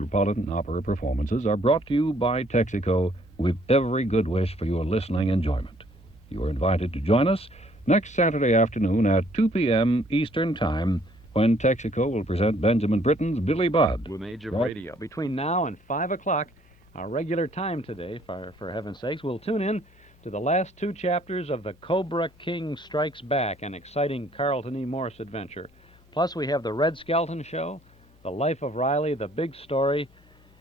Metropolitan Opera performances are brought to you by Texaco with every good wish for your listening enjoyment. You are invited to join us next Saturday afternoon at 2 p.m. Eastern Time when Texaco will present Benjamin Britten's Billy Budd. With Age of Radio. Between now and 5 o'clock, our regular time today, for heaven's sakes, we'll tune in to the last two chapters of the Cobra King Strikes Back, an exciting Carlton E. Morse adventure. Plus, we have the Red Skelton Show, The Life of Riley, The Big Story,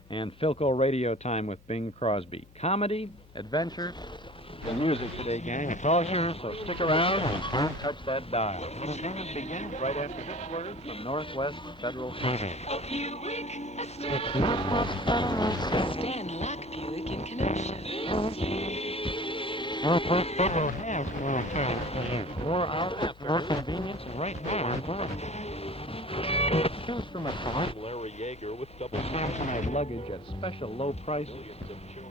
and Philco Radio Time with Bing Crosby. Comedy, adventure, the music today, gang. I told you, so stick around and don't touch that dial. Entertainment begins right after this word from Northwest Federal Savings. A Buick, a Stan Lock Buick in Kenosha. Northwest Federal has more chance for you. More out after convenience right now. Choose from a Larry Yeager with double Samsonite luggage at special low prices.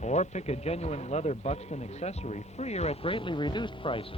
Or pick a genuine leather Buxton accessory free or at greatly reduced prices.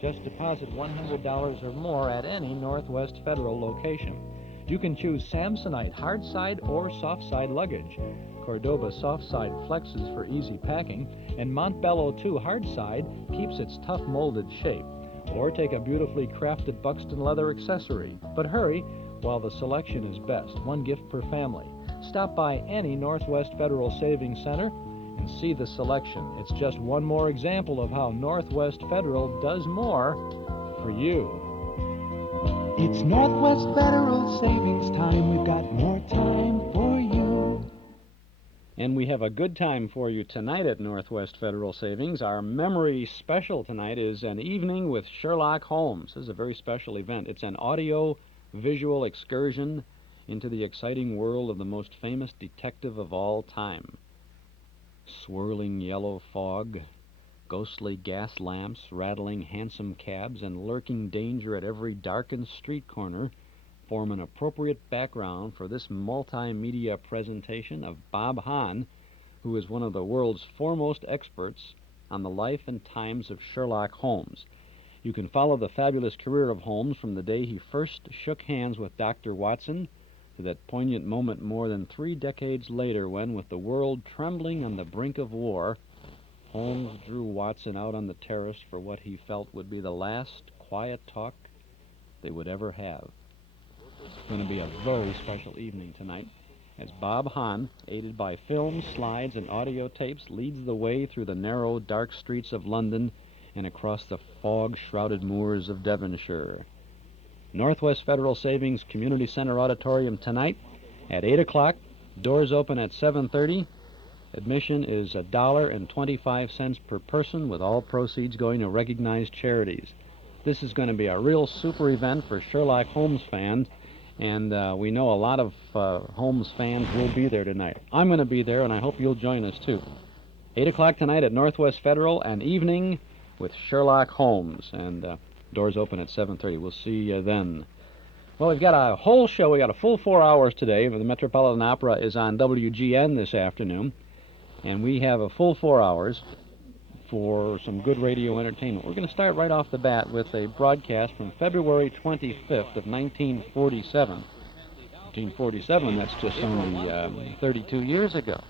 Just deposit $100 or more at any Northwest Federal location. You can choose Samsonite hard side or soft side luggage, Cordoba soft side flexes for easy packing, and Montbello 2 hard side keeps its tough molded shape. Or take a beautifully crafted Buxton leather accessory. But hurry, while the selection is best, one gift per family. Stop by any Northwest Federal Savings Center and see the selection. It's just one more example of how Northwest Federal does more for you. It's Northwest Federal Savings Time. We've got more time for you. And we have a good time for you tonight at Northwest Federal Savings. Our memory special tonight is an evening with Sherlock Holmes. This is a very special event. It's an audio-visual excursion into the exciting world of the most famous detective of all time. Swirling yellow fog, ghostly gas lamps, rattling hansom cabs, and lurking danger at every darkened street corner form an appropriate background for this multimedia presentation of Bob Hahn, who is one of the world's foremost experts on the life and times of Sherlock Holmes. You can follow the fabulous career of Holmes from the day he first shook hands with Dr. Watson to that poignant moment more than 3 decades later when, with the world trembling on the brink of war, Holmes drew Watson out on the terrace for what he felt would be the last quiet talk they would ever have. It's going to be a very special evening tonight as Bob Hahn, aided by films, slides, and audio tapes, leads the way through the narrow, dark streets of London and across the fog-shrouded moors of Devonshire. Northwest Federal Savings Community Center Auditorium tonight at 8 o'clock. Doors open at 7:30. Admission is $1.25 per person, with all proceeds going to recognized charities. This is going to be a real super event for Sherlock Holmes fans, and we know a lot of Holmes fans will be there tonight. I'm going to be there, and I hope you'll join us, too. 8 o'clock tonight at Northwest Federal, an evening with Sherlock Holmes, and doors open at 7:30. We'll see you then. Well, we've got a whole show. We got a full 4 hours today. The Metropolitan Opera is on WGN this afternoon, and we have a full 4 hours for some good radio entertainment. We're going to start right off the bat with a broadcast from February 25th of 1947. 1947, that's just only 32 years ago.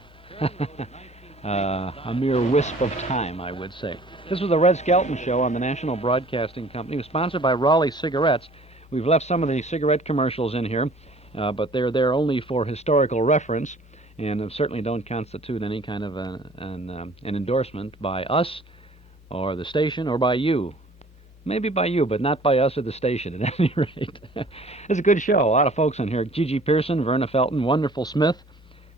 A mere wisp of time, I would say. This was the Red Skelton Show on the National Broadcasting Company. It was sponsored by Raleigh Cigarettes. We've left some of the cigarette commercials in here, but they're there only for historical reference, and certainly don't constitute any kind of an endorsement by us or the station or by you. Maybe by you, but not by us or the station at any rate. It's a good show. A lot of folks on here. GeGe Pearson, Verna Felton, Wonderful Smith,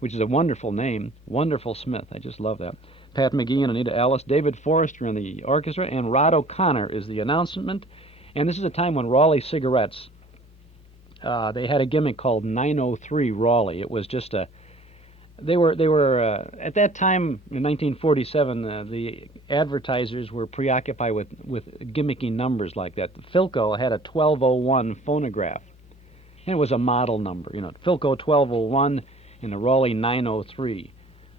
which is a wonderful name. Wonderful Smith. I just love that. Pat McGeehan, Anita, Ellis, David Forrester in the orchestra, and Rod O'Connor is the announcement. And this is a time when Raleigh Cigarettes, they had a gimmick called 903 Raleigh. It was just a... They were at that time in 1947, the advertisers were preoccupied with gimmicky numbers like that. Philco had a 1201 phonograph, and it was a model number. You know, Philco 1201 and the Raleigh 903.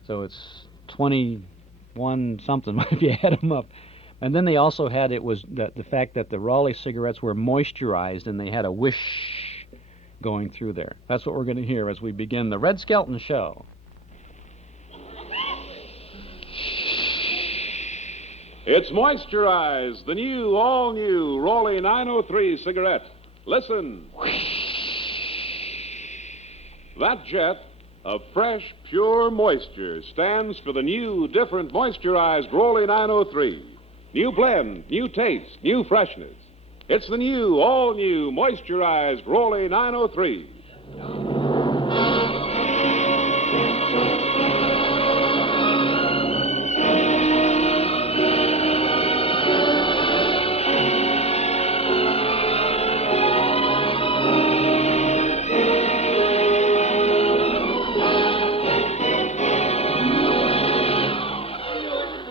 So it's 21 something if you add them up. And then they also had, it was the fact that the Raleigh cigarettes were moisturized and they had a whish going through there. That's what we're going to hear as we begin the Red Skelton Show. It's Moisturize, the new, all-new Raleigh 903 cigarette. Listen. That jet of fresh, pure moisture stands for the new, different moisturized Raleigh 903. New blend, new taste, new freshness. It's the new, all-new moisturized Raleigh 903.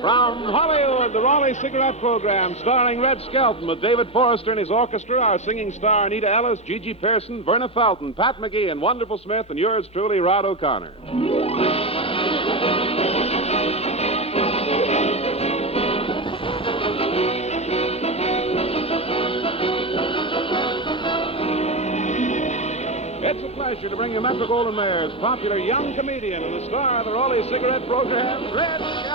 From Hollywood, the Raleigh Cigarette Program, starring Red Skelton with David Forrester and his orchestra, our singing star Anita, Ellis, GeGe, Pearson, Verna, Felton, Pat McGeehan, Wonderful Smith, and yours truly, Rod O'Connor. It's a pleasure to bring you Metro-Goldwyn-Mayer's popular young comedian and the star of the Raleigh Cigarette Program, Red Skelton.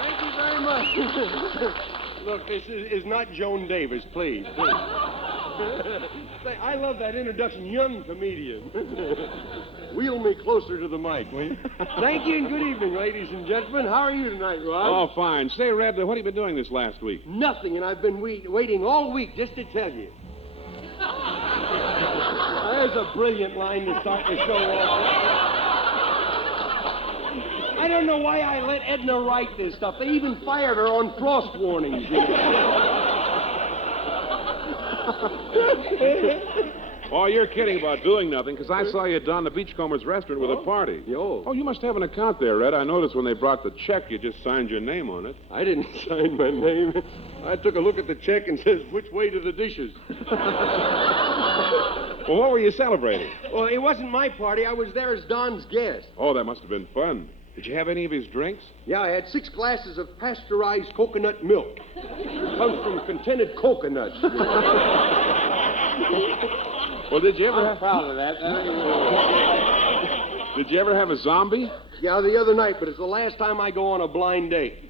Thank you very much. Look, this is not Joan Davis, please. I love that introduction, young comedian. Wheel me closer to the mic, will you? Thank you and good evening, ladies and gentlemen. How are you tonight, Rod? Oh, fine. Say, Red, what have you been doing this last week? Nothing, and I've been waiting all week just to tell you. There's a brilliant line to start the show off. I don't know why I let Edna write this stuff. They even fired her on frost warnings. You know? Oh, you're kidding about doing nothing, because I saw you down the Beachcombers restaurant with a party. Yo. Oh, you must have an account there, Red. I noticed when they brought the check, you just signed your name on it. I didn't sign my name. I took a look at the check and says, which way to the dishes? Well, what were you celebrating? Well, it wasn't my party. I was there as Don's guest. Oh, that must have been fun. Did you have any of his drinks? Yeah, I had 6 glasses of pasteurized coconut milk. Comes from contented coconuts. Well, did you ever I'm have... proud of that. Did you ever have a zombie? Yeah, the other night, but it's the last time I go on a blind date.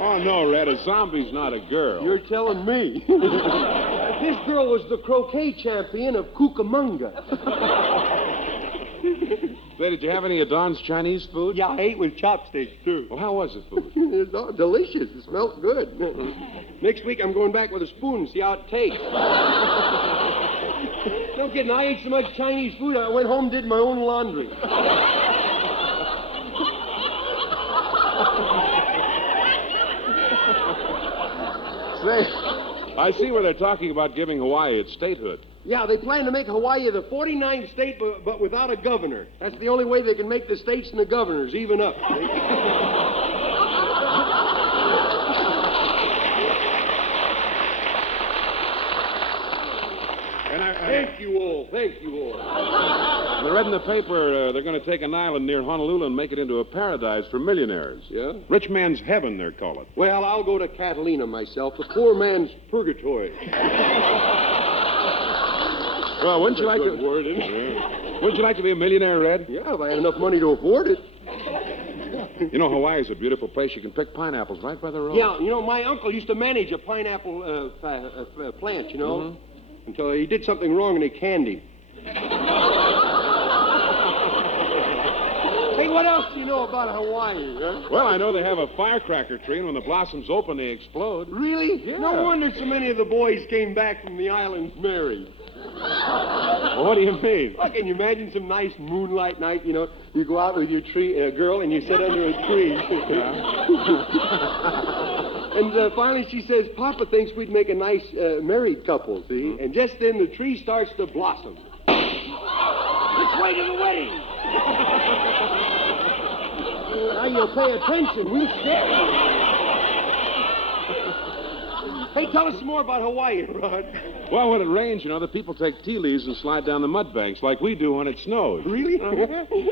Oh, no, Red, a zombie's not a girl. You're telling me. This girl was the croquet champion of Cucamonga. Say, did you have any of Don's Chinese food? Yeah, I ate with chopsticks, too. Well, how was the food? It's all delicious. It smelled good. Next week, I'm going back with a spoon and see how it tastes. No kidding. I ate so much Chinese food, I went home and did my own laundry. Say, I see where they're talking about giving Hawaii its statehood. Yeah, they plan to make Hawaii the 49th state, but without a governor. That's the only way they can make the states and the governors even up. Thank you all. Thank you all. I read in the paper they're going to take an island near Honolulu and make it into a paradise for millionaires. Yeah? Rich man's heaven, they're calling it. Well, I'll go to Catalina myself, the poor man's purgatory. Well, wouldn't you like to... Word, isn't it? Yeah. Wouldn't you like to be a millionaire, Red? Yeah, if I had enough money to afford it. You know, Hawaii's a beautiful place. You can pick pineapples right by the road. Yeah, you know, my uncle used to manage a pineapple plant, you know, until he did something wrong and he canned him. Hey, what else do you know about Hawaii, huh? Well, I know they have a firecracker tree, and when the blossoms open, they explode. Really? Yeah. No wonder so many of the boys came back from the islands married. Well, what do you mean? Well, can you imagine some nice moonlight night, you know? You go out with your girl and you sit under a tree. And finally she says, Papa thinks we'd make a nice married couple, see? And just then the tree starts to blossom. Which way to the wedding? Now you'll pay attention. We'll scare you. Hey, tell us some more about Hawaii, Rod. Well, when it rains, you know, the people take tea leaves and slide down the mud banks like we do when it snows. Really?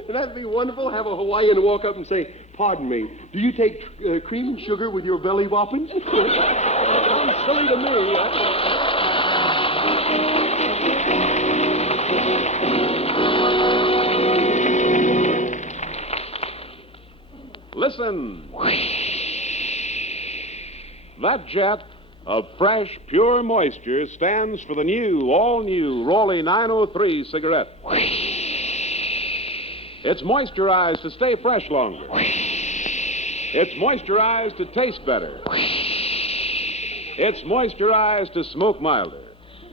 That'd be wonderful. Have a Hawaiian walk up and say, "Pardon me, do you take cream and sugar with your belly whopping?" Sounds silly to me. Listen. That jet of fresh, pure moisture stands for the new, all-new Raleigh 903 cigarette. It's moisturized to stay fresh longer. It's moisturized to taste better. It's moisturized to smoke milder.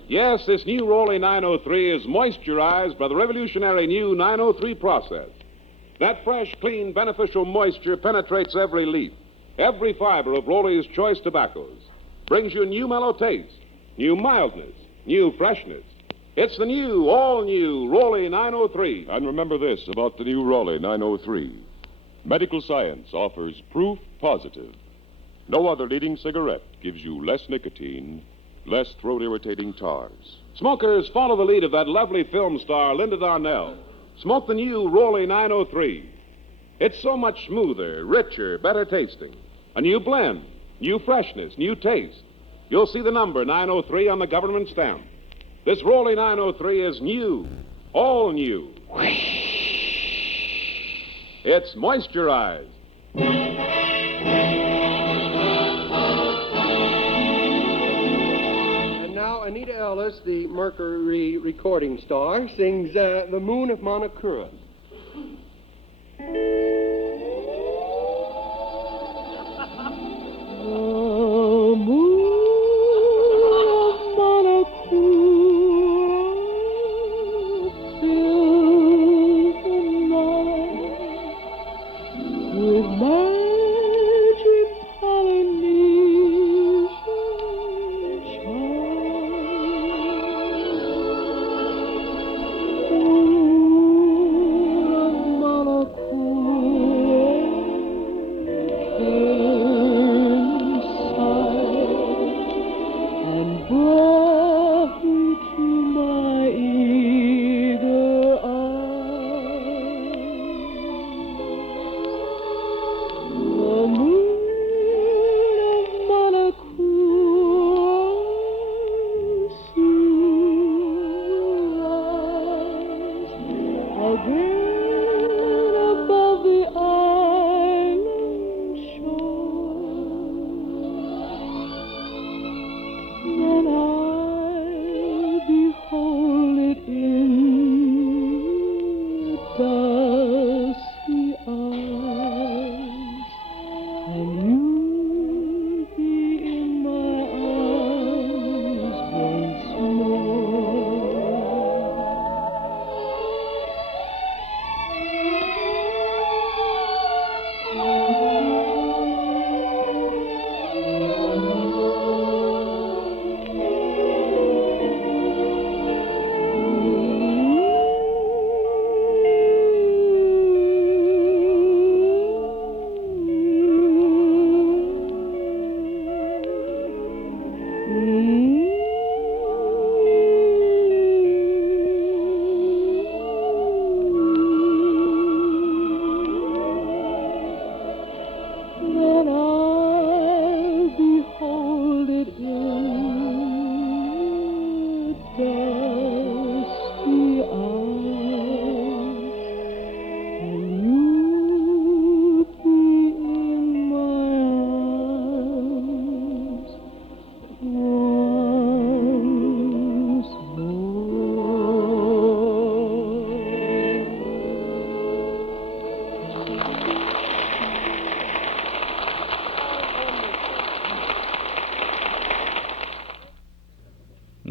Yes, this new Raleigh 903 is moisturized by the revolutionary new 903 process. That fresh, clean, beneficial moisture penetrates every leaf, every fiber of Raleigh's choice tobaccos, brings you new mellow taste, new mildness, new freshness. It's the new, all-new Raleigh 903. And remember this about the new Raleigh 903. Medical science offers proof positive. No other leading cigarette gives you less nicotine, less throat-irritating tars. Smokers, follow the lead of that lovely film star, Linda Darnell. Smoke the new Raleigh 903. It's so much smoother, richer, better tasting. A new blend, new freshness, new taste. You'll see the number 903 on the government stamp. This Raleigh 903 is new, all new. It's moisturized. And now Anita Ellis, the Mercury recording star, sings The Moon of Mauna Kea.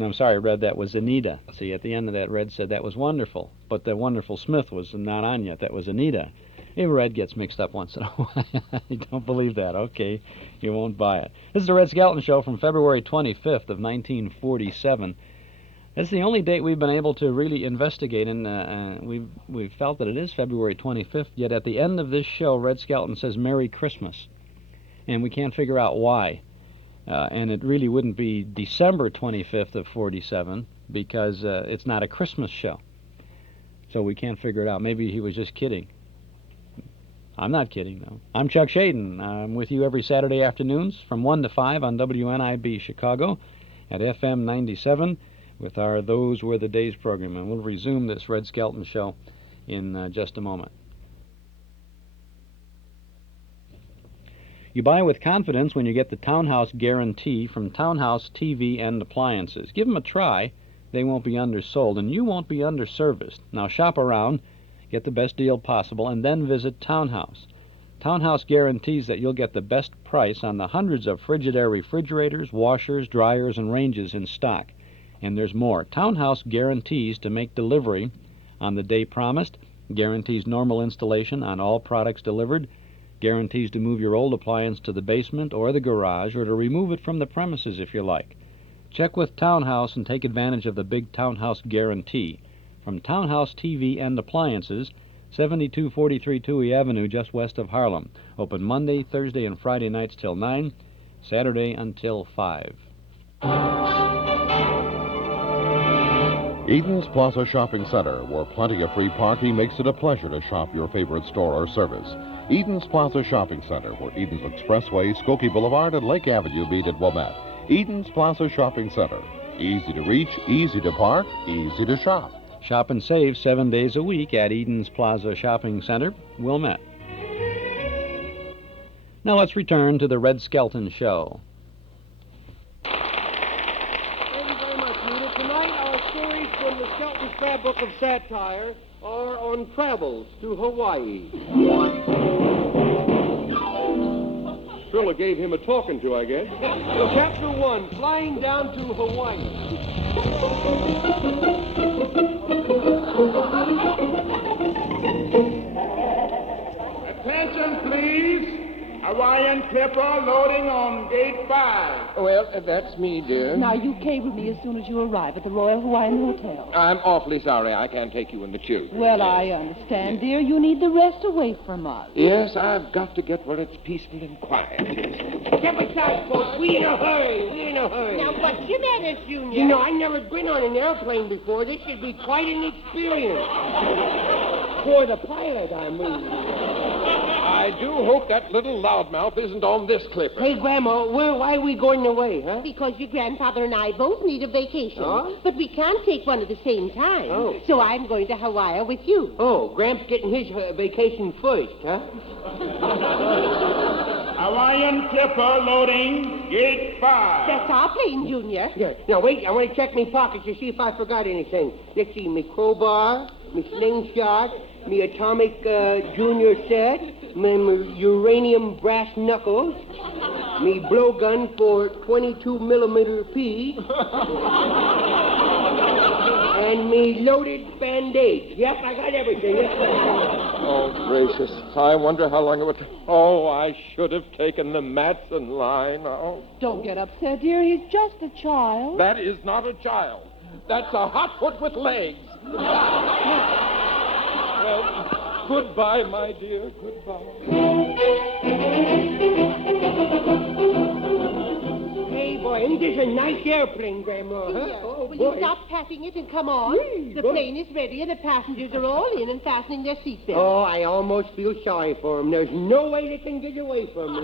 I'm sorry, Red, that was Anita. See, at the end of that, Red said that was wonderful, but the wonderful Smith was not on yet. That was Anita. Maybe Red gets mixed up once in a while. You don't believe that. Okay, you won't buy it. This is the Red Skelton Show from February 25th of 1947. It's the only date we've been able to really investigate, and we've felt that it is February 25th, yet at the end of this show, Red Skelton says Merry Christmas, and we can't figure out why. And it really wouldn't be December 25th of 47 because it's not a Christmas show. So we can't figure it out. Maybe he was just kidding. I'm not kidding, though. I'm Chuck Shaden. I'm with you every Saturday afternoons from 1 to 5 on WNIB Chicago at FM 97 with our Those Were the Days program. And we'll resume this Red Skelton show in just a moment. You buy with confidence when you get the Townhouse Guarantee from Townhouse TV and Appliances. Give them a try. They won't be undersold, and you won't be underserviced. Now shop around, get the best deal possible, and then visit Townhouse. Townhouse guarantees that you'll get the best price on the hundreds of Frigidaire refrigerators, washers, dryers, and ranges in stock. And there's more. Townhouse guarantees to make delivery on the day promised, guarantees normal installation on all products delivered, guarantees to move your old appliance to the basement or the garage or to remove it from the premises if you like. Check with Townhouse and take advantage of the big Townhouse Guarantee. From Townhouse TV and Appliances, 7243 Touhy Avenue, just west of Harlem. Open Monday, Thursday, and Friday nights till 9, Saturday until 5. Eden's Plaza Shopping Center, where plenty of free parking makes it a pleasure to shop your favorite store or service. Eden's Plaza Shopping Center, where Eden's Expressway, Skokie Boulevard, and Lake Avenue meet at Wilmette. Eden's Plaza Shopping Center. Easy to reach, easy to park, easy to shop. Shop and save 7 days a week at Eden's Plaza Shopping Center, Wilmette. Now let's return to the Red Skelton Show. Thank you very much, Anita. Tonight, our stories from the Skelton Scrapbook of Satire are on travels to Hawaii. Thriller gave him a talking to, I guess. So, Chapter 1, Flying Down to Hawaii. Attention, please. Hawaiian clipper loading on gate 5. Well, that's me, dear. Now, you cable me as soon as you arrive at the Royal Hawaiian Hotel. I'm awfully sorry I can't take you and the children. Well, I understand, dear. You need the rest away from us. Yes, I've got to get where it's peaceful and quiet. Step aside, folks. We in a hurry. Now, what's your manners, Junior? You know, I've never been on an airplane before. This should be quite an experience. For the pilot, I mean. I do hope that little loudmouth isn't on this clipper. Hey, Grandma, why are we going away, huh? Because your grandfather and I both need a vacation. Oh? But we can't take one at the same time. Oh. So I'm going to Hawaii with you. Oh, Gramps getting his vacation first, huh? Hawaiian clipper loading gate 5. That's our plane, Junior. Yeah. Now, wait, I want to check my pockets to see if I forgot anything. Let's see, me crowbar, me slingshot, me atomic junior set, me uranium brass knuckles, me blowgun for 22 millimeter P, and me loaded band-aid. Yep, I got everything. Oh, gracious. I wonder how long it would... Oh, I should have taken the Matson line. Oh. Don't get upset, dear. He's just a child. That is not a child. That's a hotfoot with legs. Well, goodbye, my dear. Goodbye. Hey, boy, ain't this a nice airplane, Grandma, huh? Junior, Oh, will boy. you stop patting it and come on? The plane is ready and the passengers are all in and fastening their seatbelts. Oh, I almost feel sorry for them. There's no way they can get away from me.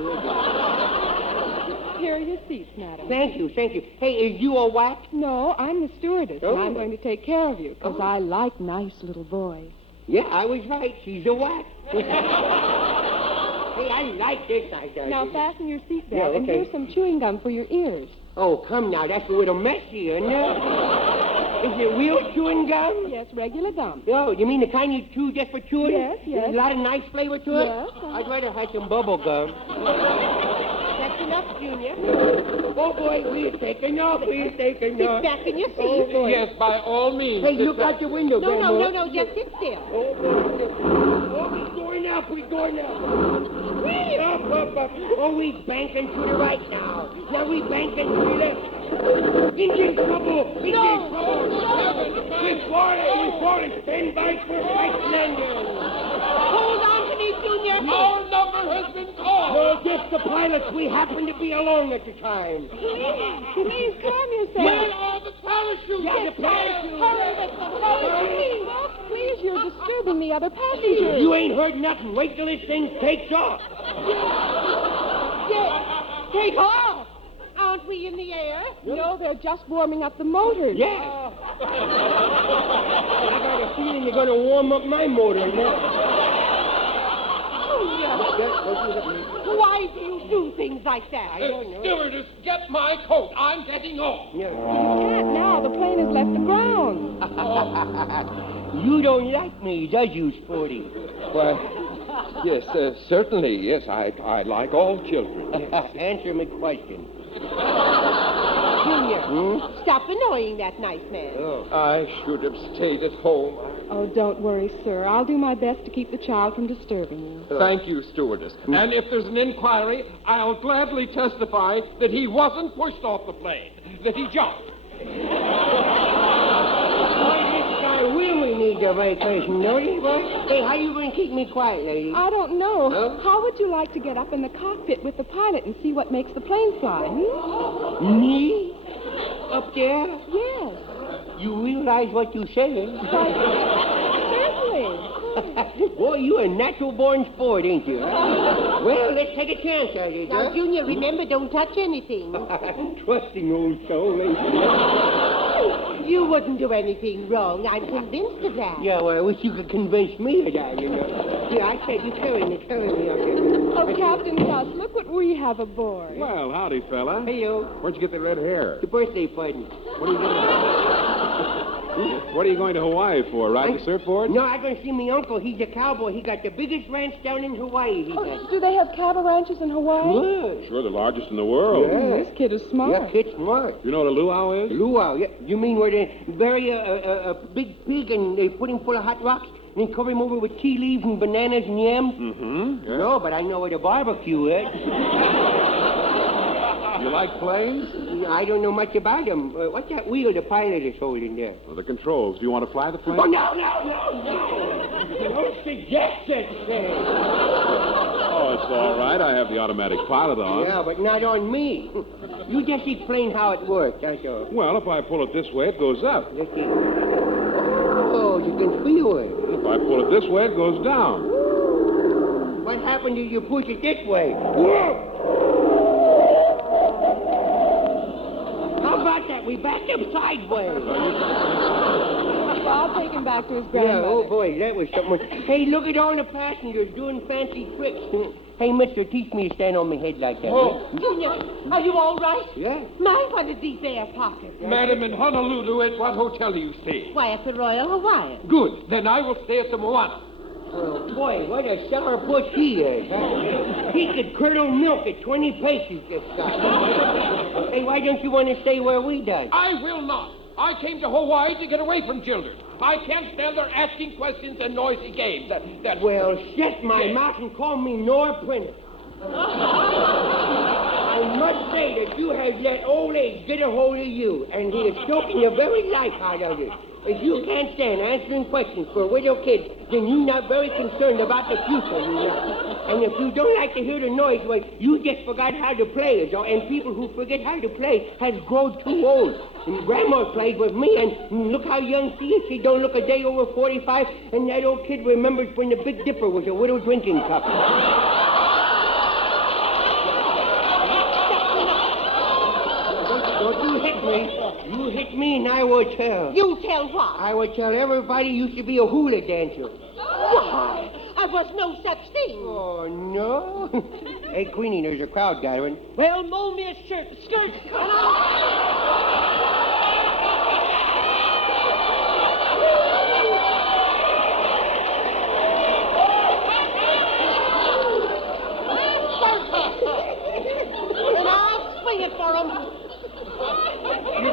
Here are your seats, madam. Thank you. Hey, is you a whack? No, I'm the stewardess, Oh. and I'm going to take care of you, because Oh. I like nice little boys. Yeah, I was right. She's a whack. Hey, I like this. Now fasten your seatbelt, Yeah, and okay. here's some chewing gum for your ears. Oh, come now. That's a little messy, isn't it? Is it real chewing gum? Yes, regular gum. Oh, you mean the kind you chew just for chewing? Yes. A lot of nice flavor to it? Yes. I'd rather have some bubble gum. That's enough, Junior. Oh, boy, we're taking off. Sit back in your seat. Oh, boy. Yes, by all means. Hey, look out the window, Grandma. No, just sit still. Oh, he's going up. Way up. Oh, we banking to the right now. Now we banking to the left. Engine trouble. We're falling. Stand by for flight landing. Hold on to me, Junior. Our number has been called. No, like the pilots, we happened to be alone at the time. Please calm yourself. Where are the parachutes? Yeah, the parachutes. Hurry, Winslow, hurry. Please, you're disturbing the other passengers. You ain't heard nothing. Wait till this thing takes off. Take off! Aren't we in the air? No, they're just warming up the motors. Yeah. I got a feeling you're going to warm up my motor now. Why do you do things like that? I don't know. Stewardess, get my coat. I'm getting off. You can't now. The plane has left the ground. You don't like me, does you, Sporty? Well, yes, certainly, yes. I like all children. Answer my question. Junior, stop annoying that nice man. I should have stayed at home. Oh, don't worry, sir. I'll do my best to keep the child from disturbing you. Thank you, stewardess. And if there's an inquiry, I'll gladly testify that he wasn't pushed off the plane, that he jumped. I really need a vacation, don't you, boy? Hey, how you going to keep me quiet, lady? I don't know. Huh? How would you like to get up in the cockpit with the pilot and see what makes the plane fly? Me? Up there? Yes. You realize what you saying? Certainly. Boy, you a natural-born sport, ain't you? Huh? Well, let's take a chance at it, Now, huh? Junior, remember, don't touch anything. Trusting old soul, ain't you? You wouldn't do anything wrong. I'm convinced of that. Yeah, well, I wish you could convince me of that, you know. Yeah, I said you carry me up there. Oh, Captain Gus, look what we have aboard. Well, howdy, fella. Hello. Where'd you get the red hair? The birthday party. What are you doing? What are you going to Hawaii for? Ride the surfboard? No, I'm going to see my uncle. He's a cowboy. He got the biggest ranch down in Hawaii. He does. Do they have cattle ranches in Hawaii? Good. Sure, the largest in the world. Yeah. This kid is smart. Yeah, kid's smart. You know what a luau is? Luau, yeah. You mean where they bury a big pig and they put him full of hot rocks and then cover him over with tea leaves and bananas and yams? Mm-hmm. Yeah. No, but I know where the barbecue is. You like planes? I don't know much about them. What's that wheel the pilot is holding there? Well, the controls. Do you want to fly the plane? Oh, no. Don't suggest it, say. Oh, it's all right. I have the automatic pilot on. Yeah, but not on me. You just explain how it works, that's all. Well, if I pull it this way, it goes up. Let's see. Oh, you can feel it. If I pull it this way, it goes down. What happened if you push it this way? Whoa! How about that? We backed up sideways. I'll take him back to his Yeah, grandmother. oh boy, that was something. Hey, look at all the passengers doing fancy tricks. Hey, mister, teach me to stand on my head like that. Oh, Junior, are you all right? Yeah. My, what is these there pockets? Madam, in Honolulu, at what hotel do you stay? Why, at the Royal Hawaiian. Good. Then I will stay at the Moana. Well, boy, what a sourpuss he is, huh? He could curdle milk at 20 paces, this guy. Hey, why don't you want to stay where we does? I will not. I came to Hawaii to get away from children. I can't stand there asking questions and noisy games. That's... Well, shut my mouth and call me Nor Printer. I must say that you have let old age get a hold of you, and he is choking the very life out of you. If you can't stand answering questions for widow kids, then you're not very concerned about the future, you know. And if you don't like to hear the noise, well, you just forgot how to play, is all. And people who forget how to play has grown too old. And Grandma played with me, and look how young she is. She don't look a day over 45, and that old kid remembers when the Big Dipper was a widow drinking cup. Don't you hit me. You hit me and I will tell. You tell what? I will tell everybody you should be a hula dancer. Why? I was no such thing. Oh, no? Hey, Queenie, there's a crowd gathering. Well, mow me a skirt. Come and I'll swing it for him. You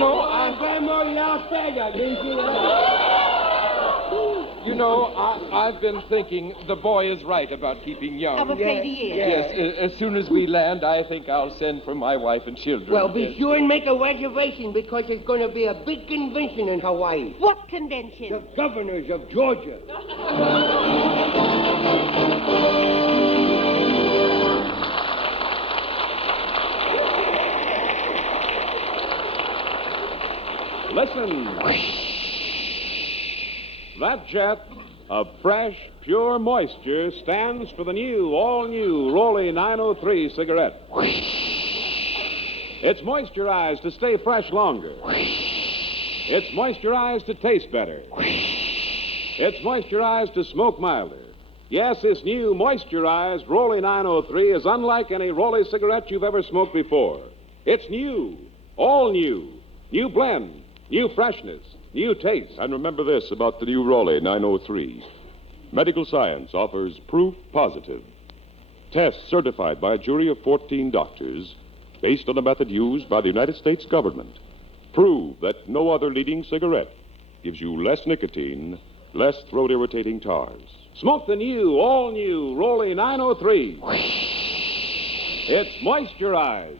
know, I'm Grandma y'all said that, didn't you? You know, I've been thinking the boy is right about keeping young. I'm afraid he is. Yes, as soon as we land, I think I'll send for my wife and children. Well, be sure and make a reservation because there's going to be a big convention in Hawaii. What convention? The governors of Georgia. Listen. That jet of fresh, pure moisture stands for the new, all-new Raleigh 903 cigarette. It's moisturized to stay fresh longer. It's moisturized to taste better. It's moisturized to smoke milder. Yes, this new moisturized Raleigh 903 is unlike any Raleigh cigarette you've ever smoked before. It's new, all new, new blend, new freshness, new taste. And remember this about the new Raleigh 903. Medical science offers proof positive. Tests certified by a jury of 14 doctors based on a method used by the United States government prove that no other leading cigarette gives you less nicotine, less throat-irritating tars. Smoke the new, all-new Raleigh 903. It's moisturized.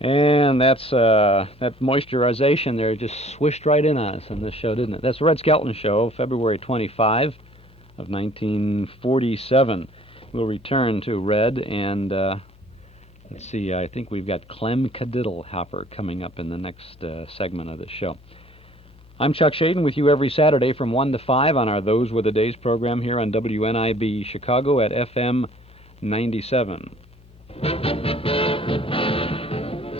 And that's that moisturization there just swished right in on us in this show, didn't it? That's the Red Skelton Show, February 25 of 1947. We'll return to Red, and let's see, I think we've got Clem Kadiddlehopper coming up in the next segment of this show. I'm Chuck Shaden with you every Saturday from 1 to 5 on our Those Were the Days program here on WNIB Chicago at FM 97.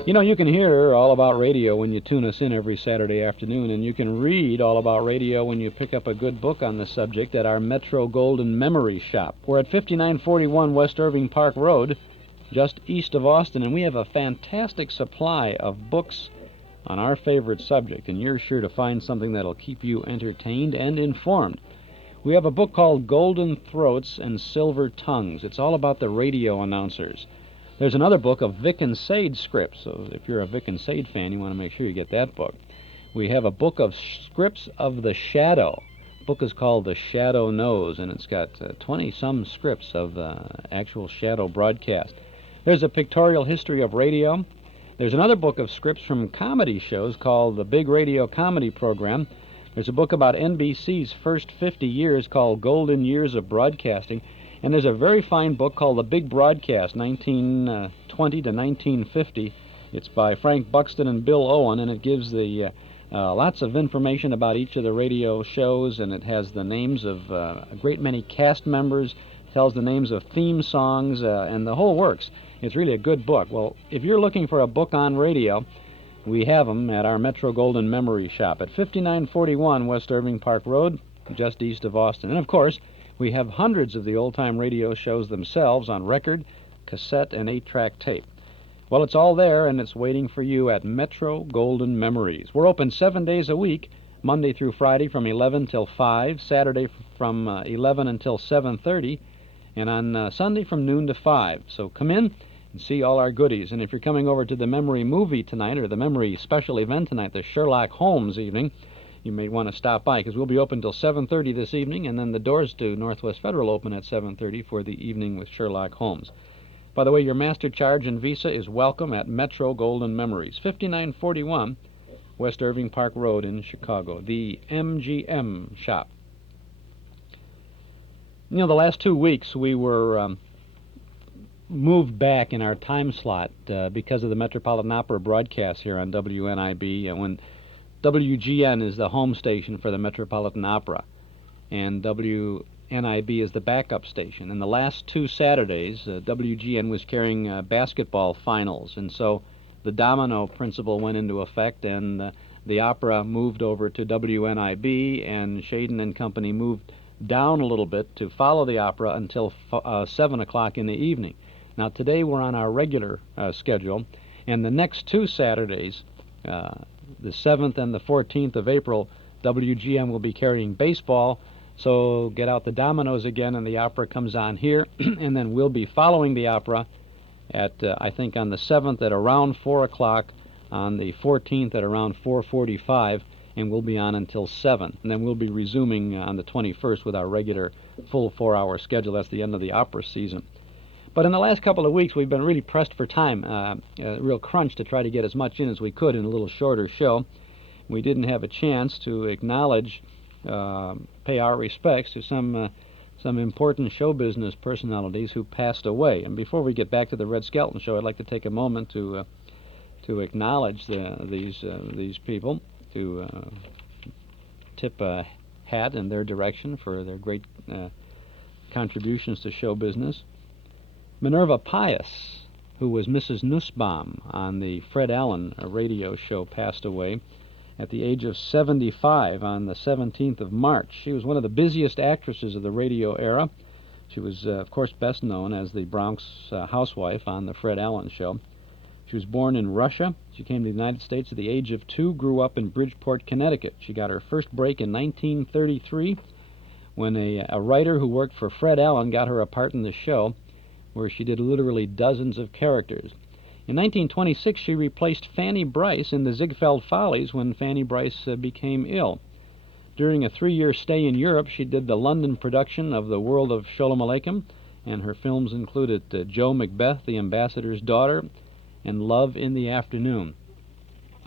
You know, you can hear all about radio when you tune us in every Saturday afternoon, and you can read all about radio when you pick up a good book on the subject at our Metro Golden Memory Shop. We're at 5941 West Irving Park Road, just east of Austin, and we have a fantastic supply of books on our favorite subject, and you're sure to find something that'll keep you entertained and informed. We have a book called Golden Throats and Silver Tongues. It's all about the radio announcers. There's another book of Vic and Sade scripts, so if you're a Vic and Sade fan, you want to make sure you get that book. We have a book of scripts of the shadow. The book is called The Shadow Knows, and it's got 20-some scripts of actual shadow broadcast. There's a pictorial history of radio. There's another book of scripts from comedy shows called The Big Radio Comedy Program. There's a book about NBC's first 50 years called Golden Years of Broadcasting. And there's a very fine book called The Big Broadcast, 1920 to 1950. It's by Frank Buxton and Bill Owen, and it gives the lots of information about each of the radio shows, and it has the names of a great many cast members, tells the names of theme songs, and the whole works. It's really a good book. Well, if you're looking for a book on radio, we have them at our Metro Golden Memory Shop at 5941 West Irving Park Road, just east of Austin. And, of course, we have hundreds of the old-time radio shows themselves on record, cassette, and 8-track tape. Well, it's all there, and it's waiting for you at Metro Golden Memories. We're open 7 days a week, Monday through Friday from 11 till 5, Saturday from 11 until 7:30, and on Sunday from noon to 5. So come in and see all our goodies. And if you're coming over to the Memory Movie tonight, or the Memory Special Event tonight, the Sherlock Holmes evening, you may want to stop by, because we'll be open till 7:30 this evening, and then the doors to Northwest Federal open at 7:30 for the evening with Sherlock Holmes. By the way, your Master Charge and Visa is welcome at Metro Golden Memories, 5941 West Irving Park Road in Chicago, the MGM shop. You know, the last 2 weeks we were moved back in our time slot because of the Metropolitan Opera broadcast here on WNIB, when WGN is the home station for the Metropolitan Opera, and WNIB is the backup station. And the last 2 Saturdays, WGN was carrying basketball finals, and so the domino principle went into effect, and the opera moved over to WNIB, and Shaden and Company moved down a little bit to follow the opera until 7 o'clock in the evening. Now, today we're on our regular schedule, and the next 2 Saturdays, the 7th and the 14th of April, WGN will be carrying baseball, so get out the dominoes again, and the opera comes on here, and then we'll be following the opera at, I think, on the 7th at around 4 o'clock, on the 14th at around 4:45, and we'll be on until 7. And then we'll be resuming on the 21st with our regular full 4-hour schedule. That's the end of the opera season. But in the last couple of weeks, we've been really pressed for time, a real crunch to try to get as much in as we could in a little shorter show. We didn't have a chance to acknowledge, pay our respects to some some important show business personalities who passed away. And before we get back to the Red Skelton show, I'd like to take a moment to acknowledge these people, to tip a hat in their direction for their great contributions to show business. Minerva Pius, who was Mrs. Nussbaum on the Fred Allen radio show, passed away at the age of 75 on the 17th of March. She was one of the busiest actresses of the radio era. She was, of course, best known as the Bronx housewife on the Fred Allen show. She was born in Russia. She came to the United States at the age of 2, grew up in Bridgeport, Connecticut. She got her first break in 1933 when a writer who worked for Fred Allen got her a part in the show where she did literally dozens of characters. In 1926, she replaced Fanny Bryce in the Ziegfeld Follies when Fanny Bryce became ill. During a 3-year stay in Europe, she did the London production of The World of Sholem Aleichem, and her films included Joe Macbeth, The Ambassador's Daughter, and Love in the Afternoon.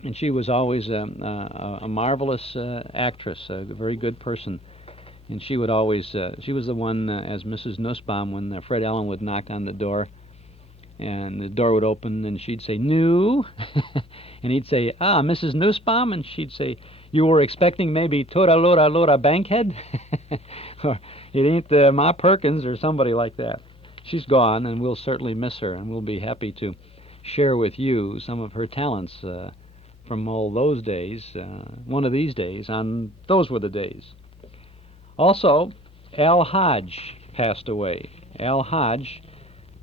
And she was always a marvelous actress, a very good person. And she would always, she was the one as Mrs. Nussbaum when Fred Allen would knock on the door, and the door would open, and she'd say, "New," and he'd say, "Ah, Mrs. Nussbaum," and she'd say, "You were expecting maybe Tora Lora Lora Bankhead?" Or, "It ain't Ma Perkins," or somebody like that. She's gone, and we'll certainly miss her, and we'll be happy to share with you some of her talents from all those days, one of these days, on Those Were the Days. Also, Al Hodge passed away. Al Hodge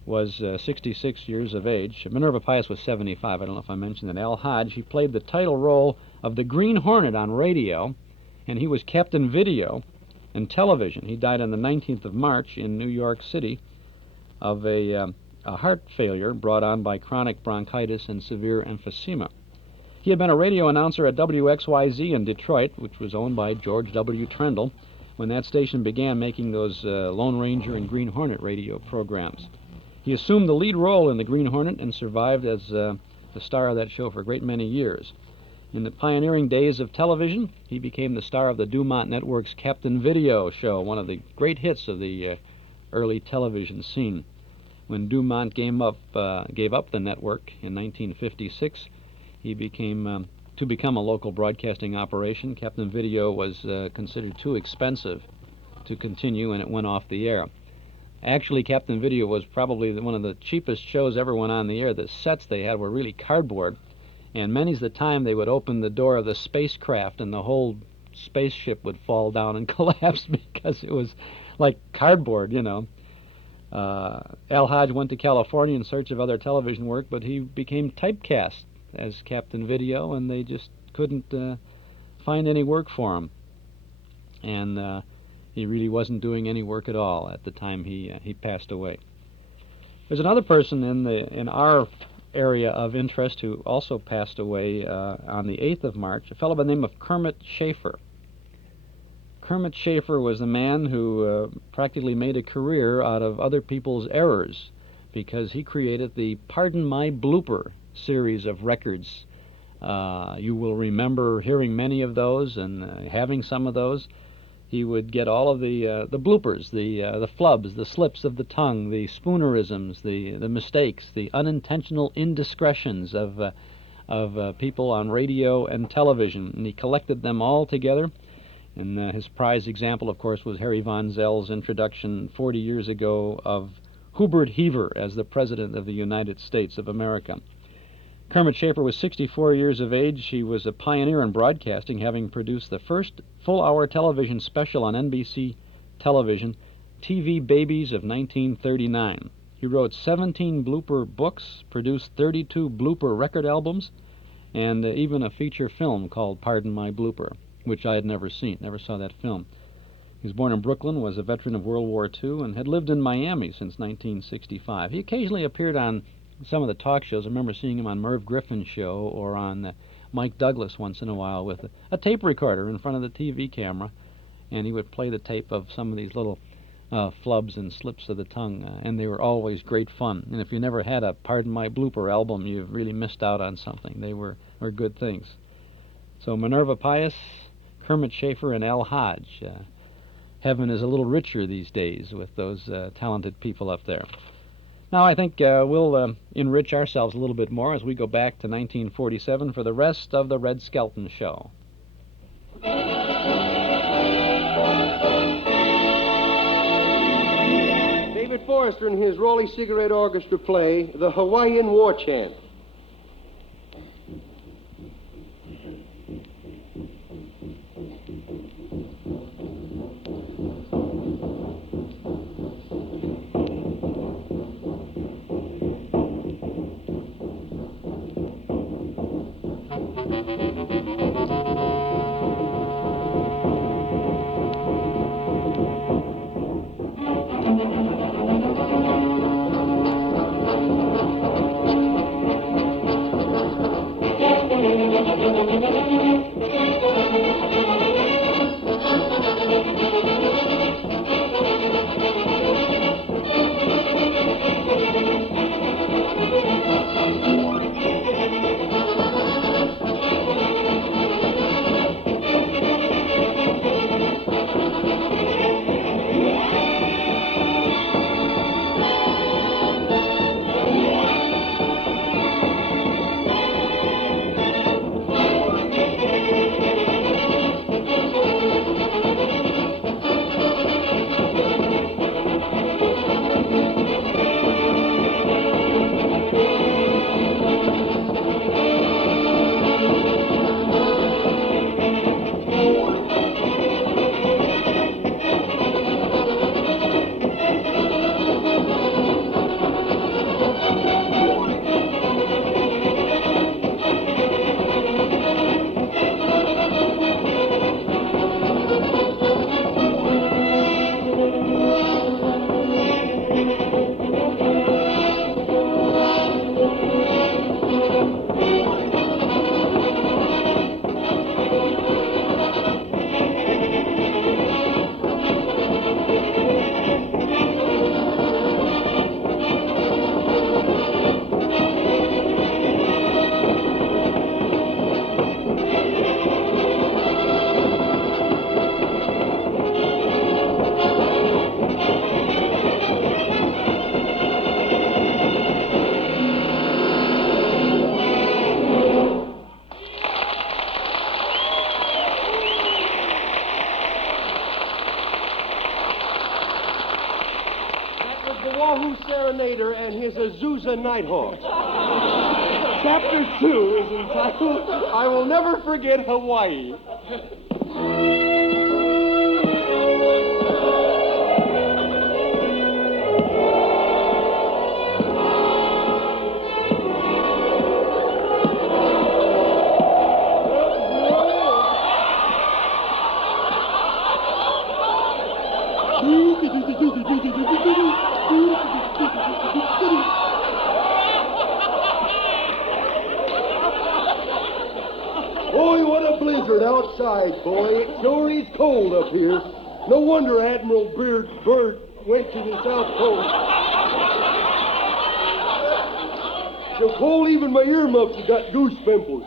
was 66 years of age. Minerva Pius was 75. I don't know if I mentioned that. Al Hodge, he played the title role of the Green Hornet on radio, and he was Captain Video in television. He died on the 19th of March in New York City of a heart failure brought on by chronic bronchitis and severe emphysema. He had been a radio announcer at WXYZ in Detroit, which was owned by George W. Trendle, when that station began making those Lone Ranger and Green Hornet radio programs. He assumed the lead role in the Green Hornet and survived as the star of that show for a great many years. In the pioneering days of television, he became the star of the Dumont Network's Captain Video show, one of the great hits of the early television scene. When Dumont gave up the network in 1956, he became to become a local broadcasting operation. Captain Video was considered too expensive to continue, and it went off the air. Actually, Captain Video was probably one of the cheapest shows ever went on the air. The sets they had were really cardboard, and many's the time they would open the door of the spacecraft and the whole spaceship would fall down and collapse because it was like cardboard, you know. Al Hodge went to California in search of other television work, but he became typecast as Captain Video, and they just couldn't find any work for him. And he really wasn't doing any work at all at the time he passed away. There's another person in our area of interest who also passed away on the 8th of March, a fellow by the name of Kermit Schaefer. Kermit Schaefer was the man who practically made a career out of other people's errors because he created the Pardon My Blooper series of records. You will remember hearing many of those and having some of those. He would get all of the bloopers, the flubs, the slips of the tongue, the spoonerisms, the mistakes, the unintentional indiscretions of people on radio and television, and he collected them all together. And his prized example, of course, was Harry Von Zell's introduction 40 years ago of Hubert Heaver as the President of the United States of America. Kermit Schaefer was 64 years of age. He was a pioneer in broadcasting, having produced the first full-hour television special on NBC television, TV Babies of 1939. He wrote 17 blooper books, produced 32 blooper record albums, and even a feature film called Pardon My Blooper, which I had never seen, never saw that film. He was born in Brooklyn, was a veteran of World War II, and had lived in Miami since 1965. He occasionally appeared on some of the talk shows. I remember seeing him on Merv Griffin's show or on Mike Douglas once in a while with a tape recorder in front of the TV camera, and he would play the tape of some of these little flubs and slips of the tongue, and they were always great fun. And if you never had a Pardon My Blooper album, you've really missed out on something. They were good things. So Minerva Pius, Kermit Schaefer, and Al Hodge. heaven is a little richer these days with those talented people up there. Now, I think we'll enrich ourselves a little bit more as we go back to 1947 for the rest of the Red Skelton Show. David Forrester and his Raleigh Cigarette Orchestra play the Hawaiian War Chant. And his Azusa Nighthawk. Chapter 2 is entitled, I Will Never Forget Hawaii. Boy, what a blizzard outside, boy. It sure is cold up here. No wonder Admiral Byrd went to the South Pole. So cold even my earmuffs have got goose pimples.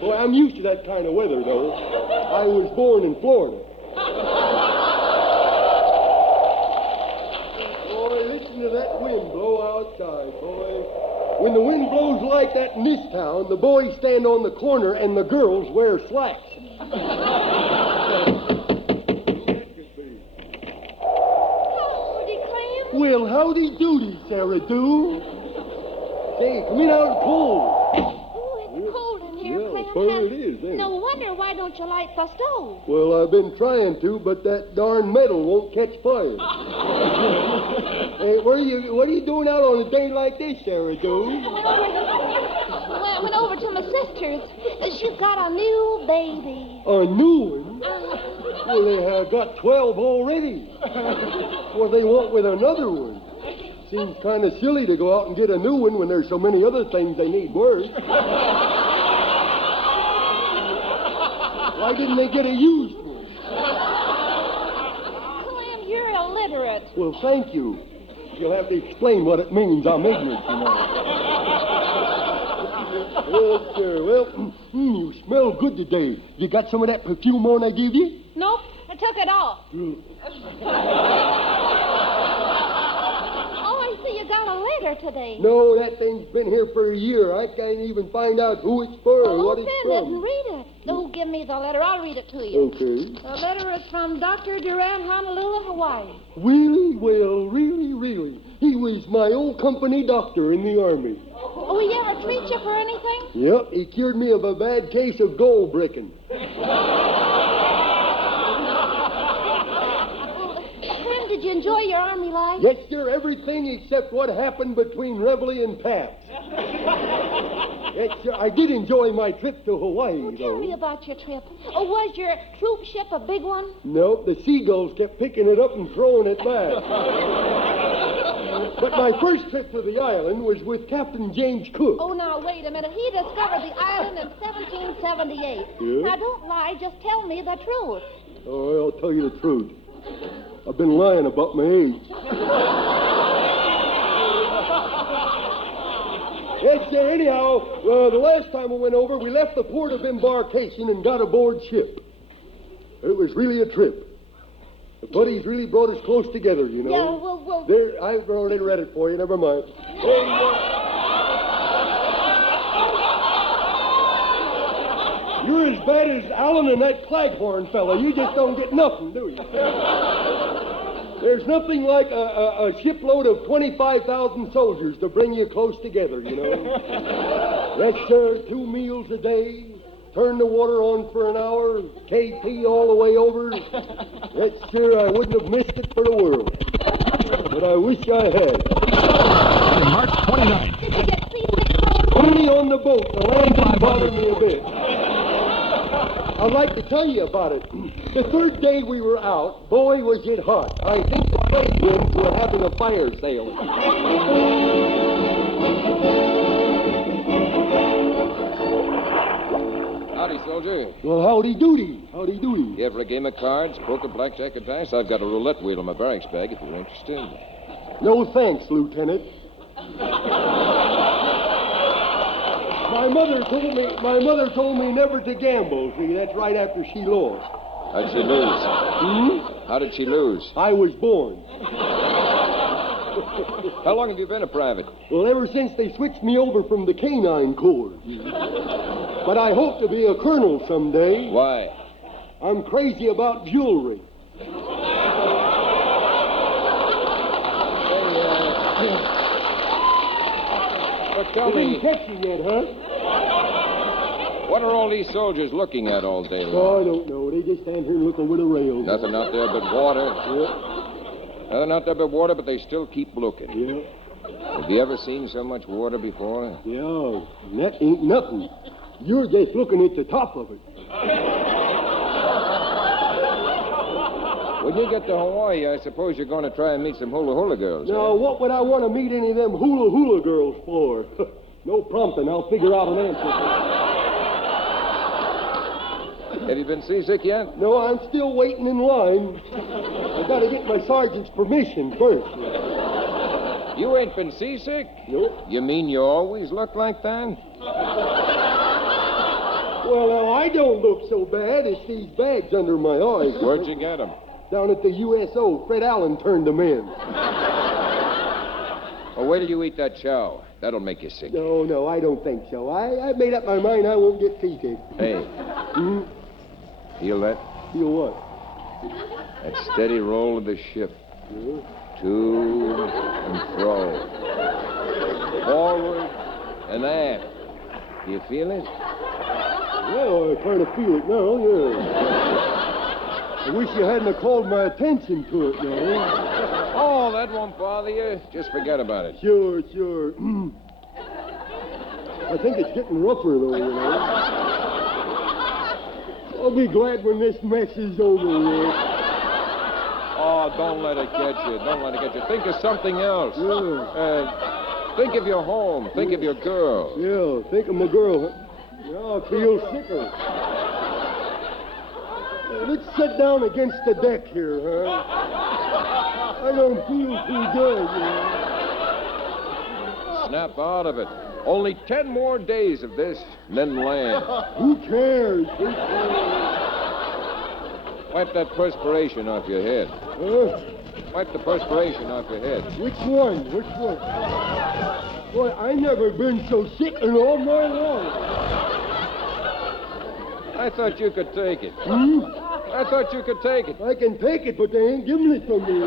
Boy, I'm used to that kind of weather, though. I was born in Florida. Boy, listen to that wind blow outside, boy. When the wind blows like that in this town, the boys stand on the corner and the girls wear slacks. Howdy, Clem. Well, howdy doody, Sarah Doo. Say, come in out of the cold. Oh, it's cold in here, Clem. Sure it is, ain't it? No wonder why don't you light the stove? Well, I've been trying to, but that darn metal won't catch fire. Hey, what are you doing out on a day like this, Sarah Doo? I went over to my sister's. She's got a new baby. A new one? Well, they got 12 already. What do they want with another one? Seems kind of silly to go out and get a new one when there's so many other things they need worse. Why didn't they get a used one? Clem, you're illiterate. Well, thank you. You'll have to explain what it means. I'm ignorant, you know. Well, sure. Well, you smell good today. You got some of that perfume on I give you? Nope. took it off. Oh, I see you got a letter today. No, that thing's been here for a year. I can't even find out who it's for or what it's send from. it and read it. Oh, give me the letter. I'll read it to you. Okay. The letter is from Dr. Durant, Honolulu, Hawaii. Really? Well, really. He was my old company doctor in the Army. Oh, he ever treat you for anything? Yep, he cured me of a bad case of gold bricking. Clem, did you enjoy your Army life? Yes, sir, everything except what happened between Raleigh and Pabst. Yes, sir, I did enjoy my trip to Hawaii, Oh, tell me about your trip. Oh, was your troop ship a big one? Nope, the seagulls kept picking it up and throwing it back. But my first trip to the island was with Captain James Cook. Oh, now, wait a minute. He discovered the island in 1778. Yeah? Now, don't lie. Just tell me the truth. Oh, I'll tell you the truth. I've been lying about my age. Yes, sir, anyhow, the last time we went over, we left the port of embarkation and got aboard ship. It was really a trip. The buddies really brought us close together, you know. Yeah, well... There, I've already read it for you, never mind. You're as bad as Allen and that Claghorn fella. You just don't get nothing, do you? There's nothing like a shipload of 25,000 soldiers to bring you close together, you know. Yes, sir, 2 meals a day. Turn the water on for an hour, KP all the way over. Yes, sir, I wouldn't have missed it for the world. But I wish I had. March 29th. Did you get seasick? Only on the boat. The land didn't bother me a bit. I'd like to tell you about it. The third day we were out, boy, was it hot. I think the trade winds were having a fire sale. Howdy, soldier. Well, howdy doody. Howdy doody. You ever a game of cards, poker, blackjack, or dice? I've got a roulette wheel in my barracks bag if you're interested. No thanks, Lieutenant. My mother told me never to gamble. See, that's right after she lost. How'd she lose? How did she lose? I was born. How long have you been a private? Well, ever since they switched me over from the Canine Corps. But I hope to be a colonel someday. Why? I'm crazy about jewelry. But tell me... You didn't catch me yet, huh? What are all these soldiers looking at all day long? Oh, I don't know. They just stand here and look over the rails. Nothing out there but water. Yeah. Nothing out there but water, but they still keep looking. Yeah. Have you ever seen so much water before? Yeah, that ain't nothing. You're just looking at the top of it. When you get to Hawaii, I suppose you're going to try and meet some hula-hula girls. Now, what would I want to meet any of them hula-hula girls for? No prompting. I'll figure out an answer. Have you been seasick yet? No, I'm still waiting in line. I got to get my sergeant's permission first. You ain't been seasick? Nope. You mean you always look like that? Well, now, I don't look so bad. It's these bags under my eyes. Where'd you get them? Down at the USO. Fred Allen turned them in. Well, wait till you eat that chow. That'll make you sick. No, I don't think so. I made up my mind I won't get seasick. Hey. Feel that? Feel what? That steady roll of the ship. Yeah. To and fro. Forward and aft. Do you feel it? Well, I kind of feel it now, yeah. I wish you hadn't have called my attention to it, now. Oh, that won't bother you. Just forget about it. Sure. I think it's getting rougher, though, you know. I'll be glad when this mess is over with. Oh, don't let it get you. Don't let it get you. Think of something else. Yeah. Think of your home. Think of your girl. Yeah, think of my girl. Now I feel sicker. Let's sit down against the deck here, huh? I don't feel too good, you know. Snap out of it. Only 10 more days of this, and then land. Who cares? Wipe that perspiration off your head. Wipe the perspiration off your head. Which one? Which one? Boy, I never been so sick in all my life. I thought you could take it. I thought you could take it. I can take it, but they ain't giving it to me.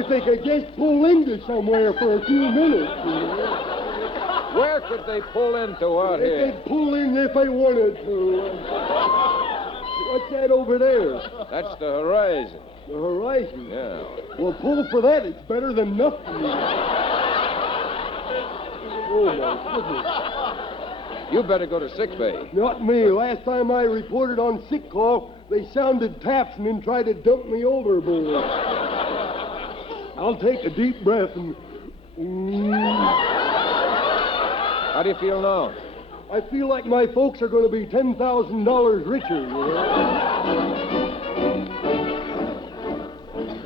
If they could just pull into somewhere for a few minutes. Where could they pull into out here? They could pull in if they wanted to. What's that over there? That's the horizon. The horizon? Yeah. Well, pull for that. It's better than nothing. Oh, my goodness. You better go to sick bay. Not me. Last time I reported on sick call, they sounded taps and then tried to dump me overboard. I'll take a deep breath and... How do you feel now? I feel like my folks are going to be $10,000 richer, you know.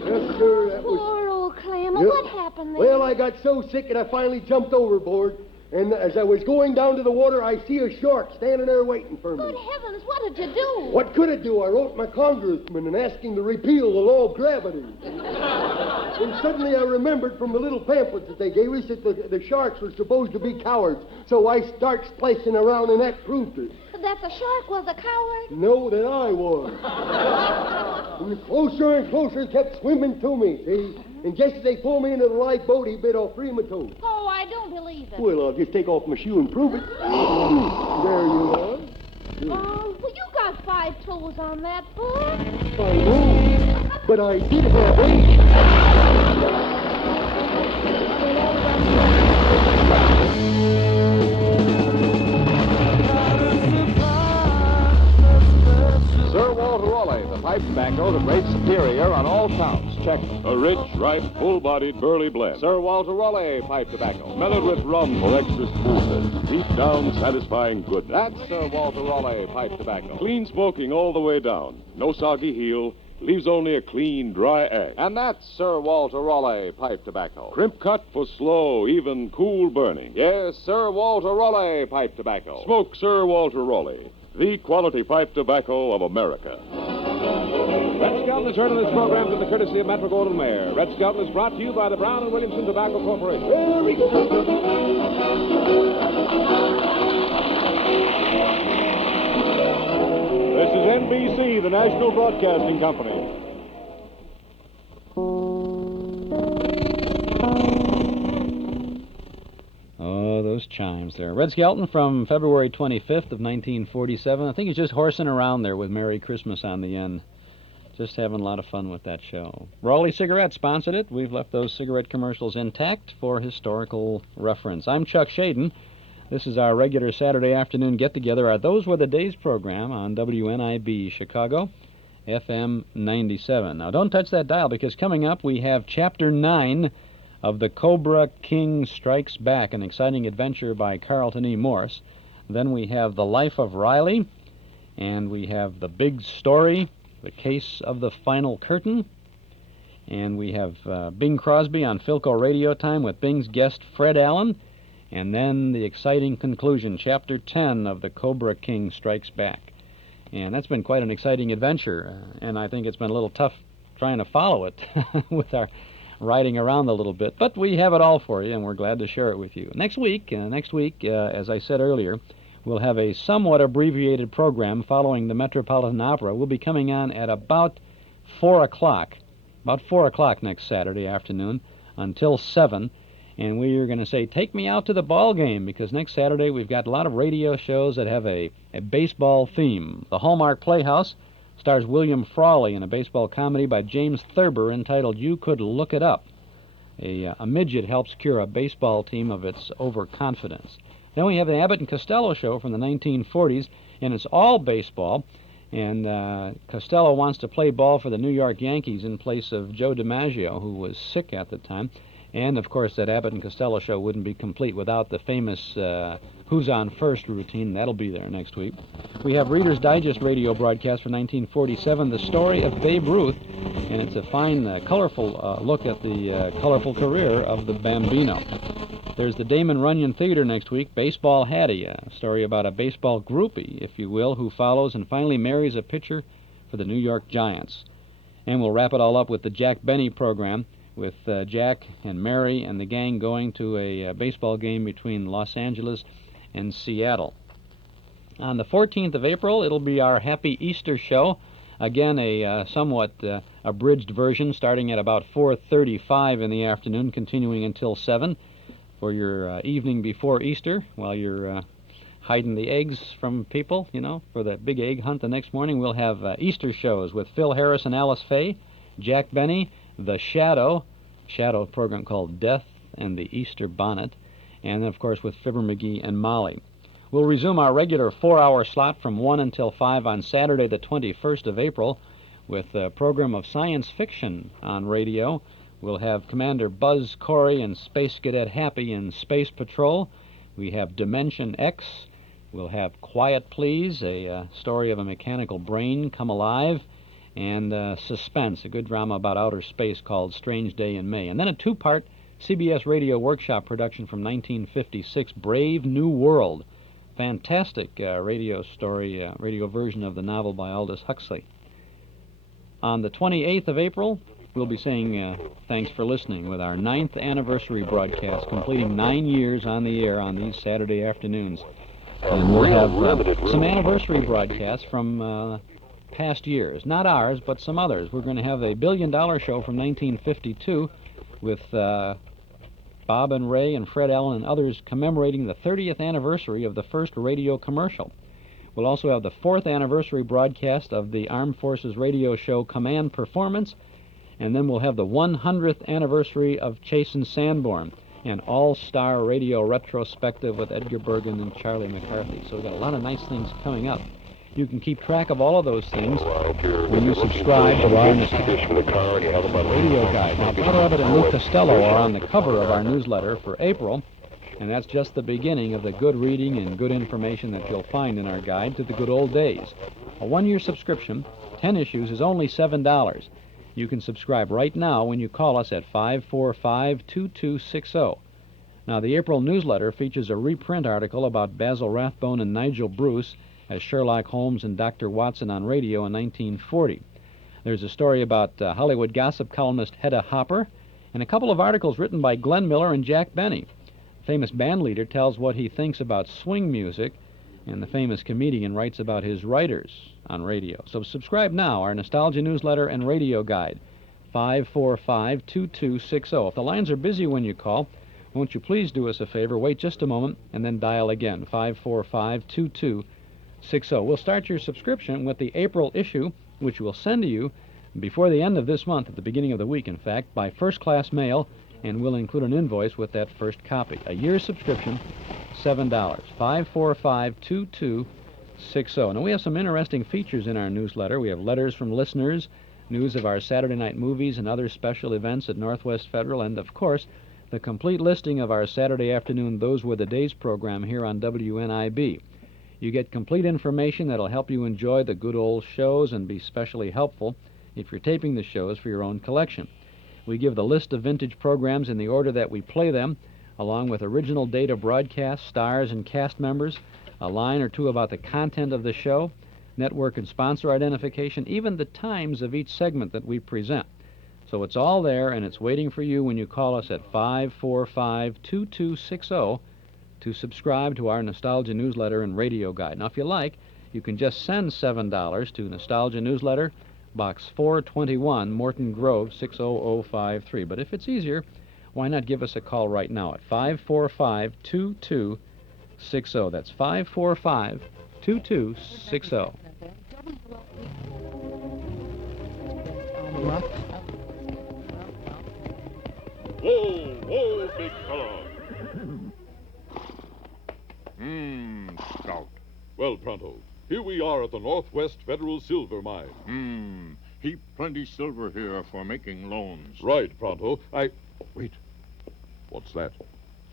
Yes, sir, that was... Poor old Clem. Yep. What happened there? Well, I got so sick that I finally jumped overboard. And as I was going down to the water, I see a shark standing there waiting for me. Good heavens, what did you do? What could it do? I wrote my congressman and asked him to repeal the law of gravity. And suddenly I remembered from the little pamphlets that they gave us that the sharks were supposed to be cowards. So I start splashing around, and that proved it. That the shark was a coward? No, that I was. And closer and closer it kept swimming to me, see? And just as they pulled me into the lifeboat, he bit off 3 of my toes. Oh, I don't believe it. Well, I'll just take off my shoe and prove it. There you are. Oh, well, you got 5 toes on that foot. I know, but I did have 8. Sir Walter Raleigh, the pipe tobacco, the great superior on all counts. Check. A rich, ripe, full-bodied, burley blend. Sir Walter Raleigh pipe tobacco. Mellowed with rum for extra smoothness. Deep down, satisfying goodness. That's Sir Walter Raleigh pipe tobacco. Clean smoking all the way down. No soggy heel. Leaves only a clean, dry ash. And that's Sir Walter Raleigh pipe tobacco. Crimp cut for slow, even, cool burning. Yes, Sir Walter Raleigh pipe tobacco. Smoke Sir Walter Raleigh, the quality pipe tobacco of America. Red Skelton is heard in this program to the courtesy of Metro-Goldwyn-Mayer. Red Skelton is brought to you by the Brown and Williamson Tobacco Corporation. Very good. This is NBC, the National Broadcasting Company. Oh, those chimes there. Red Skelton from February 25th of 1947. I think he's just horsing around there with Merry Christmas on the end. Just having a lot of fun with that show. Raleigh Cigarettes sponsored it. We've left those cigarette commercials intact for historical reference. I'm Chuck Shaden. This is our regular Saturday afternoon get-together. Those Were the Days program on WNIB Chicago, FM 97. Now, don't touch that dial, because coming up we have Chapter 9 of The Cobra King Strikes Back, an exciting adventure by Carlton E. Morse. Then we have The Life of Riley, and we have The Big Story, The Case of the Final Curtain, and we have Bing Crosby on Philco Radio Time with Bing's guest Fred Allen, and then the exciting conclusion, Chapter 10 of The Cobra King Strikes Back. And that's been quite an exciting adventure, and I think it's been a little tough trying to follow it with our riding around a little bit. But we have it all for you, and we're glad to share it with you. Next week, as I said earlier, we'll have a somewhat abbreviated program following the Metropolitan Opera. We'll be coming on at about 4 o'clock, next Saturday afternoon until 7. And we are going to say, take me out to the ball game, because next Saturday we've got a lot of radio shows that have a baseball theme. The Hallmark Playhouse stars William Frawley in a baseball comedy by James Thurber entitled You Could Look It Up. A midget helps cure a baseball team of its overconfidence. Then we have the Abbott and Costello show from the 1940s, and it's all baseball. And Costello wants to play ball for the New York Yankees in place of Joe DiMaggio, who was sick at the time. And, of course, that Abbott and Costello show wouldn't be complete without the famous Who's On First routine. That'll be there next week. We have Reader's Digest radio broadcast for 1947, The Story of Babe Ruth. And it's a fine, colorful look at the colorful career of the Bambino. There's the Damon Runyon Theater next week, Baseball Hattie, a story about a baseball groupie, if you will, who follows and finally marries a pitcher for the New York Giants. And we'll wrap it all up with the Jack Benny program, with Jack and Mary and the gang going to a baseball game between Los Angeles and Seattle. On the 14th of April, it'll be our Happy Easter show. Again, a somewhat abridged version starting at about 4:35 in the afternoon, continuing until 7 for your evening before Easter while you're hiding the eggs from people, you know, for the big egg hunt the next morning. We'll have Easter shows with Phil Harris and Alice Faye, Jack Benny, The Shadow program called Death and the Easter Bonnet, and then, of course, with Fibber McGee and Molly. We'll resume our regular 4-hour slot from 1 until 5 on Saturday, the 21st of April, with a program of science fiction on radio. We'll have Commander Buzz Corey and Space Cadet Happy in Space Patrol. We have Dimension X. We'll have Quiet Please, a story of a mechanical brain come alive, and Suspense, a good drama about outer space called Strange Day in May. And then a 2-part CBS Radio Workshop production from 1956, Brave New World. Fantastic radio story, radio version of the novel by Aldous Huxley. On the 28th of April, we'll be saying thanks for listening with our 9th anniversary broadcast, completing 9 years on the air on these Saturday afternoons. And we'll have some anniversary broadcasts from past years. Not ours, but some others. We're going to have a $1 Billion Show from 1952 with Bob and Ray and Fred Allen and others commemorating the 30th anniversary of the first radio commercial. We'll also have the 4th anniversary broadcast of the Armed Forces radio show Command Performance, and then we'll have the 100th anniversary of Chase and Sanborn, an all-star radio retrospective with Edgar Bergen and Charlie McCarthy. So we've got a lot of nice things coming up. You can keep track of all of those things when you subscribe to our radio guide. Now, Brother Abbott and Lou Costello are on the cover of our newsletter for April, and that's just the beginning of the good reading and good information that you'll find in our guide to the good old days. A 1-year subscription, 10 issues, is only $7. You can subscribe right now when you call us at 545-2260. Now, the April newsletter features a reprint article about Basil Rathbone and Nigel Bruce as Sherlock Holmes and Dr. Watson on radio in 1940. There's a story about Hollywood gossip columnist Hedda Hopper, and a couple of articles written by Glenn Miller and Jack Benny. The famous band leader tells what he thinks about swing music, and the famous comedian writes about his writers on radio. So subscribe now, our nostalgia newsletter and radio guide, 545-2260. If the lines are busy when you call, won't you please do us a favor, wait just a moment, and then dial again, 545-2260. We'll start your subscription with the April issue, which we'll send to you before the end of this month, at the beginning of the week, in fact, by first-class mail, and we'll include an invoice with that first copy. A year's subscription, $7. 545-2260. Now, we have some interesting features in our newsletter. We have letters from listeners, news of our Saturday night movies and other special events at Northwest Federal, and, of course, the complete listing of our Saturday afternoon Those Were the Days program here on WNIB. You get complete information that'll help you enjoy the good old shows and be specially helpful if you're taping the shows for your own collection. We give the list of vintage programs in the order that we play them, along with original date of broadcast, stars and cast members, a line or two about the content of the show, network and sponsor identification, even the times of each segment that we present. So it's all there, and it's waiting for you when you call us at 545-2260 to subscribe to our Nostalgia Newsletter and Radio Guide. Now, if you like, you can just send $7 to Nostalgia Newsletter, Box 421, Morton Grove, 60053. But if it's easier, why not give us a call right now at 545-2260. That's 545-2260. Whoa, whoa, big fella. Stout. Well, Pronto, here we are at the Northwest Federal Silver Mine. Heap plenty silver here for making loans. Right, Pronto. Wait. What's that?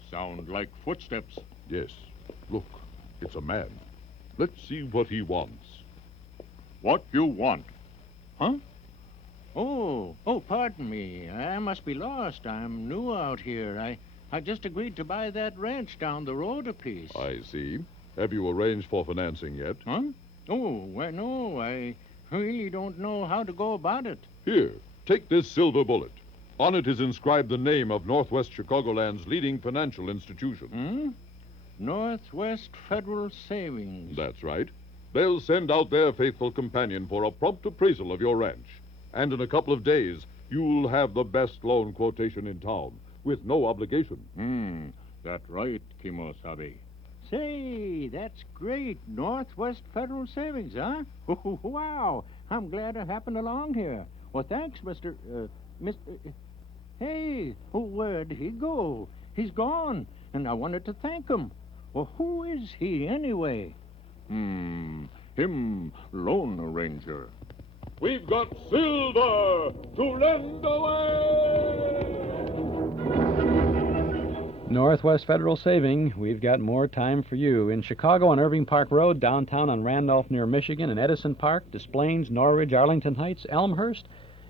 Sound like footsteps. Yes. Look, it's a man. Let's see what he wants. What you want? Huh? Oh, pardon me. I must be lost. I'm new out here. I just agreed to buy that ranch down the road a piece. I see. Have you arranged for financing yet? Huh? Oh, well, no. really don't know how to go about it. Here, take this silver bullet. On it is inscribed the name of Northwest Chicagoland's leading financial institution. Northwest Federal Savings. That's right. They'll send out their faithful companion for a prompt appraisal of your ranch. And in a couple of days, you'll have the best loan quotation in town, with no obligation. That's right, Kimosabe. Say, that's great. Northwest Federal Savings, huh? Wow. I'm glad I happened along here. Well, thanks, Mr. Hey, where'd he go? He's gone, and I wanted to thank him. Well, who is he, anyway? Him, loan arranger. We've got silver to lend away! Northwest Federal Saving, we've got more time for you. In Chicago on Irving Park Road, downtown on Randolph near Michigan, in Edison Park, Des Plaines, Norridge, Arlington Heights, Elmhurst,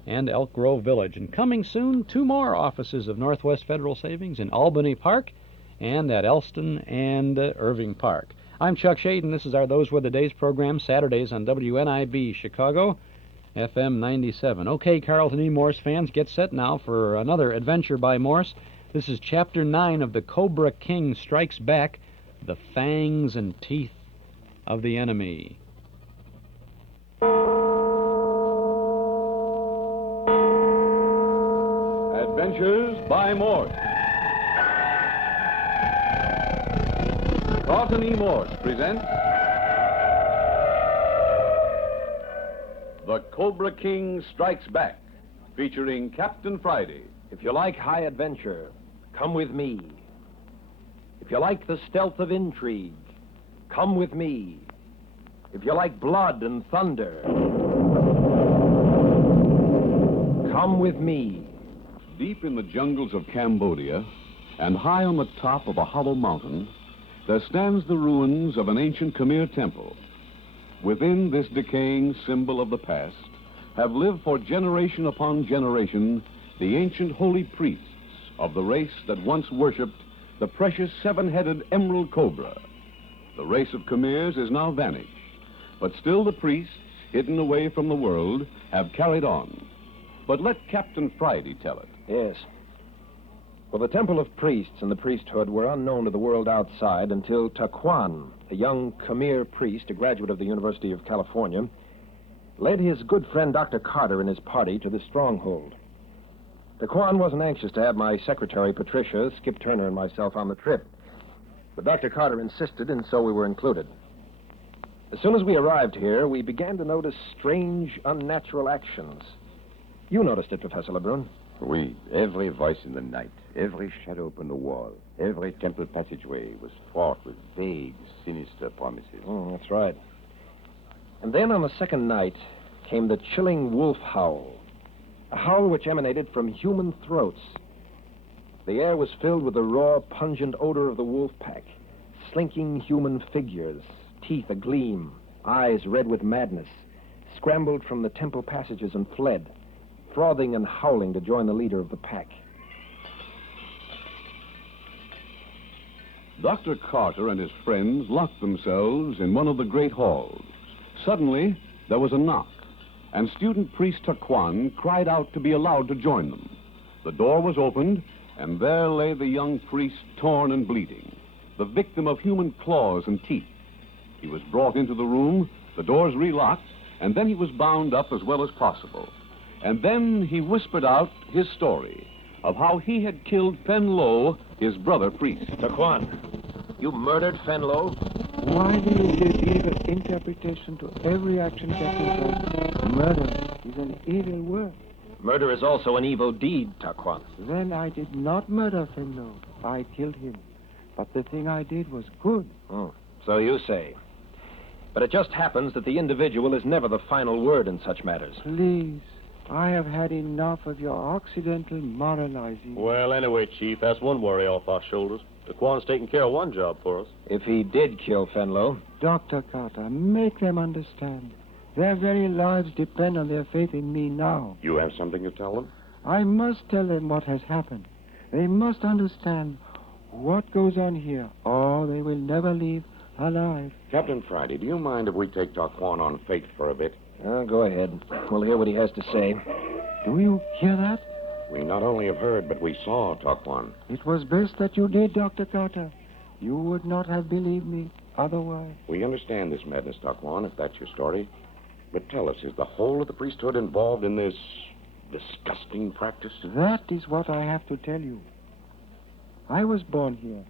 and Elk Grove Village. And coming soon, 2 more offices of Northwest Federal Savings in Albany Park and at Elston and Irving Park. I'm Chuck Shaden. This is our Those Were the Days program, Saturdays on WNIB Chicago, FM 97. Okay, Carlton E. Morse fans, get set now for another adventure by Morse. This is Chapter 9 of The Cobra King Strikes Back, The Fangs and Teeth of the Enemy. Adventures by Morse. Carlton E. Morse presents The Cobra King Strikes Back, featuring Captain Friday. If you like high adventure, come with me. If you like the stealth of intrigue, come with me. If you like blood and thunder, come with me. Deep in the jungles of Cambodia, and high on the top of a hollow mountain, there stands the ruins of an ancient Khmer temple. Within this decaying symbol of the past have lived for generation upon generation the ancient holy priests of the race that once worshipped the precious 7-headed emerald cobra. The race of Khmers is now vanished, but still the priests, hidden away from the world, have carried on. But let Captain Friday tell it. Yes. Well, the temple of priests and the priesthood were unknown to the world outside until Taquan, a young Khmer priest, a graduate of the University of California, led his good friend Dr. Carter and his party to the stronghold. Taquan wasn't anxious to have my secretary, Patricia, Skip Turner, and myself on the trip. But Dr. Carter insisted, and so we were included. As soon as we arrived here, we began to notice strange, unnatural actions. You noticed it, Professor Lebrun. Oui, every voice in the night, every shadow upon the wall, every temple passageway was fraught with vague, sinister promises. That's right. And then on the second night came the chilling wolf howl, a howl which emanated from human throats. The air was filled with the raw, pungent odor of the wolf pack, slinking human figures, teeth agleam, eyes red with madness, scrambled from the temple passages and fled, frothing and howling to join the leader of the pack. Dr. Carter and his friends locked themselves in one of the great halls. Suddenly, there was a knock, and student priest Taquan cried out to be allowed to join them. The door was opened, and there lay the young priest, torn and bleeding, the victim of human claws and teeth. He was brought into the room, the doors relocked, and then he was bound up as well as possible. And then he whispered out his story of how he had killed Fenlo, his brother priest. Taquan, you murdered Fenlo? Why do you give evil interpretation to every action, Captain Frank? Murder is an evil word. Murder is also an evil deed, Taquan. Then I did not murder Fenlo. I killed him. But the thing I did was good. So you say. But it just happens that the individual is never the final word in such matters. Please. I have had enough of your occidental moralizing. Well, anyway, Chief, that's one worry off our shoulders. Taquan's taking care of one job for us. If he did kill Fenlo. Dr. Carter, make them understand. Their very lives depend on their faith in me now. You have something to tell them? I must tell them what has happened. They must understand what goes on here, or they will never leave alive. Captain Friday, do you mind if we take Taquan on faith for a bit? Go ahead. We'll hear what he has to say. Do you hear that? We not only have heard, but we saw, Taquan. It was best that you did, Dr. Carter. You would not have believed me otherwise. We understand this madness, Taquan, if that's your story. But tell us, is the whole of the priesthood involved in this disgusting practice? That is what I have to tell you. I was born here.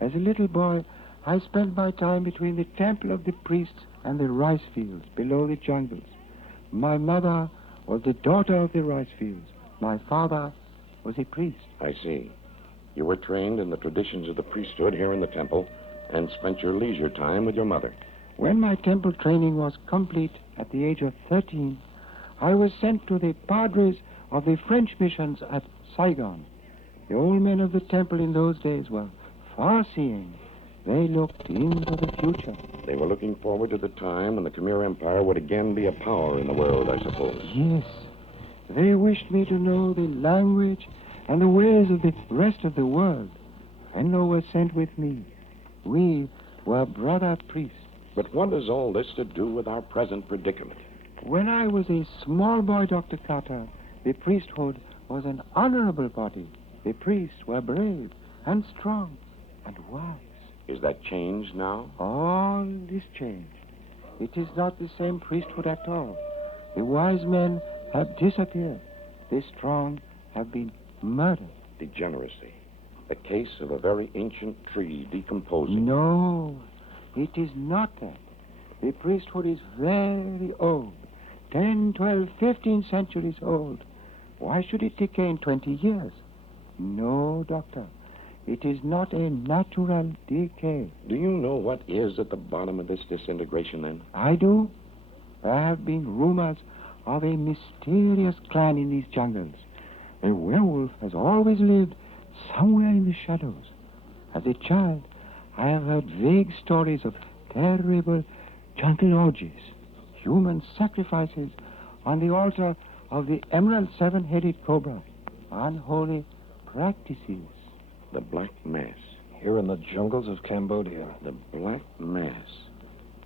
As a little boy, I spent my time between the temple of the priests and the rice fields below the jungles. My mother was the daughter of the rice fields. My father was a priest. I see. You were trained in the traditions of the priesthood here in the temple and spent your leisure time with your mother. When my temple training was complete at the age of 13, I was sent to the padres of the French missions at Saigon. The old men of the temple in those days were far-seeing. They looked into the future. They were looking forward to the time when the Khmer Empire would again be a power in the world, I suppose. Yes. They wished me to know the language and the ways of the rest of the world. Venlo was sent with me. We were brother priests. But what has all this to do with our present predicament? When I was a small boy, Dr. Carter, the priesthood was an honorable body. The priests were brave and strong and wise. Is that changed now? All is changed. It is not the same priesthood at all. The wise men have disappeared. The strong have been murdered. Degeneracy. A case of a very ancient tree decomposing. No, it is not that. The priesthood is very old. 10, 12, 15 centuries old. Why should it decay in 20 years? No, Doctor. It is not a natural decay. Do you know what is at the bottom of this disintegration, then? I do. There have been rumors of a mysterious clan in these jungles. A werewolf has always lived somewhere in the shadows. As a child, I have heard vague stories of terrible jungle orgies, human sacrifices on the altar of the emerald seven-headed cobra, unholy practices. The Black Mass. Here in the jungles of Cambodia. The Black Mass.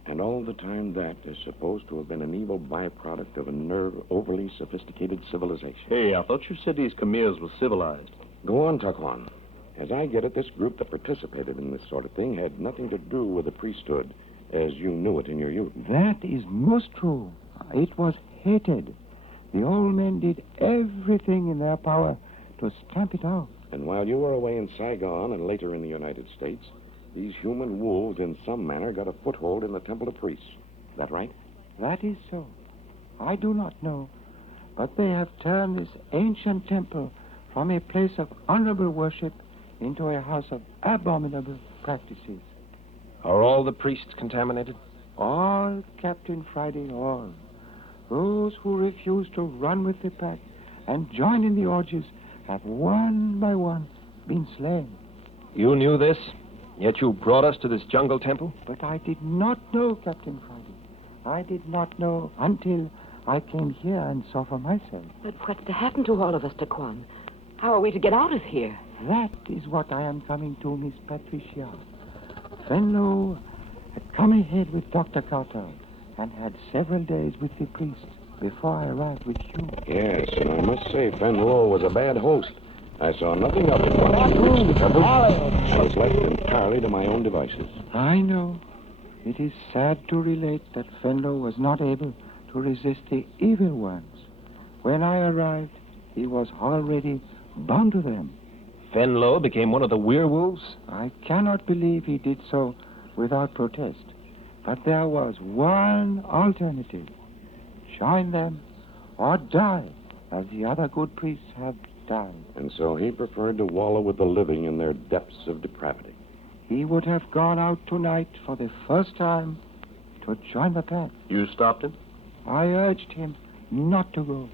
And all the time that is supposed to have been an evil byproduct of a overly sophisticated civilization. Hey, I thought you said these Khmers were civilized. Go on, Taquan. As I get it, this group that participated in this sort of thing had nothing to do with the priesthood as you knew it in your youth. That is most true. It was hated. The old men did everything in their power to stamp it out. And while you were away in Saigon and later in the United States, these human wolves in some manner got a foothold in the Temple of Priests. Is that right? That is so. I do not know. But they have turned this ancient temple from a place of honorable worship into a house of abominable practices. Are all the priests contaminated? All, Captain Friday, all. Those who refuse to run with the pack and join in the orgies have one by one been slain. You knew this, yet you brought us to this jungle temple? But I did not know, Captain Friday. I did not know until I came here and saw for myself. But what's to happen to all of us, Taquan? How are we to get out of here? That is what I am coming to, Miss Patricia. Venlo had come ahead with Dr. Carter and had several days with the priests before I arrived with you. Yes, and I must say, Fenlo was a bad host. I saw nothing of him once he reached the temple. I was left entirely to my own devices. I know. It is sad to relate that Fenlo was not able to resist the evil ones. When I arrived, he was already bound to them. Fenlo became one of the werewolves? I cannot believe he did so without protest. But there was one alternative. Join them or die, as the other good priests have died. And so he preferred to wallow with the living in their depths of depravity. He would have gone out tonight for the first time to join the pack. You stopped him? I urged him not to go.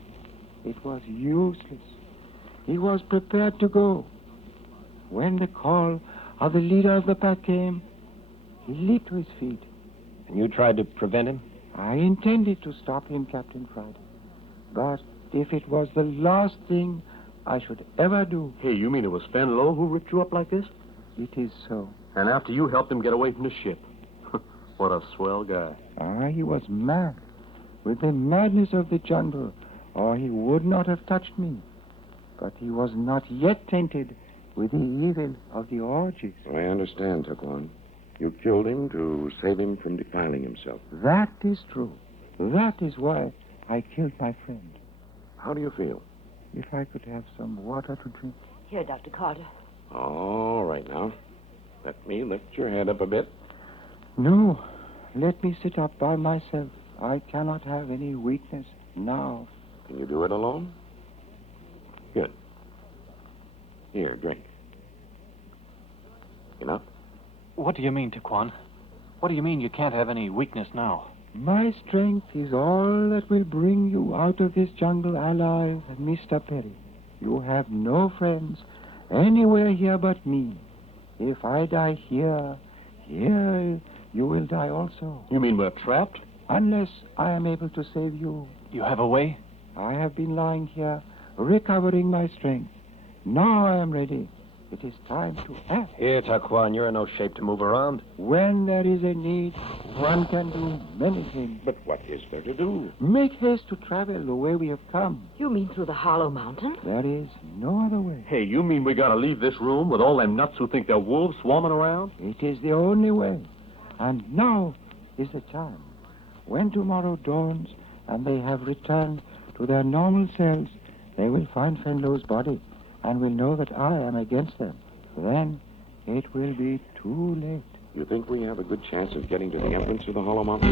It was useless. He was prepared to go. When the call of the leader of the pack came, he leaped to his feet. And you tried to prevent him? I intended to stop him, Captain Friday. But if it was the last thing I should ever do... Hey, you mean it was Fenlo who ripped you up like this? It is so. And after you helped him get away from the ship. What a swell guy. He was mad. with the madness of the jungle, or he would not have touched me. But he was not yet tainted with the evil of the orgies. I understand, Taquan. You killed him to save him from defiling himself. That is true. That is why I killed my friend. How do you feel? If I could have some water to drink. Here, Dr. Carter. All right, now. Let me lift your head up a bit. No, let me sit up by myself. I cannot have any weakness now. Can you do it alone? Good. Here, drink. Enough? What do you mean, Taquan? What do you mean you can't have any weakness now? My strength is all that will bring you out of this jungle alive, Mr. Perry. You have no friends anywhere here but me. If I die here, you will die also. You mean we're trapped? Unless I am able to save you. You have a way? I have been lying here, recovering my strength. Now I am ready. It is time to act. Here, Taquan, you're in no shape to move around. When there is a need, one can do many things. But what is there to do? Make haste to travel the way we have come. You mean through the Hollow Mountain? There is no other way. Hey, you mean we gotta leave this room with all them nuts who think they're wolves swarming around? It is the only way. And now is the time. When tomorrow dawns and they have returned to their normal selves, they will find Fenlow's body and will know that I am against them. Then it will be too late. You think we have a good chance of getting to the entrance of the Hollow Mountain?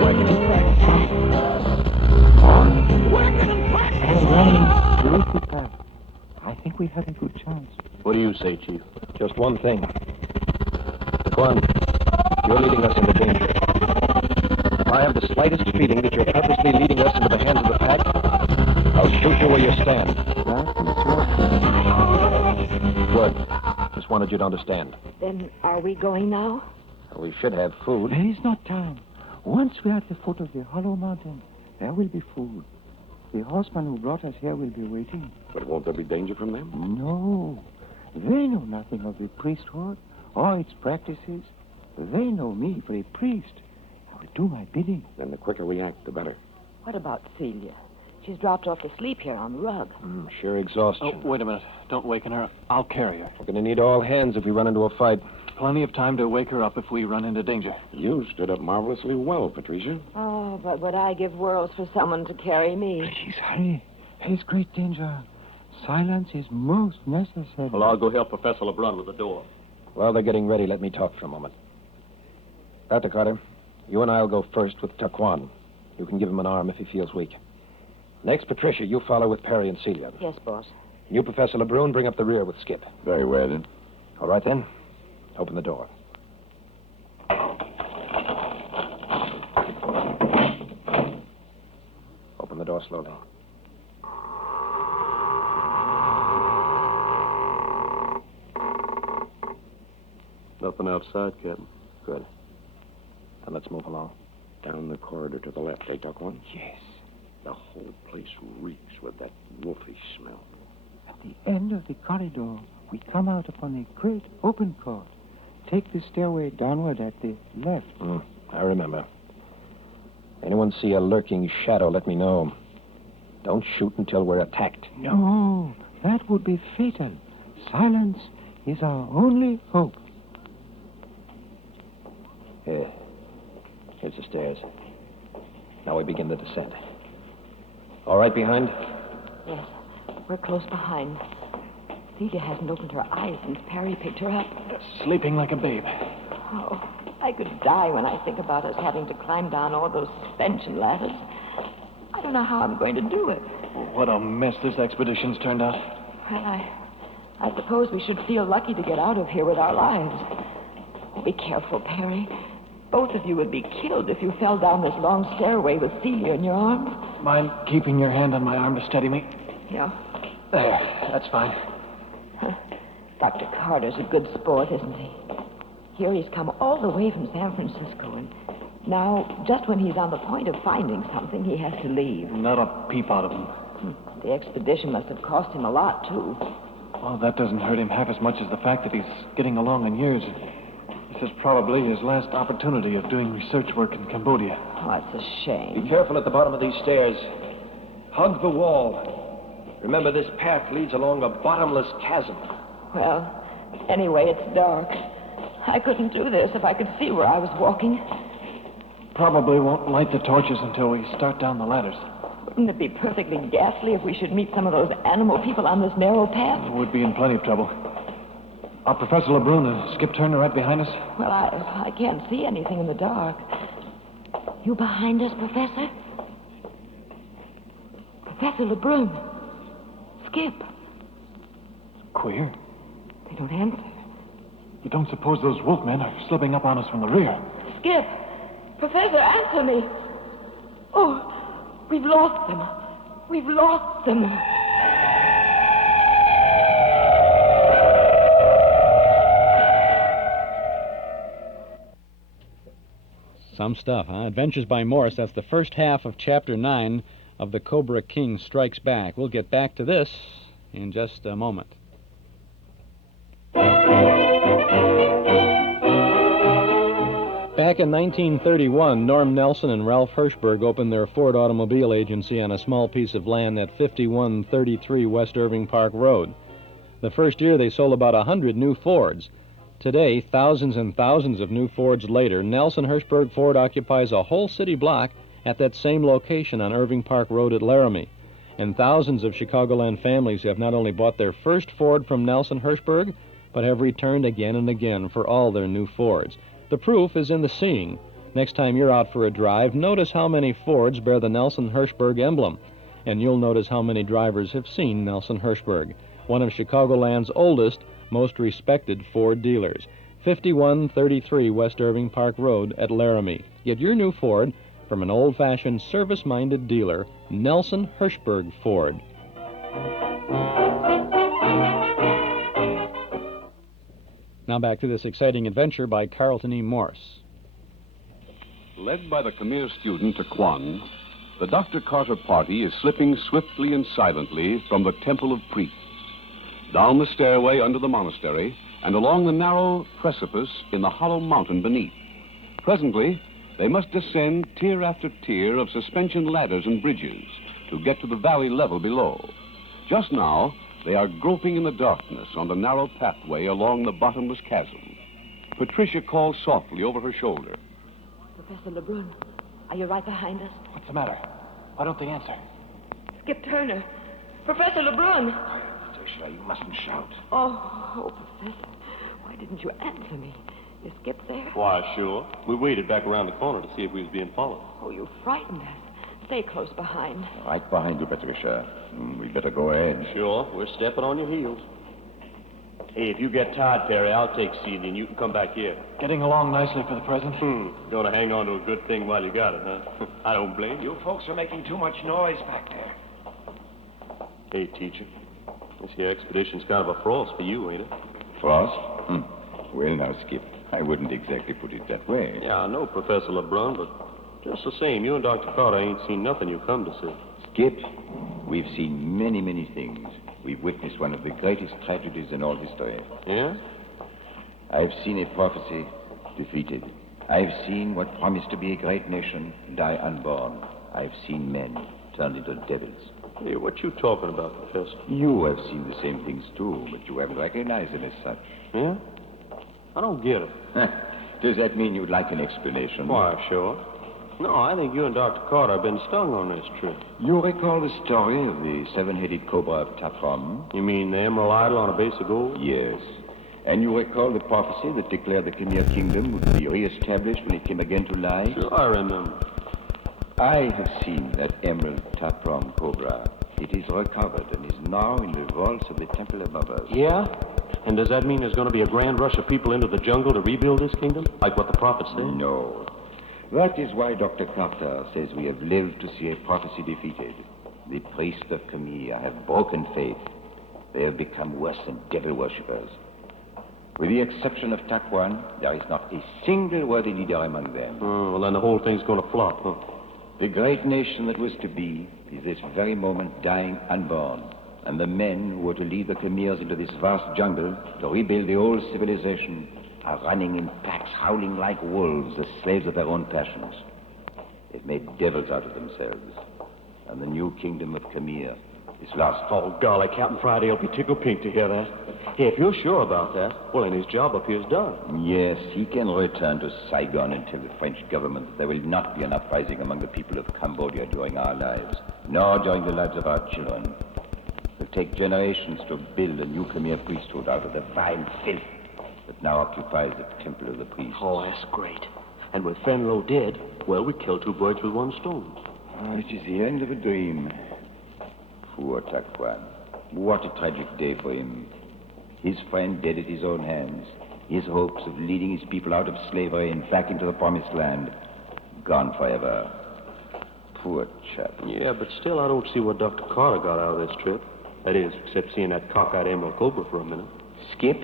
Wagon and track. Wagon and track. And running through the path. I think we have a good chance. What do you say, Chief? Just one thing. Taquan, you're leading us into danger. If I have the slightest feeling that you're purposely leading us into the hands of the pack, I'll shoot you where you stand. Good. Just wanted you to understand. Then are we going now? We should have food. There is not time. Once we are at the foot of the Hollow Mountain, there will be food. The horseman who brought us here will be waiting. But won't there be danger from them? No. They know nothing of the priesthood or its practices. They know me for a priest. I will do my bidding. Then the quicker we act, the better. What about Celia? She's dropped off to sleep here on the rug. Sure exhaustion. Oh, wait a minute. Don't waken her. I'll carry her. We're going to need all hands if we run into a fight. Plenty of time to wake her up if we run into danger. You stood up marvelously well, Patricia. Oh, but would I give worlds for someone to carry me? Please, hurry. There's great danger. Silence is most necessary. Well, I'll go help Professor LeBrun with the door. While they're getting ready, let me talk for a moment. Dr. Carter, you and I'll go first with Taquan. You can give him an arm if he feels weak. Next, Patricia, you follow with Perry and Celia. Yes, boss. You, Professor LeBrun, bring up the rear with Skip. Very well, then. All right, then. Open the door. Open the door slowly. Nothing outside, Captain. Good. And let's move along. Down the corridor to the left, eh, Taquan? Yes. The whole place reeks with that wolfish smell. At the end of the corridor, we come out upon a great open court. Take the stairway downward at the left. I remember. Anyone see a lurking shadow, let me know. Don't shoot until we're attacked. No, that would be fatal. Silence is our only hope. Here. Here's the stairs. Now we begin the descent. All right behind? Yes, we're close behind. Celia hasn't opened her eyes since Perry picked her up. Sleeping like a babe. Oh, I could die when I think about us having to climb down all those suspension ladders. I don't know how I'm going to do it. What a mess this expedition's turned out. Well, I suppose we should feel lucky to get out of here with our lives. Be careful, Perry. Both of you would be killed if you fell down this long stairway with Celia in your arms. Mind keeping your hand on my arm to steady me? Yeah. There, that's fine. Dr. Carter's a good sport, isn't he? Here he's come all the way from San Francisco, and now, just when he's on the point of finding something, he has to leave. Not a peep out of him. The expedition must have cost him a lot, too. Well, that doesn't hurt him half as much as the fact that he's getting along in years. This is probably his last opportunity of doing research work in Cambodia. Oh, it's a shame. Be careful at the bottom of these stairs. Hug the wall. Remember, this path leads along a bottomless chasm. Well, anyway, it's dark. I couldn't do this if I could see where I was walking. Probably won't light the torches until we start down the ladders. Wouldn't it be perfectly ghastly if we should meet some of those animal people on this narrow path? We'd be in plenty of trouble. Are Professor LeBrun and Skip Turner right behind us? Well, I can't see anything in the dark. You behind us, Professor? Professor LeBrun. Skip. Queer. They don't answer. You don't suppose those wolfmen are slipping up on us from the rear? Skip! Professor, answer me! Oh, we've lost them. We've lost them. Some stuff, huh? Adventures by Morse. That's the first half of Chapter 9 of The Cobra King Strikes Back. We'll get back to this in just a moment. Back in 1931, Norm Nelson and Ralph Hirschberg opened their Ford automobile agency on a small piece of land at 5133 West Irving Park Road. The first year, they sold about 100 new Fords. Today, thousands and thousands of new Fords later, Nelson Hirschberg Ford occupies a whole city block at that same location on Irving Park Road at Laramie. And thousands of Chicagoland families have not only bought their first Ford from Nelson Hirschberg, but have returned again and again for all their new Fords. The proof is in the seeing. Next time you're out for a drive, notice how many Fords bear the Nelson Hirschberg emblem, and you'll notice how many drivers have seen Nelson Hirschberg, one of Chicagoland's oldest, most respected Ford dealers. 5133 West Irving Park Road at Laramie. Get your new Ford from an old-fashioned, service-minded dealer, Nelson Hirschberg Ford. Now back to this exciting adventure by Carlton E. Morse. Led by the Khmer student Taquan, the Dr. Carter party is slipping swiftly and silently from the Temple of Priests, down the stairway under the monastery, and along the narrow precipice in the hollow mountain beneath. Presently, they must descend tier after tier of suspension ladders and bridges to get to the valley level below. Just now, they are groping in the darkness on the narrow pathway along the bottomless chasm. Patricia calls softly over her shoulder. Professor LeBrun, are you right behind us? What's the matter? Why don't they answer? Skip Turner. Professor LeBrun. Patricia, you mustn't shout. Oh, Professor, why didn't you answer me? Is Skip there? Why, sure. We waited back around the corner to see if we was being followed. Oh, you frightened us. Stay close behind. Right behind you, Patricia. We better go ahead. Sure, we're stepping on your heels. Hey, if you get tired, Perry, I'll take Seeley and you can come back here. Getting along nicely for the present. Gonna hang on to a good thing while you got it, huh? I don't blame you. You folks are making too much noise back there. Hey, teacher. This here expedition's kind of a frost for you, ain't it? Frost? Well, now, Skip, I wouldn't exactly put it that way. Yeah, I know, Professor LeBrun, but just the same, you and Dr. Carter ain't seen nothing you come to see. Skip, we've seen many, many things. We've witnessed one of the greatest tragedies in all history. Yeah? I've seen a prophecy defeated. I've seen what promised to be a great nation die unborn. I've seen men turned into devils. Hey, what you talking about, Professor? You have seen the same things, too, but you haven't recognized them as such. Yeah? I don't get it. Does that mean you'd like an explanation? Why, sure. No, I think you and Dr. Carter have been stung on this trip. You recall the story of the seven-headed cobra of Tapram? You mean the emerald idol on a base of gold? Yes. And you recall the prophecy that declared the Khmer kingdom would be re-established when it came again to life? Sure, I remember. I have seen that emerald Tapram cobra. It is recovered and is now in the vaults of the temple above us. Yeah? And does that mean there's going to be a grand rush of people into the jungle to rebuild this kingdom, like what the prophet said? No. That is why Dr. Carter says we have lived to see a prophecy defeated. The priests of Khmer have broken faith. They have become worse than devil worshippers. With the exception of Taquan, there is not a single worthy leader among them. Oh, well, then the whole thing's going to flop, huh? The great nation that was to be is this very moment dying unborn. And the men who were to lead the Khmers into this vast jungle to rebuild the old civilization are running in packs, howling like wolves, the slaves of their own passions. They've made devils out of themselves. And the new kingdom of Khmer is lost. Oh, golly, Captain Friday will be tickled pink to hear that. Hey, if you're sure about that, well, then his job up here is done. Yes, he can return to Saigon and tell the French government that there will not be an uprising among the people of Cambodia during our lives, nor during the lives of our children. It will take generations to build a new Khmer priesthood out of the vile filth that now occupies the temple of the priests. Oh, that's great. And with Fenlo dead, well, we killed two birds with one stone. Oh, it is the end of a dream. Poor Taquan. What a tragic day for him. His friend dead at his own hands. His hopes of leading his people out of slavery and back into the promised land gone forever. Poor chap. Yeah, but still, I don't see what Dr. Carter got out of this trip. That is, except seeing that cockeyed Emerald Cobra for a minute. Skip,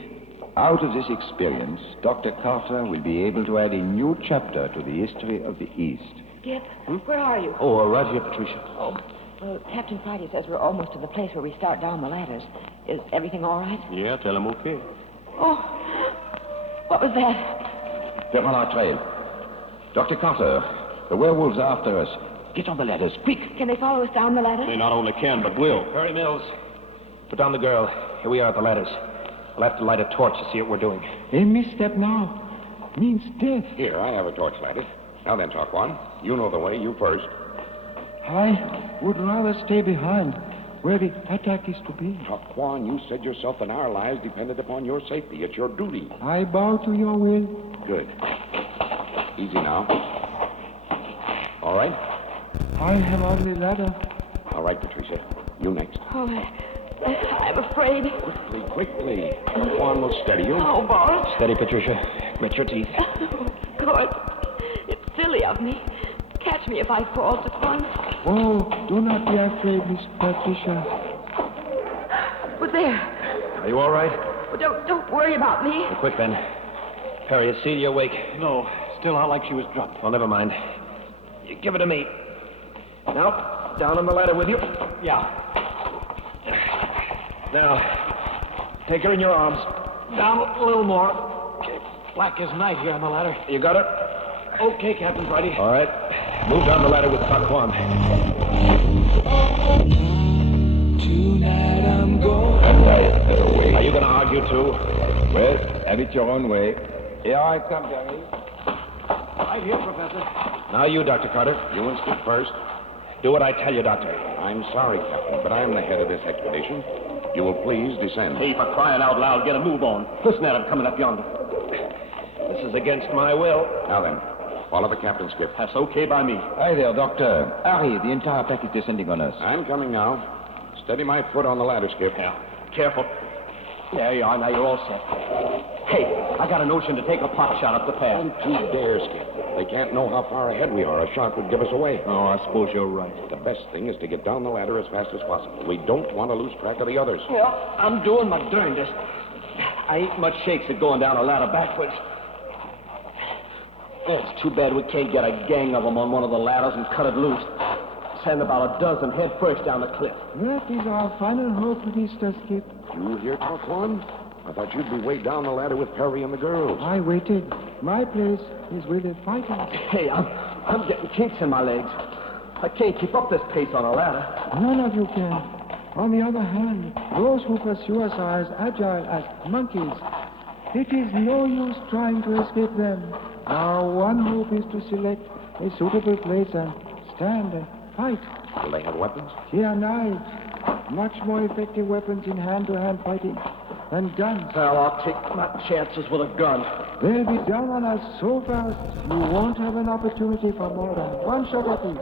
out of this experience, Dr. Carter will be able to add a new chapter to the history of the East. Skip, where are you? Oh, right here, Patricia. Oh, well, Captain Friday says we're almost to the place where we start down the ladders. Is everything all right? Yeah, tell him okay. Oh, what was that? They're on our trail. Dr. Carter, the werewolves are after us. Get on the ladders, quick. Can they follow us down the ladder? They not only can, but will. Hurry, Mills. Put down the girl. Here we are at the ladders. I'll have to light a torch to see what we're doing. A misstep now means death. Here, I have a torch lighted. Now then, Taquan, you know the way. You first. I would rather stay behind, where the attack is to be. Taquan, you said yourself that our lives depended upon your safety. It's your duty. I bow to your will. Good. Easy now. All right? I am on the ladder. All right, Patricia. You next. Oh, I'm afraid. Quickly. Taquan will steady you. Oh, boss. Steady, Patricia. Grit your teeth. Oh, good. It's silly of me. Catch me if I fall, Taquan. Oh, do not be afraid, Miss Patricia. What's there? Are you all right? Well, don't worry about me. Quick, then. Perry, is Celia awake? No, still out like she was drugged. Well, never mind. You give it to me. Now, down on the ladder with you. Yeah. Now, take her in your arms. Down a little more. Okay. Black as night here on the ladder. You got her? Okay, Captain Friday. All right. Move down the ladder with Taquan. Tonight I'm going. Are you going to argue, too? Well, have it your own way. Here I come, Jerry. Right here, Professor. Now you, Dr. Carter. You and Skip first. Do what I tell you, Doctor. I'm sorry, Captain, but I'm the head of this expedition. You will please descend. Hey, for crying out loud, get a move on. Listen at him coming up yonder. This is against my will. Now then, follow the captain, Skip. That's okay by me. Hi there, Doctor. Hurry, the entire pack is descending on us. I'm coming now. Steady my foot on the ladder, Skip. Yeah, careful. There you are, now you're all set. Hey, I got a notion to take a pot shot up the path. Don't you dare, Skip. They can't know how far ahead we are. A shot would give us away. Oh, I suppose you're right. The best thing is to get down the ladder as fast as possible. We don't want to lose track of the others. Yeah, I'm doing my darndest. I ain't much shakes at going down a ladder backwards. It's too bad we can't get a gang of them on one of the ladders and cut it loose. Send about a dozen head first down the cliff. That is our final hope, Mr. Skip. You hear, Taquan? I thought you'd be way down the ladder with Perry and the girls. I waited. My place is with the fighters. Hey, I'm getting kinks in my legs. I can't keep up this pace on a ladder. None of you can. On the other hand, those who pursue us are as agile as monkeys. It is no use trying to escape them. Our one hope is to select a suitable place and stand and fight. Will they have weapons? They are knives. Much more effective weapons in hand-to-hand fighting than guns. Well, I'll take my chances with a gun. They'll be down on us so fast, you won't have an opportunity for more than one shot at least.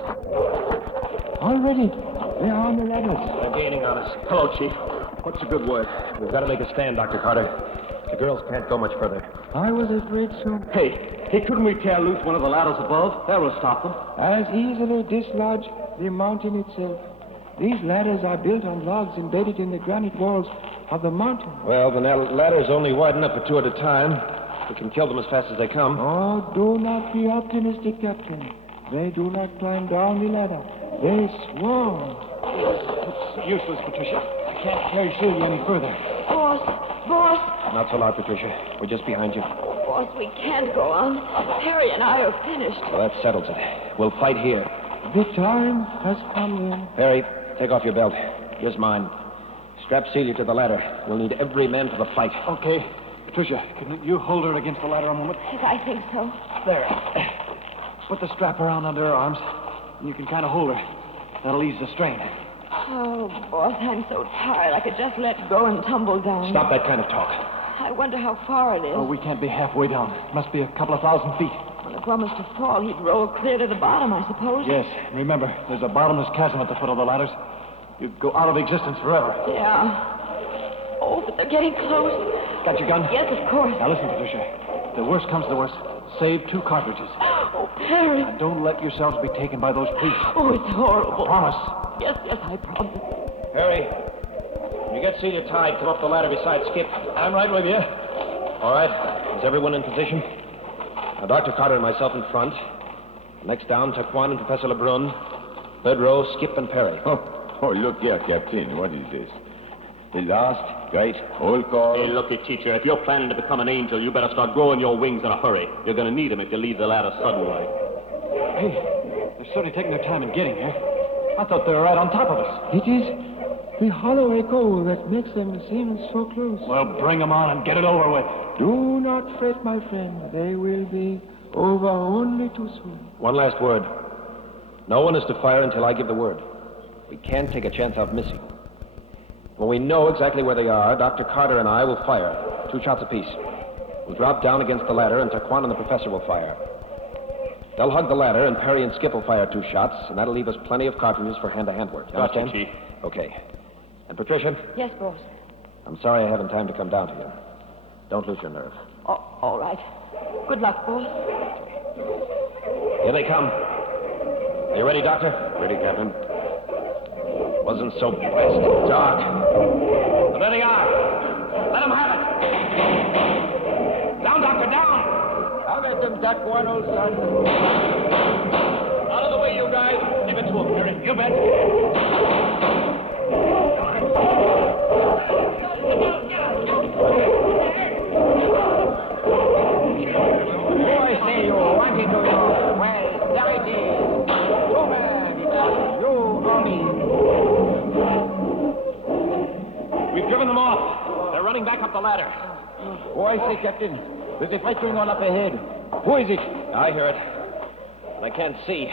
Already, they are on the ladders. They're gaining on us. Hello, Chief. What's a good word? We've got to make a stand, Dr. Carter. The girls can't go much further. I was afraid so. Hey, couldn't we tear loose one of the ladders above? That will stop them. As easily dislodge the mountain itself. These ladders are built on logs embedded in the granite walls of the mountain. Well, the ladder's only wide enough for two at a time. We can kill them as fast as they come. Oh, do not be optimistic, Captain. They do not climb down the ladder. They swarm. It's useless, Patricia. I can't carry Celia any further. Boss! Not so loud, Patricia. We're just behind you. Boss, we can't go on. Perry and I are finished. Well, that settles it. We'll fight here. The time has come then. Perry, take off your belt. Here's mine. Strap Celia to the ladder. We'll need every man for the fight. Okay. Patricia, can you hold her against the ladder a moment? Yes, I think so. There. Put the strap around under her arms, and you can kind of hold her. That'll ease the strain. Oh, Boss, I'm so tired. I could just let go and tumble down. Stop that kind of talk. I wonder how far it is. Oh, we can't be halfway down. It must be a couple of thousand feet. When the plumber's to fall, he'd roll clear to the bottom, I suppose. Yes. Remember, there's a bottomless chasm at the foot of the ladders. You'd go out of existence forever. Yeah. Oh, but they're getting close. Got your gun? Yes, of course. Now listen, Patricia. The worst comes to the worst. Save 2 cartridges. Oh, Perry. Now, don't let yourselves be taken by those priests. Oh, it's horrible. Promise. Yes, I promise. Perry, when you get Celia tied, come up the ladder beside Skip. I'm right with you. All right. Is everyone in position? Now, Dr. Carter and myself in front. Next down, Taquan and Professor Lebrun. Third row, Skip and Perry. Oh, look here, Captain. What is this? The last great roll call. Hey, look, teacher, if you're planning to become an angel, you better start growing your wings in a hurry. You're going to need them if you leave the ladder suddenly. Hey, they're certainly taking their time in getting here. I thought they were right on top of us. It is the hollow echo that makes them seem so close. Well, bring them on and get it over with. Do not fret, my friend. They will be over only too soon. One last word. No one is to fire until I give the word. We can't take a chance of missing. When we know exactly where they are, Dr. Carter and I will fire. 2 shots apiece. We'll drop down against the ladder, and Taquan and the professor will fire. They'll hug the ladder, and Perry and Skip will fire 2 shots, and that'll leave us plenty of cartridges for hand-to-hand work. You Gotcha, understand? Chief. Okay. And Patricia, Yes, Boss. I'm sorry I haven't time to come down to you. Don't lose your nerve. Oh, all right. Good luck, Boss. Here they come. Are you ready, Doctor? Ready, Captain. Wasn't so blessed dark. But there they are. Let them have it. Down, Doctor, down. Have at them, Taquan, old son. Out of the way, you guys. Give it to him, Perry. You bet. I say you wanted to know. Well, there it is. Too bad. You or me. We've driven them off. They're running back up the ladder. Oh, I say, Captain. There's a fight going on up ahead. Who is it? I hear it. And I can't see.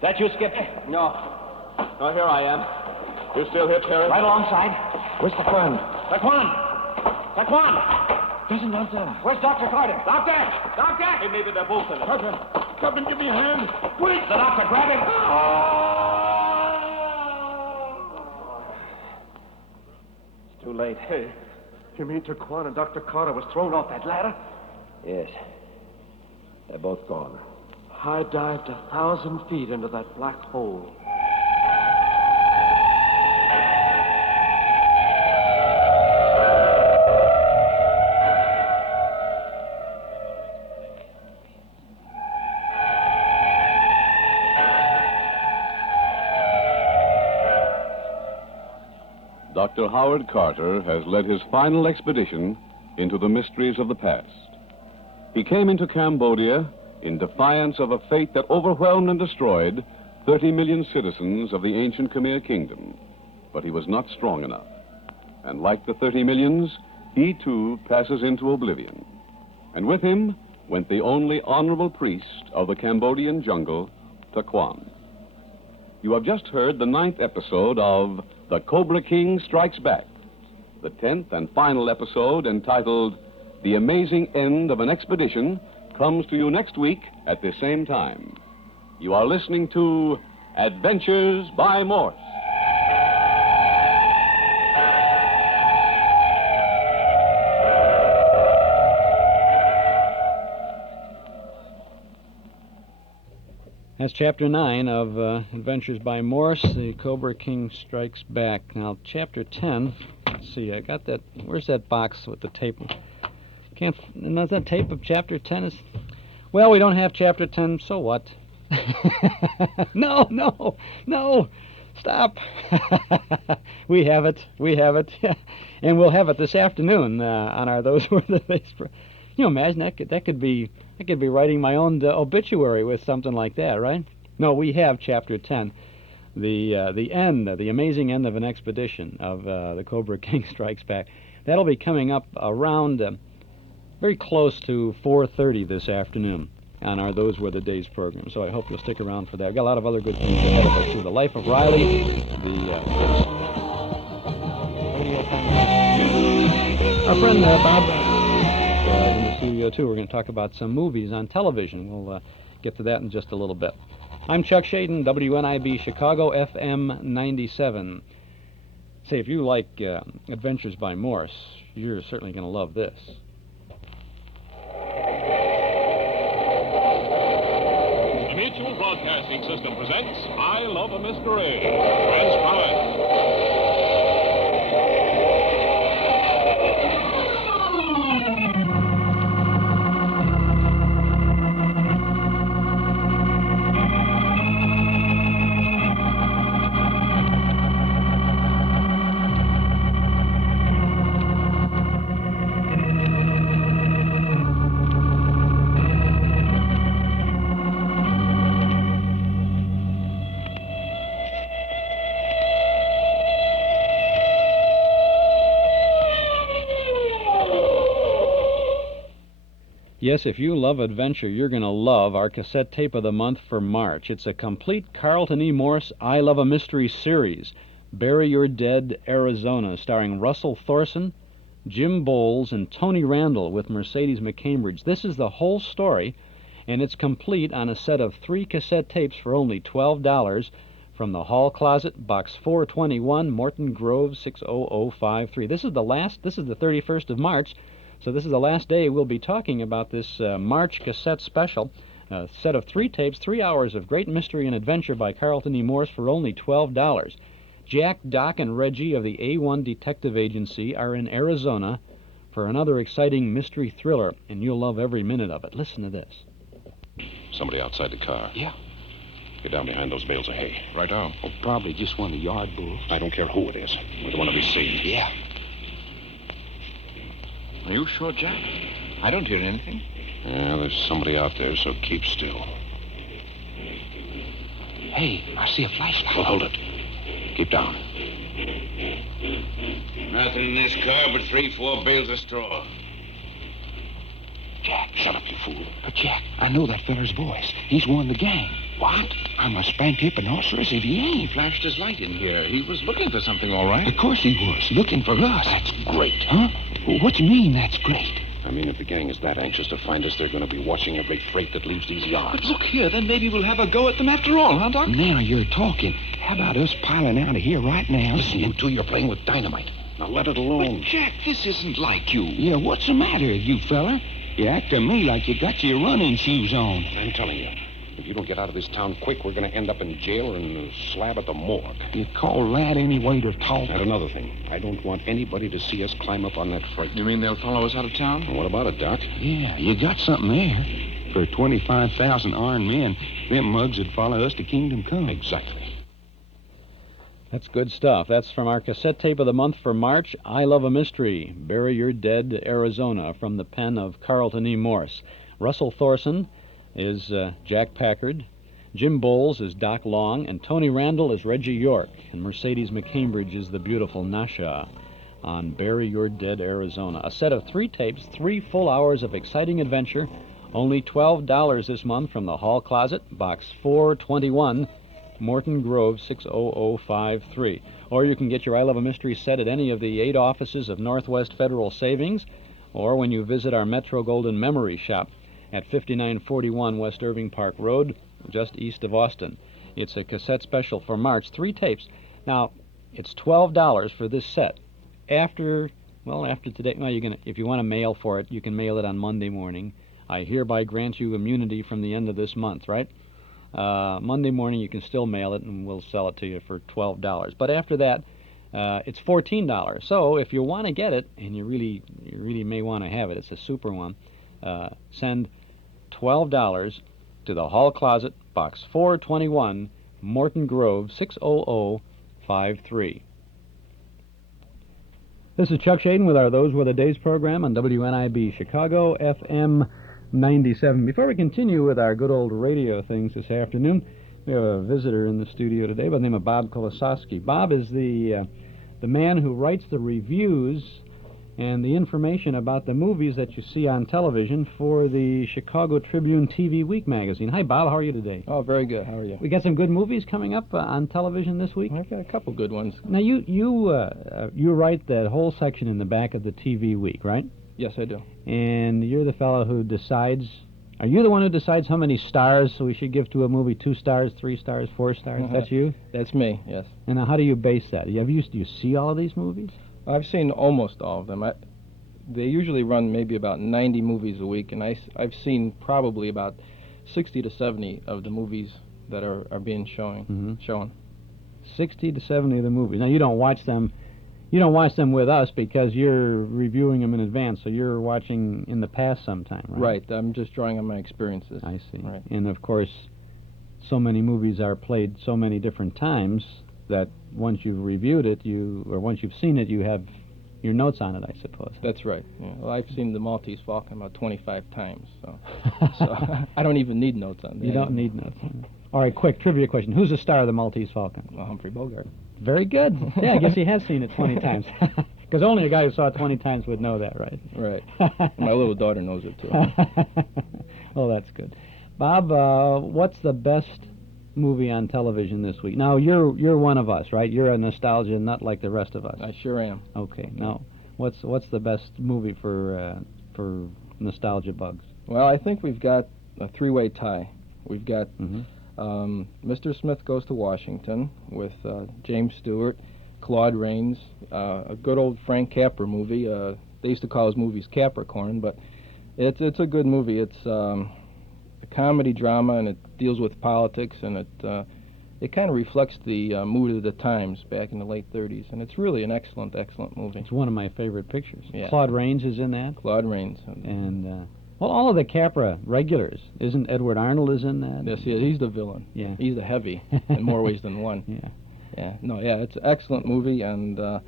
That you, Skip? No, here I am. You still here, Perry? Right alongside. Where's Taquan? Taquan! Doesn't answer. Where's Dr. Carter? Doctor! Hey, maybe they're both in it. Captain, give me a hand. Quick! The doctor, grab him! It's too late. Hey, you mean Taquan and Dr. Carter was thrown off that ladder? Yes. They're both gone. I dived 1,000 feet into that black hole. Dr. Howard Carter has led his final expedition into the mysteries of the past. He came into Cambodia in defiance of a fate that overwhelmed and destroyed 30 million citizens of the ancient Khmer Kingdom. But he was not strong enough. And like the 30 millions, he too passes into oblivion. And with him went the only honorable priest of the Cambodian jungle, Taquan. You have just heard the 9th episode of The Cobra King Strikes Back, the 10th and final episode entitled The Amazing End of an Expedition comes to you next week at the same time. You are listening to Adventures by Morse. That's Chapter 9 of Adventures by Morse, The Cobra King Strikes Back. Now, Chapter 10, let's see, I got that, where's that box with the tape? Can't, is that tape of Chapter 10? Well, we don't have Chapter 10, so what? No, stop. We have it, yeah. And we'll have it this afternoon on our Those Were the Days. You imagine that could be writing my own obituary with something like that, right? No, we have Chapter 10, the end, the amazing end of an expedition of the Cobra King Strikes Back. That'll be coming up around very close to 4:30 this afternoon on our Those Were the Days program. So I hope you'll stick around for that. We've got a lot of other good things ahead of us too. The Life of Riley, our friend Bob in the studio too. We're going to talk about some movies on television. We'll get to that in just a little bit. I'm Chuck Shaden, WNIB Chicago, FM 97. Say, if you like Adventures by Morse, you're certainly going to love this. The Mutual Broadcasting System presents I Love a Mystery, transcribed. Yes, if you love adventure, you're going to love our cassette tape of the month for March. It's a complete Carlton E. Morse I Love a Mystery series, Bury Your Dead, Arizona, starring Russell Thorson, Jim Bowles, and Tony Randall with Mercedes McCambridge. This is the whole story, and it's complete on a set of 3 cassette tapes for only $12 from the Hall Closet, Box 421, Morton Grove, 60053. This is the 31st of March. So this is the last day we'll be talking about this March cassette special, a set of 3 tapes, 3 hours of great mystery and adventure by Carlton E. Morse for only $12. Jack, Doc, and Reggie of the A1 Detective Agency are in Arizona for another exciting mystery thriller, and you'll love every minute of it. Listen to this. Somebody outside the car. Yeah. Get down behind those bales of hay. Right on. Oh, probably just one of the yard bulls. I don't care who it is. We don't want to be seen. Yeah. Are you sure, Jack? I don't hear anything. Yeah, there's somebody out there, so keep still. Hey, I see a flashlight. Well, hold it. Keep down. Nothing in this car but 3-4 bales of straw. Jack, shut up, you fool. But, Jack, I know that feller's voice. He's one of the gang. What? I'm a spank hipponoceros if he ain't. He flashed his light in here. He was looking for something, all right. Of course he was. Looking for us. That's great. Huh? What do you mean, that's great? I mean, if the gang is that anxious to find us, they're going to be watching every freight that leaves these yards. But look here, then maybe we'll have a go at them after all, huh, Doc? Now you're talking. How about us piling out of here right now? Listen, you two, you're playing with dynamite. Now let it alone. But, Jack, this isn't like you. Yeah, what's the matter, you feller? You act to me like you got your running shoes on. I'm telling you, if you don't get out of this town quick, we're going to end up in jail or in a slab at the morgue. You call that any way to talk? And another thing, I don't want anybody to see us climb up on that freight. You mean they'll follow us out of town? And what about it, Doc? Yeah, you got something there. For 25,000 armed men, them mugs would follow us to Kingdom Come. Exactly. That's good stuff. That's from our cassette tape of the month for March, I Love a Mystery, Bury Your Dead, Arizona, from the pen of Carlton E. Morse. Russell Thorson is Jack Packard, Jim Bowles is Doc Long, and Tony Randall is Reggie York, and Mercedes McCambridge is the beautiful Nasha on Bury Your Dead, Arizona. A set of 3 tapes, 3 full hours of exciting adventure, only $12 this month from the Hall Closet, Box 421, Morton Grove, 60053. Or you can get your I Love a Mystery set at any of the 8 offices of Northwest Federal Savings, or when you visit our Metro Golden Memory Shop at 5941 West Irving Park Road, just east of Austin. It's a cassette special for March, 3 tapes. Now, it's $12 for this set. After today, well, if you want to mail for it, you can mail it on Monday morning. I hereby grant you immunity from the end of this month, right? Monday morning you can still mail it, and we'll sell it to you for $12. But after that, it's $14. So if you want to get it, and you really may want to have it, it's a super one, send $12 to the Hall Closet, Box 421, Morton Grove, 60053. This is Chuck Shaden with our Those Were the Days program on WNIB Chicago, FM 97. Before we continue with our good old radio things this afternoon, we have a visitor in the studio today by the name of Bob Kolosowski. Bob is the man who writes the reviews and the information about the movies that you see on television for the Chicago Tribune TV Week magazine. Hi, Bob. How are you today? Oh, very good. How are you? We got some good movies coming up on television this week? I've got a couple good ones. Now, you write that whole section in the back of the TV Week, right? Yes, I do. And you're the fellow who decides... Are you the one who decides how many stars we should give to a movie? 2 stars, 3 stars, 4 stars? That's you? That's me, yes. And how do you base that? Do you see all of these movies? I've seen almost all of them. They usually run maybe about 90 movies a week, and I've seen probably about 60 to 70 of the movies that are being shown. 60 to 70 of the movies. Now, you don't watch them with us because you're reviewing them in advance, so you're watching in the past sometime, right? Right. I'm just drawing on my experiences. I see. Right. And, of course, so many movies are played so many different times that once you've reviewed it, once you've seen it, you have your notes on it, I suppose. That's right. Yeah. Well, I've seen the Maltese Falcon about 25 times, so I don't even need notes on that. You don't need notes on it. All right, quick trivia question. Who's the star of the Maltese Falcon? Well, Humphrey Bogart. Very good. Yeah, I guess he has seen it 20 times. Because only a guy who saw it 20 times would know that, right? Right. My little daughter knows it, too. Oh, that's good. Bob, what's the best movie on television this week? Now, you're one of us, right? You're a nostalgia nut like the rest of us. I sure am. Okay. Now, what's the best movie for nostalgia bugs? Well, I think we've got a 3-way tie. We've got Mr. Smith Goes to Washington with James Stewart, Claude Rains, a good old Frank Capra movie. They used to call his movies Capricorn, but it's a good movie. It's a comedy drama, and it deals with politics, and it kind of reflects the mood of the times back in the late 30s, and it's really an excellent movie. It's one of my favorite pictures. Yeah. Claude Rains is in that? Claude Rains. And, well, all of the Capra regulars. Isn't Edward Arnold is in that? Yes, he's the villain. Yeah. He's the heavy in more ways than one. Yeah. Yeah. No, yeah, it's an excellent movie, and...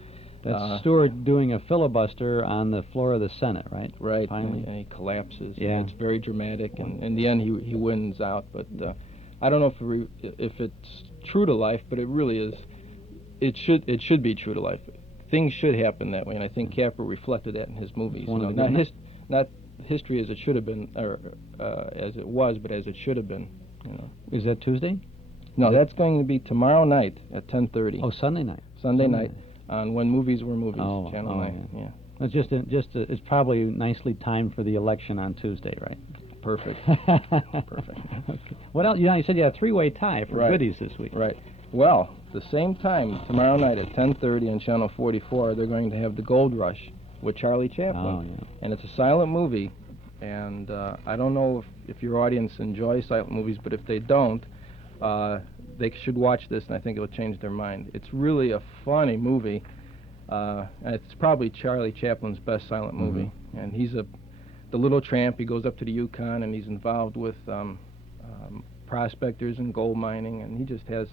That's Stewart doing a filibuster on the floor of the Senate, right? Right. Finally. And he collapses. Yeah. It's very dramatic, and in the end he wins out, but I don't know if it's true to life, but it really is. It should be true to life. Things should happen that way, and I think Capra reflected that in his movies. Not history as it should have been, or as it was, but as it should have been. Is that Tuesday? No, that's going to be tomorrow night at 10:30. Oh, Sunday night. Sunday night on When Movies Were Movies, Channel 9. Yeah. It's it's probably nicely timed for the election on Tuesday, right? Perfect. Perfect. Okay. What else? You said you had a 3-way tie for goodies this week. Right. Well, the same time tomorrow night at 10:30 on Channel 44, they're going to have The Gold Rush with Charlie Chaplin. Oh, yeah. And it's a silent movie, and I don't know if your audience enjoys silent movies, but if they don't, they should watch this, and I think it will change their mind. It's really a funny movie, and it's probably Charlie Chaplin's best silent movie. And he's the little tramp. He goes up to the Yukon, and he's involved with prospectors and gold mining, and he just has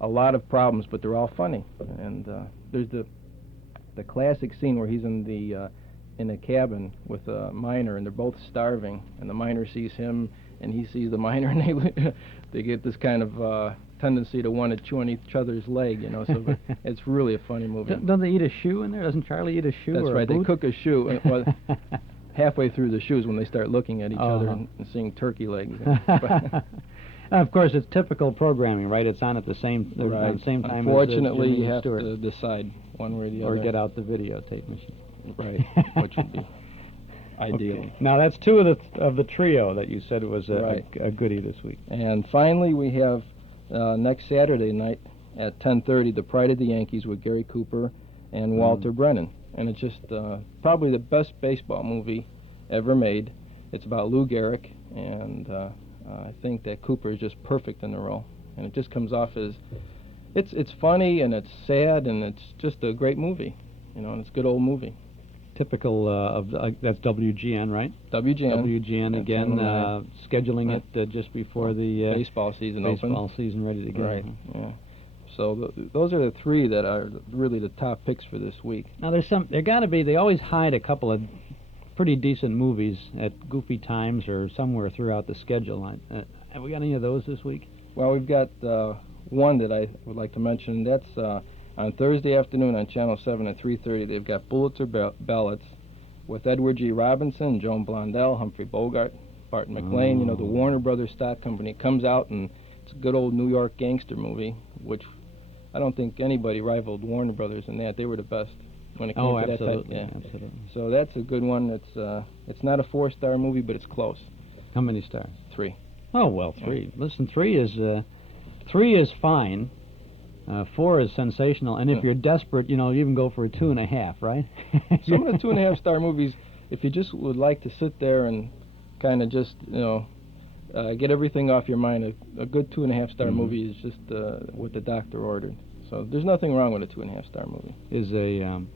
a lot of problems, but they're all funny. And there's the classic scene where he's in a cabin with a miner, and they're both starving, and the miner sees him, and he sees the miner, and they get this kind of tendency to want to chew on each other's leg, so it's really a funny movie. Don't they eat a shoe in there? Doesn't Charlie eat a shoe? That's or right. A boot? They cook a shoe. Well, halfway through the shoes when they start looking at each other and seeing turkey legs. Of course, it's typical programming, right? It's on at the same time. Unfortunately, as you have Stewart. to decide one way or the other. Or get out the videotape machine. Right, which would be ideal. Okay. Now, that's 2 of the trio that you said was a goodie this week. And finally, we have next Saturday night at 10:30, The Pride of the Yankees with Gary Cooper and Walter Brennan. And it's just probably the best baseball movie ever made. It's about Lou Gehrig, and I think that Cooper is just perfect in the role. And it just comes off as, it's funny, and it's sad, and it's just a great movie. And it's a good old movie. Typical of that's WGN, right? WGN again, scheduling it just before the baseball season ready to go. Right. Yeah. So those are the three that are really the top picks for this week. Now there got to be. They always hide a couple of pretty decent movies at goofy times or somewhere throughout the schedule. Have we got any of those this week? Well, we've got one that I would like to mention. That's on Thursday afternoon on Channel 7 at 3:30. They've got Bullets or Ballots with Edward G. Robinson, Joan Blondell, Humphrey Bogart, Barton McLean. You know, the Warner Brothers stock company comes out, and it's a good old New York gangster movie, which I don't think anybody rivaled Warner Brothers in that. They were the best when it came to that type. Yeah, absolutely. So that's a good one. It's not a 4-star movie, but it's close. How many stars? 3. Oh well, 3. Listen, 3 is fine. 4 is sensational, and if you're desperate, you even go for a 2.5, right? Some of the 2.5-star movies, if you just would like to sit there and kind of just get everything off your mind, a good 2.5-star movie is just what the doctor ordered. So there's nothing wrong with a 2.5-star movie.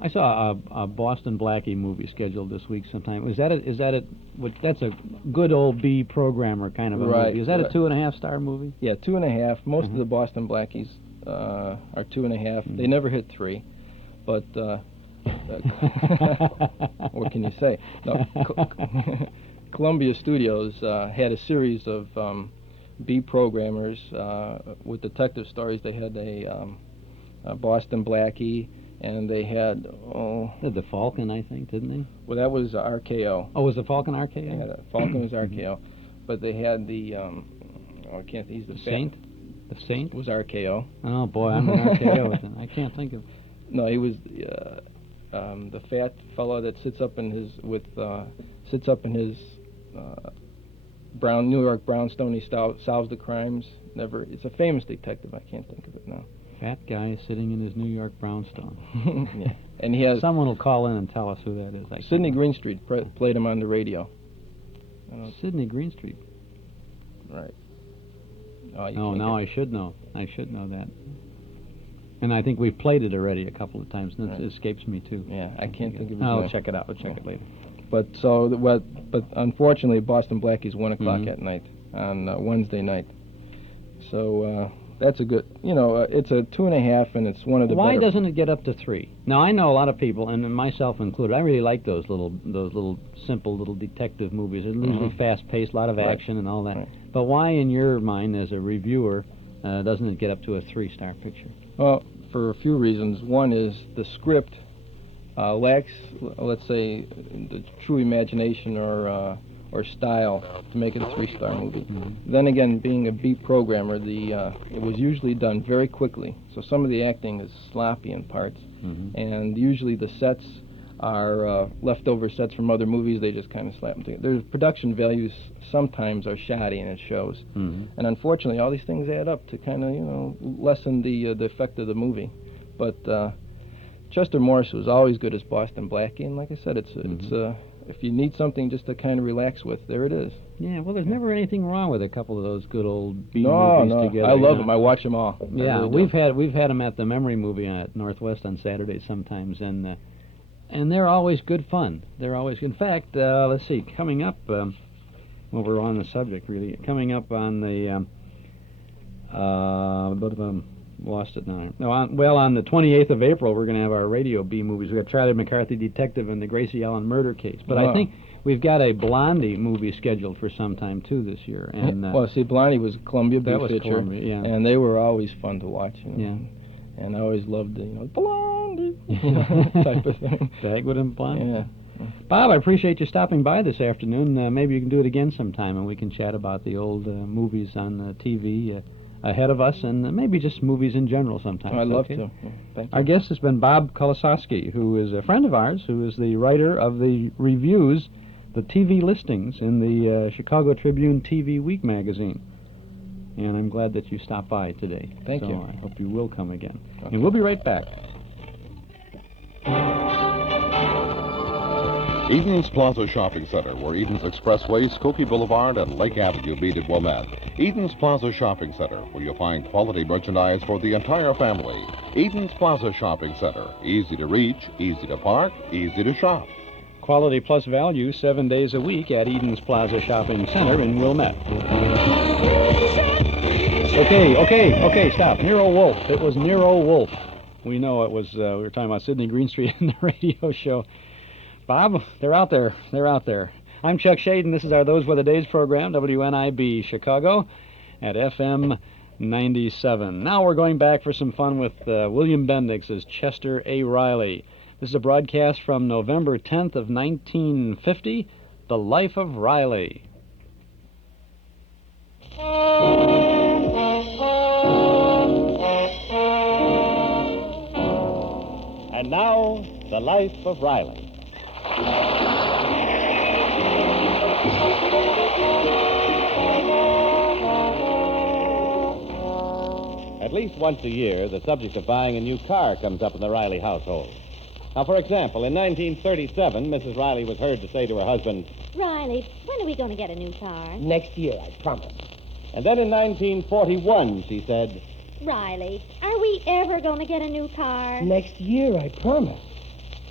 I saw a Boston Blackie movie scheduled this week sometime. That's a good old B programmer kind of a movie. Is that a 2.5-star movie? Yeah, 2.5. Most of the Boston Blackies are 2.5. They never hit 3, but what can you say? No, Columbia Studios had a series of B programmers with detective stories. They had a Boston Blackie, and they had the Falcon, I think, didn't they? Well, that was RKO. Oh, was the Falcon RKO? Yeah, the Falcon was RKO, but they had the I can't. He's the Saint. The Saint was RKO. Oh boy, I'm an RKO. I can't think of. No, he was the fat fellow that sits up in his New York brownstone. He solves the crimes. It's a famous detective. I can't think of it now. Fat guy sitting in his New York brownstone. Yeah, and he has. Someone will call in and tell us who that is. Sidney Greenstreet played him on the radio. Sidney Greenstreet. Right. Now I should know. I should know that. And I think we've played it already a couple of times, and it escapes me too. Yeah, I can't think of it. I'll check it out. We'll check it later. But unfortunately, Boston Blackie's 1 o'clock at night on Wednesday night. So that's a good. It's a 2.5, and it's one of the. Why doesn't it get up to 3? Now I know a lot of people, and myself included. I really like those little simple little detective movies. They're usually fast-paced, a lot of action and all that. Right. But why, in your mind, as a reviewer, doesn't it get up to a 3-star picture? Well, for a few reasons. One is the script lacks, let's say, the true imagination or style to make it a 3-star movie. Then again, being a B programmer, it was usually done very quickly. So some of the acting is sloppy in parts, and usually the sets are leftover sets from other movies. They just kind of slap them together. Their production values sometimes are shoddy, and it shows. And unfortunately, all these things add up to kind of lessen the effect of the movie. But Chester Morse was always good as Boston Blackie, and like I said, it's if you need something just to kind of relax with, there it is. Yeah, well, there's never anything wrong with a couple of those good old B movies together. I love them. I watch them all. Yeah, we've had them at the Memory Movie at Northwest on Saturdays sometimes, and they're always good fun. They're always, in fact, let's see, coming up, well, we're on the subject really. Coming up on the lost it now. No, on the 28th of April, we're going to have our radio B movies. We've got Charlie McCarthy Detective and the Gracie Allen Murder Case. But I think we've got a Blondie movie scheduled for some time, too, this year. And well, see, Blondie was Columbia that was feature, Columbia, yeah. And they were always fun to watch. Yeah. And I always loved the, Blondie type of thing. Dagwood and Blondie. Yeah. Bob, I appreciate you stopping by this afternoon. Maybe you can do it again sometime, and we can chat about the old movies on TV ahead of us, and maybe just movies in general sometime. I'd love to. Yeah, thank you. Our guest has been Bob Kolosowski, who is a friend of ours, who is the writer of the reviews, the TV listings in the Chicago Tribune TV Week magazine. And I'm glad that you stopped by today. Thank you. I hope you will come again. Okay. And we'll be right back. Eden's Plaza Shopping Center, where Eden's Expressway, Skokie Boulevard, and Lake Avenue meet at Wilmette. Eden's Plaza Shopping Center, where you'll find quality merchandise for the entire family. Eden's Plaza Shopping Center, easy to reach, easy to park, easy to shop. Quality plus value 7 days a week at Eden's Plaza Shopping Center in Wilmette. Okay, stop. Nero Wolfe. It was Nero Wolfe. We know it was, we were talking about Sidney Greenstreet in the radio show. Bob, they're out there. They're out there. I'm Chuck Shade, and this is our Those Were the Days program, WNIB Chicago at FM 97. Now we're going back for some fun with William Bendix as Chester A. Riley. This is a broadcast from November 10th of 1950, The Life of Riley. And now, The Life of Riley. At least once a year, the subject of buying a new car comes up in the Riley household. Now, for example, in 1937, Mrs. Riley was heard to say to her husband, Riley, when are we going to get a new car? "Next year, I promise." And then in 1941, she said, Riley, are we ever going to get a new car? "Next year, I promise."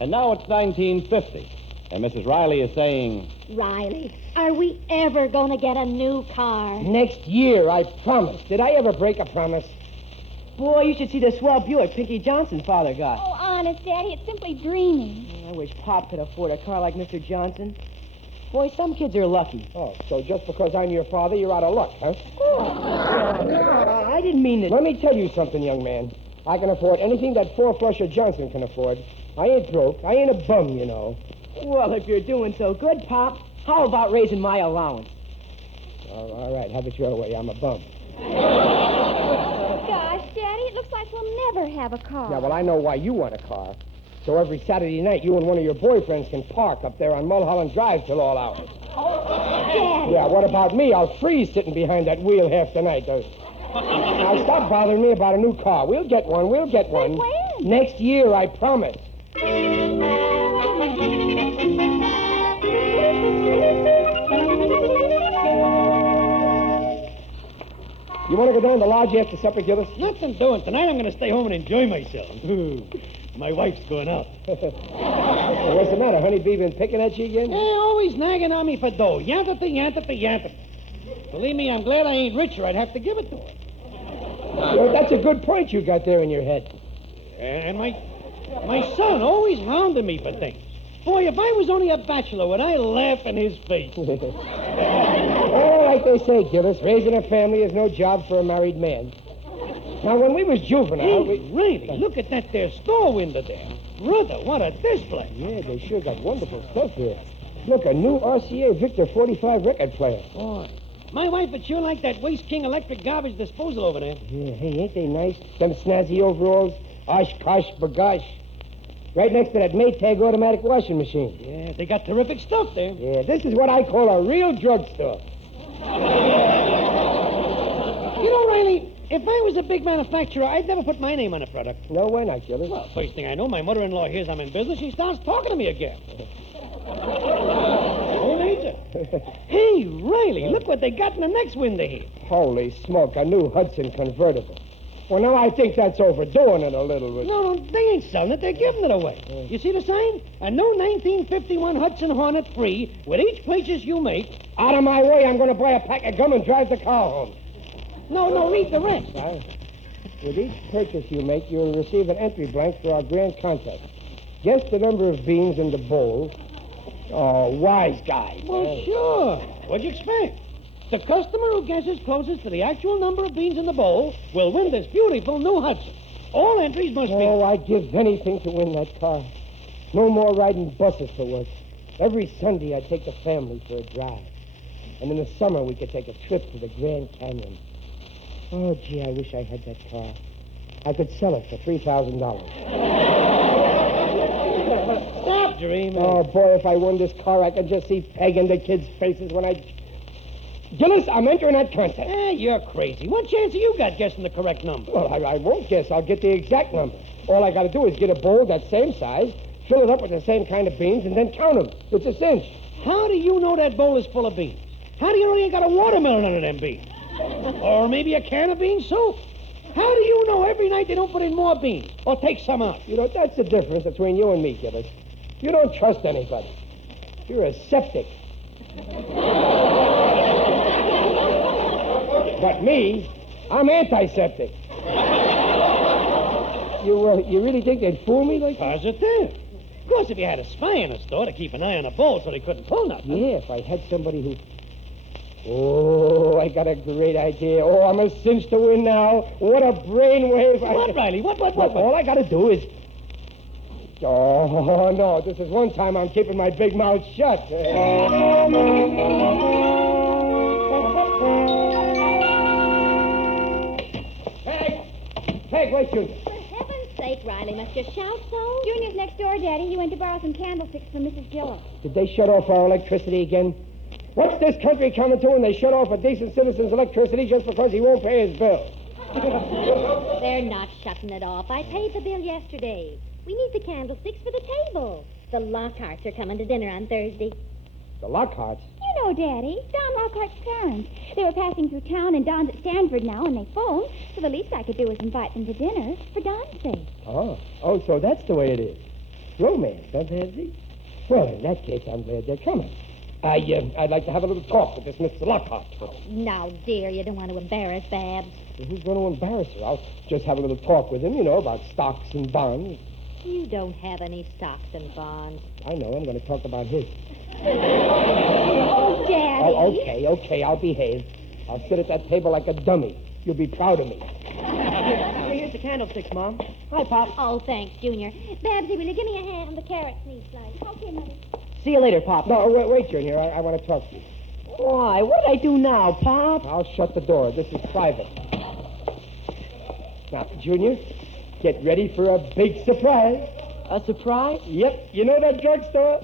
And now it's 1950, and Mrs. Riley is saying, Riley, are we ever going to get a new car? "Next year, I promise." Did I ever break a promise? Boy, you should see the swell Buick Pinky Johnson's father got. Oh, honest, Daddy, it's simply dreaming. I wish Pop could afford a car like Mr. Johnson. Boy, some kids are lucky. Oh, so just because I'm your father, you're out of luck, huh? Oh, I didn't mean it. Let me tell you something, young man. I can afford anything that four-flusher Johnson can afford. I ain't broke. I ain't a bum, you know. Well, if you're doing so good, Pop, how about raising my allowance? Oh, all right, have it your way. I'm a bum. Gosh, Daddy, it looks like we'll never have a car. Yeah, well, I know why you want a car. So every Saturday night, you and one of your boyfriends can park up there on Mulholland Drive till all hours. Daddy. Yeah, what about me? I'll freeze sitting behind that wheel half the night. Now, stop bothering me about a new car. We'll get one. We'll get one. When? Next year, I promise. You want to go down to the lodge after supper, Gillis? Nothing doing. Tonight I'm going to stay home and enjoy myself. My wife's going out. What's the matter? Honeybee been picking at you again? Yeah, always nagging on me for dough. Yantata. Believe me, I'm glad I ain't rich or I'd have to give it to her. Well, that's a good point you got there in your head. And my son always hounding me for things. Boy, if I was only a bachelor, would I laugh in his face? Well, like they say, Gillis, raising a family is no job for a married man. Now, when we was juvenile, Hey, really? Look at that there store window there. Brother, what a display. Yeah, they sure got wonderful stuff here. Look, a new RCA Victor 45 record player. Boy, my wife would sure like that Waste King electric garbage disposal over there. Yeah, hey, ain't they nice? Them snazzy overalls, Oshkosh, Bagosh. Right next to that Maytag automatic washing machine. Yeah, they got terrific stuff there. Yeah, this is what I call a real drugstore. You know, Riley, if I was a big manufacturer, I'd never put my name on a product. No, why not, Gillis? Well, first thing I know, my mother-in-law hears I'm in business. She starts talking to me again. Who needs it? Hey, Riley, look what they got in the next window here. Holy smoke, a new Hudson convertible. Well, now I think that's overdoing it a little bit. No, they ain't selling it. They're giving it away. You see the sign? A new 1951 Hudson Hornet free with each purchase you make. Out of my way, I'm going to buy a pack of gum and drive the car home. No, read the rest. With each purchase you make, you'll receive an entry blank for our grand contest. Guess the number of beans in the bowl. Oh, wise guy. Well, sure. What'd you expect? The customer who guesses closest to the actual number of beans in the bowl will win this beautiful new Hudson. All entries must be... Oh, I'd give anything to win that car. No more riding buses to work. Every Sunday I'd take the family for a drive. And in the summer we could take a trip to the Grand Canyon. Oh, gee, I wish I had that car. I could sell it for $3,000. Stop dreaming. Oh, boy, if I won this car, I could just see Peg in the kids' faces when I... Gillis, I'm entering that contest. You're crazy. What chance have you got guessing the correct number? Well, I won't guess. I'll get the exact number. All I got to do is get a bowl that same size, fill it up with the same kind of beans, and then count them. It's a cinch. How do you know that bowl is full of beans? How do you know they ain't got a watermelon under them beans? Or maybe a can of bean soup? How do you know every night they don't put in more beans or take some out? You know, that's the difference between you and me, Gillis. You don't trust anybody. You're a septic. But me, I'm antiseptic. You really think they'd fool me like that? Positive. Of course, if you had a spy in the store to keep an eye on a bowl so they couldn't pull nothing. Yeah, if I had somebody who... Oh, I got a great idea. Oh, I'm a cinch to win now. What a brainwave. What, Riley? What? All I got to do is... Oh, no, this is one time I'm keeping my big mouth shut. Hey, wait, Junior. For heaven's sake, Riley, must you shout so? Junior's next door, Daddy. He went to borrow some candlesticks from Mrs. Gillis. Did they shut off our electricity again? What's this country coming to when they shut off a decent citizen's electricity just because he won't pay his bill? They're not shutting it off. I paid the bill yesterday. We need the candlesticks for the table. The Lockharts are coming to dinner on Thursday. The Lockharts? You know, Daddy, Don Lockhart's parents. They were passing through town, and Don's at Stanford now, and they phoned. So the least I could do was invite them to dinner for Don's sake. Oh, so that's the way it is. Romance, huh, Pansy? Well, in that case, I'm glad they're coming. I'd like to have a little talk with this Mr. Lockhart. Now, dear, you don't want to embarrass Babs. Well, who's going to embarrass her? I'll just have a little talk with him, about stocks and bonds. You don't have any stocks and bonds. I know. I'm going to talk about his. Oh, Daddy. Oh, okay. I'll behave. I'll sit at that table like a dummy. You'll be proud of me. Here's the candlesticks, Mom. Hi, Pop. Oh, thanks, Junior. Babsy, will you give me a hand? The carrots need sliced. Okay, Mother. See you later, Pop. No, wait, Junior. I want to talk to you. Why? What'd I do now, Pop? I'll shut the door. This is private. Now, Junior, get ready for a big surprise. A surprise? Yep. You know that drugstore?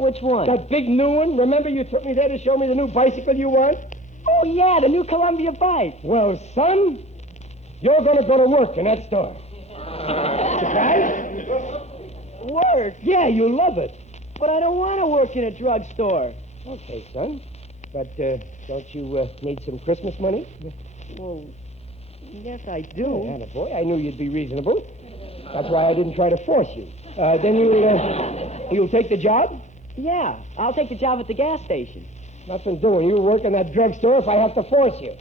Which one? That big new one. Remember you took me there to show me the new bicycle you want? Oh, yeah, the new Columbia bike. Well, son, you're going to go to work in that store. Surprise? Work? Yeah, you'll love it. But I don't want to work in a drugstore. Okay, son. But don't you need some Christmas money? Well, yes, I do. Oh, boy, I knew you'd be reasonable. That's why I didn't try to force you. Then you'll take the job? Yeah, I'll take the job at the gas station. Nothing doing. You work in that drugstore if I have to force you.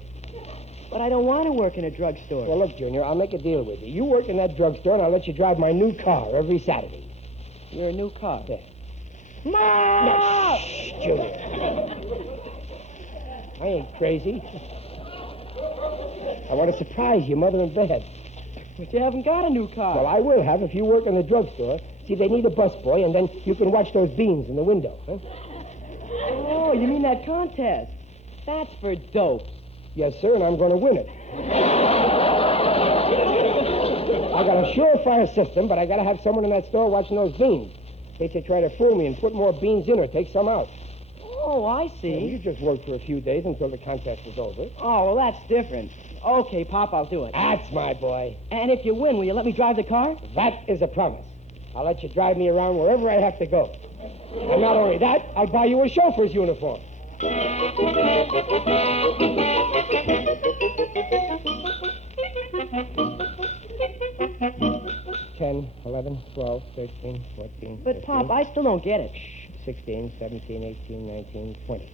But I don't want to work in a drugstore. Well, look, Junior, I'll make a deal with you. You work in that drugstore, and I'll let you drive my new car every Saturday. Your new car? Yeah. Mom! No, shh, Junior. I ain't crazy. I want to surprise your mother in bed. But you haven't got a new car. Well, I will have if you work in the drugstore. See, they need a busboy, and then you can watch those beans in the window. Huh? Oh, you mean that contest? That's for dope. Yes, sir, and I'm going to win it. I got a surefire system, but I got to have someone in that store watching those beans. In case they try to fool me and put more beans in or take some out. Oh, I see. Well, you just work for a few days until the contest is over. Oh, well, that's different. Okay, Pop, I'll do it. That's my boy. And if you win, will you let me drive the car? That is a promise. I'll let you drive me around wherever I have to go. And not only that, I'll buy you a chauffeur's uniform. 10, 11, 12, 13, 14, But, 15, Pop, I still don't get it. 16, 17, 18, 19, 20.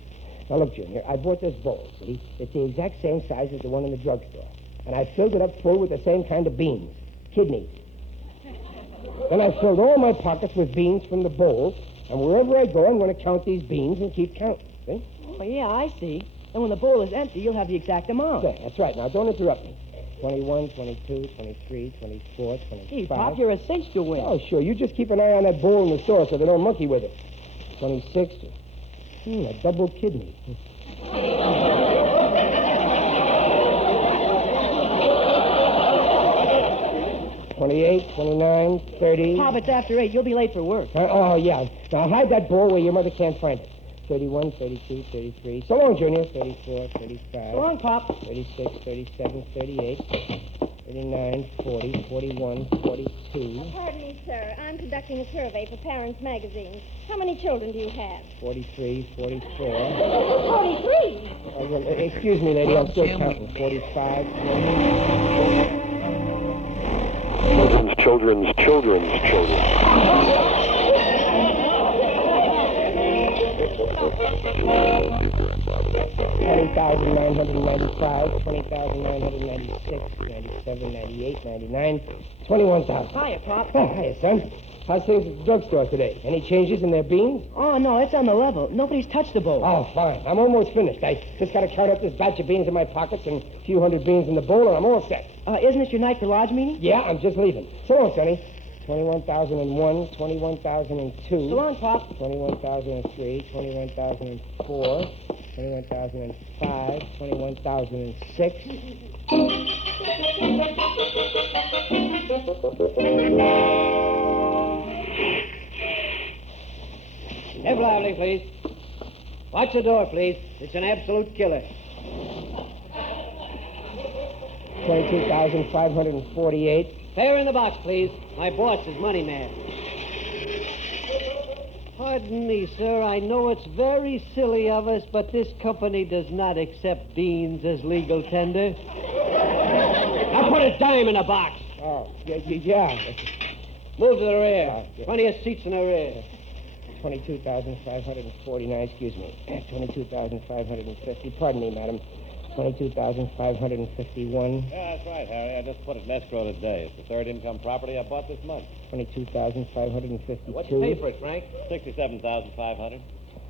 Now, look, Junior, I bought this bowl, see? It's the exact same size as the one in the drugstore. And I filled it up full with the same kind of beans. Kidneys. Then I filled all my pockets with beans from the bowl, and wherever I go, I'm going to count these beans and keep counting, see? Oh, yeah, I see. And when the bowl is empty, you'll have the exact amount. Yeah, that's right. Now, don't interrupt me. 21, 22, 23, 24, 25. Gee, Pop, you're a cinch to win. Oh, sure. You just keep an eye on that bowl in the store so they don't monkey with it. 26. A double kidney. 28, 29, 30. Pop, it's after 8. You'll be late for work. Oh, yeah. Now, hide that bowl where your mother can't find it. 31, 32, 33. So long, Junior. 34, 35. So long, Pop. 36, 37, 38, 39, 40, 41, 42. Pardon me, sir. I'm conducting a survey for Parents Magazine. How many children do you have? 43, 44. 43? Well, excuse me, lady. I'm still counting. 45, 40. Children's children. $20,995, $20,996, 97, 98, 99, $21,000. Hiya, Pop. Oh, hiya, son. How's things at the drugstore today? Any changes in their beans? Oh, no, it's on the level. Nobody's touched the bowl. Oh, fine. I'm almost finished. I just got to count up this batch of beans in my pockets and a few hundred beans in the bowl, and I'm all set. Isn't it your night for lodge meeting? Yeah, I'm just leaving. So long, Sonny. 21,001, 21,002. So long, Pop. 21,003, 21,004, 21,005, 21,006. Step lively, please. Watch the door, please. It's an absolute killer. 22,548. Fair in the box, please. My boss is money man. Pardon me, sir. I know it's very silly of us, but this company does not accept beans as legal tender. Now put a dime in a box. Oh, yeah. Move to the rear. Plenty of seats in the rear. 22,549, excuse me. 22,550. Pardon me, madam. 22,551. Yeah, that's right, Harry. I just put it in escrow today. It's the third income property I bought this month. 22,552. What'd you pay for it, Frank? $67,500.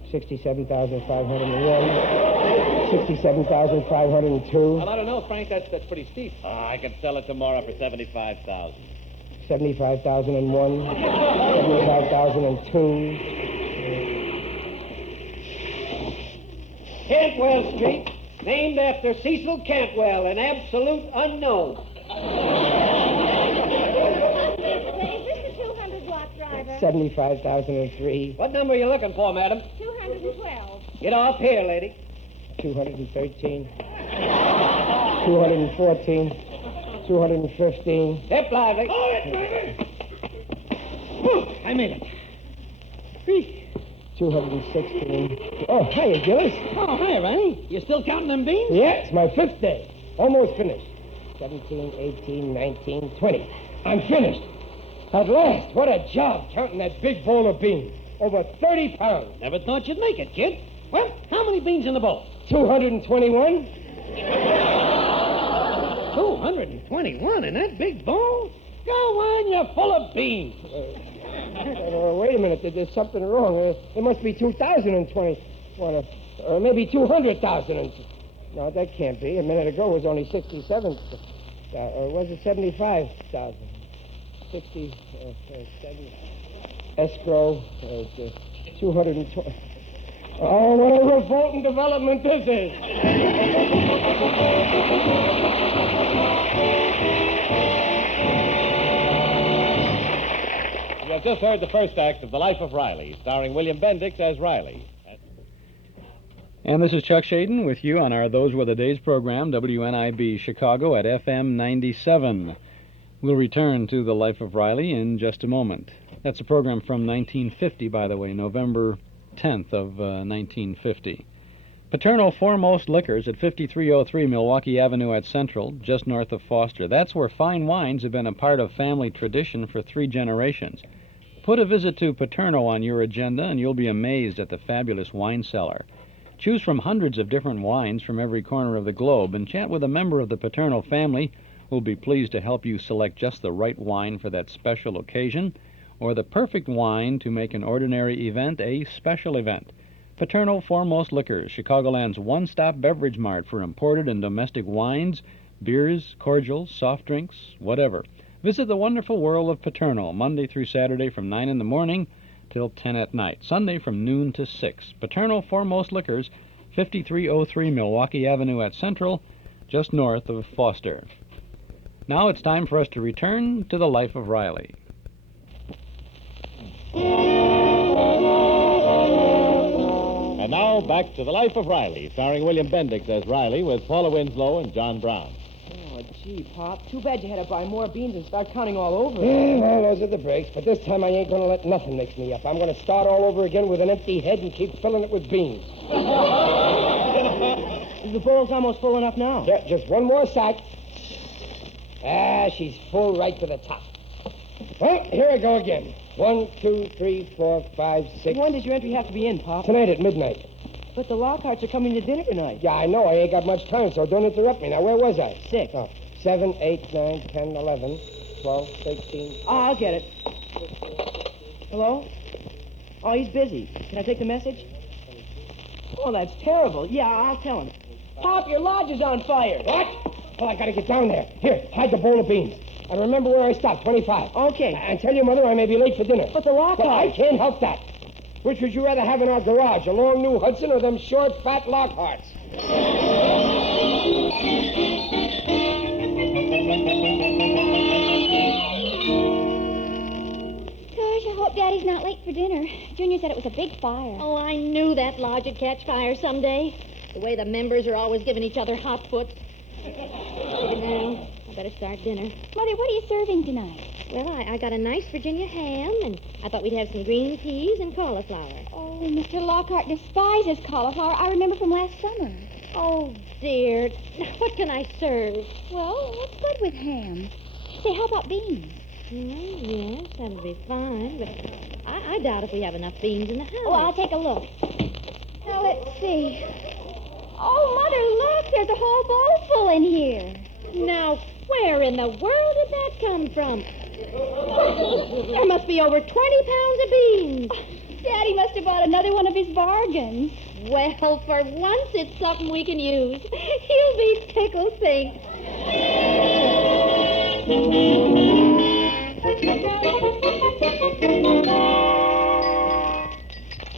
67,501. 67,502. I don't know, Frank. That's pretty steep. I could sell it tomorrow for $75,000. 75,001. 75,002. Cantwell Street, named after Cecil Cantwell, an absolute unknown. Is this the 200 block driver? 75,003. What number are you looking for, madam? 212. Get off here, lady. 213. 214. 215. Step lively. Hold it, driver. I made it. 216. Oh, hiya, Gillis. Oh, hi, Ronnie. You still counting them beans? Yeah, it's my 5th day. Almost finished. 17, 18, 19, 20. I'm finished. At last. What a job counting that big bowl of beans. Over 30 pounds. Never thought you'd make it, kid. Well, how many beans in the bowl? 221. 221 in that big bowl? Go on, you're full of beans. Wait a minute. There's something wrong. It must be 2,020. Or maybe 200,000. No, that can't be. A minute ago it was only 67. Or was it 75,000? 67. Escrow. 220. Oh, what a revolting development this is. You have just heard the first act of The Life of Riley, starring William Bendix as Riley. And this is Chuck Shaden with you on our Those Were the Days program, WNIB Chicago at FM 97. We'll return to The Life of Riley in just a moment. That's a program from 1950, by the way, November 10th of 1950. Paterno Foremost Liquors at 5303 Milwaukee Avenue at Central, just north of Foster. That's where fine wines have been a part of family tradition for 3 generations. Put a visit to Paterno on your agenda and you'll be amazed at the fabulous wine cellar. Choose from hundreds of different wines from every corner of the globe and chat with a member of the Paterno family who'll be pleased to help you select just the right wine for that special occasion or the perfect wine to make an ordinary event a special event. Paterno Foremost Liquors, Chicagoland's one-stop beverage mart for imported and domestic wines, beers, cordials, soft drinks, whatever. Visit the wonderful world of Paterno, Monday through Saturday from 9 in the morning till 10 at night, Sunday from noon to 6. Paterno Foremost Liquors, 5303 Milwaukee Avenue at Central, just north of Foster. Now it's time for us to return to The Life of Riley. And now back to The Life of Riley, starring William Bendix as Riley with Paula Winslow and John Brown. Oh, gee, Pop. Too bad you had to buy more beans and start counting all over. Yeah, well, those are the breaks. But this time I ain't going to let nothing mix me up. I'm going to start all over again with an empty head and keep filling it with beans. The bowl's almost full enough now. Yeah, just one more sack. Ah, she's full right to the top. Well, here I go again. 1, 2, 3, 4, 5, 6. When does your entry have to be in, Pop? Tonight at midnight. But the Lockharts are coming to dinner tonight. Yeah, I know. I ain't got much time, so don't interrupt me. Now, where was I? 6. Oh, 7, 8, 9, 10, 11, 12, 13. Oh, I'll get it. Hello? Oh, he's busy. Can I take the message? Oh, that's terrible. Yeah, I'll tell him. Pop, your lodge is on fire. What? Well, I gotta get down there. Here, hide the bowl of beans. I remember where I stopped, 25. Okay. And tell your mother I may be late for dinner. But the Lockharts... Well, I can't help that. Which would you rather have in our garage, a long new Hudson or them short, fat Lockharts? Gosh, I hope Daddy's not late for dinner. Junior said it was a big fire. Oh, I knew that lodge would catch fire someday. The way the members are always giving each other hot foots. Now, I better start dinner. Mother, what are you serving tonight? Well, I got a nice Virginia ham, and I thought we'd have some green peas and cauliflower. Oh, Mr. Lockhart despises cauliflower. I remember from last summer. Oh, dear. What can I serve? Well, what's good with ham? Say, how about beans? Well, yes, that'll be fine, but I doubt if we have enough beans in the house. Oh, I'll take a look. Now, let's see. Oh, Mother, look, there's a whole bowl full in here. Now, where in the world did that come from? There must be over 20 pounds of beans. Daddy must have bought another one of his bargains. Well, for once, it's something we can use. He'll be tickled pink.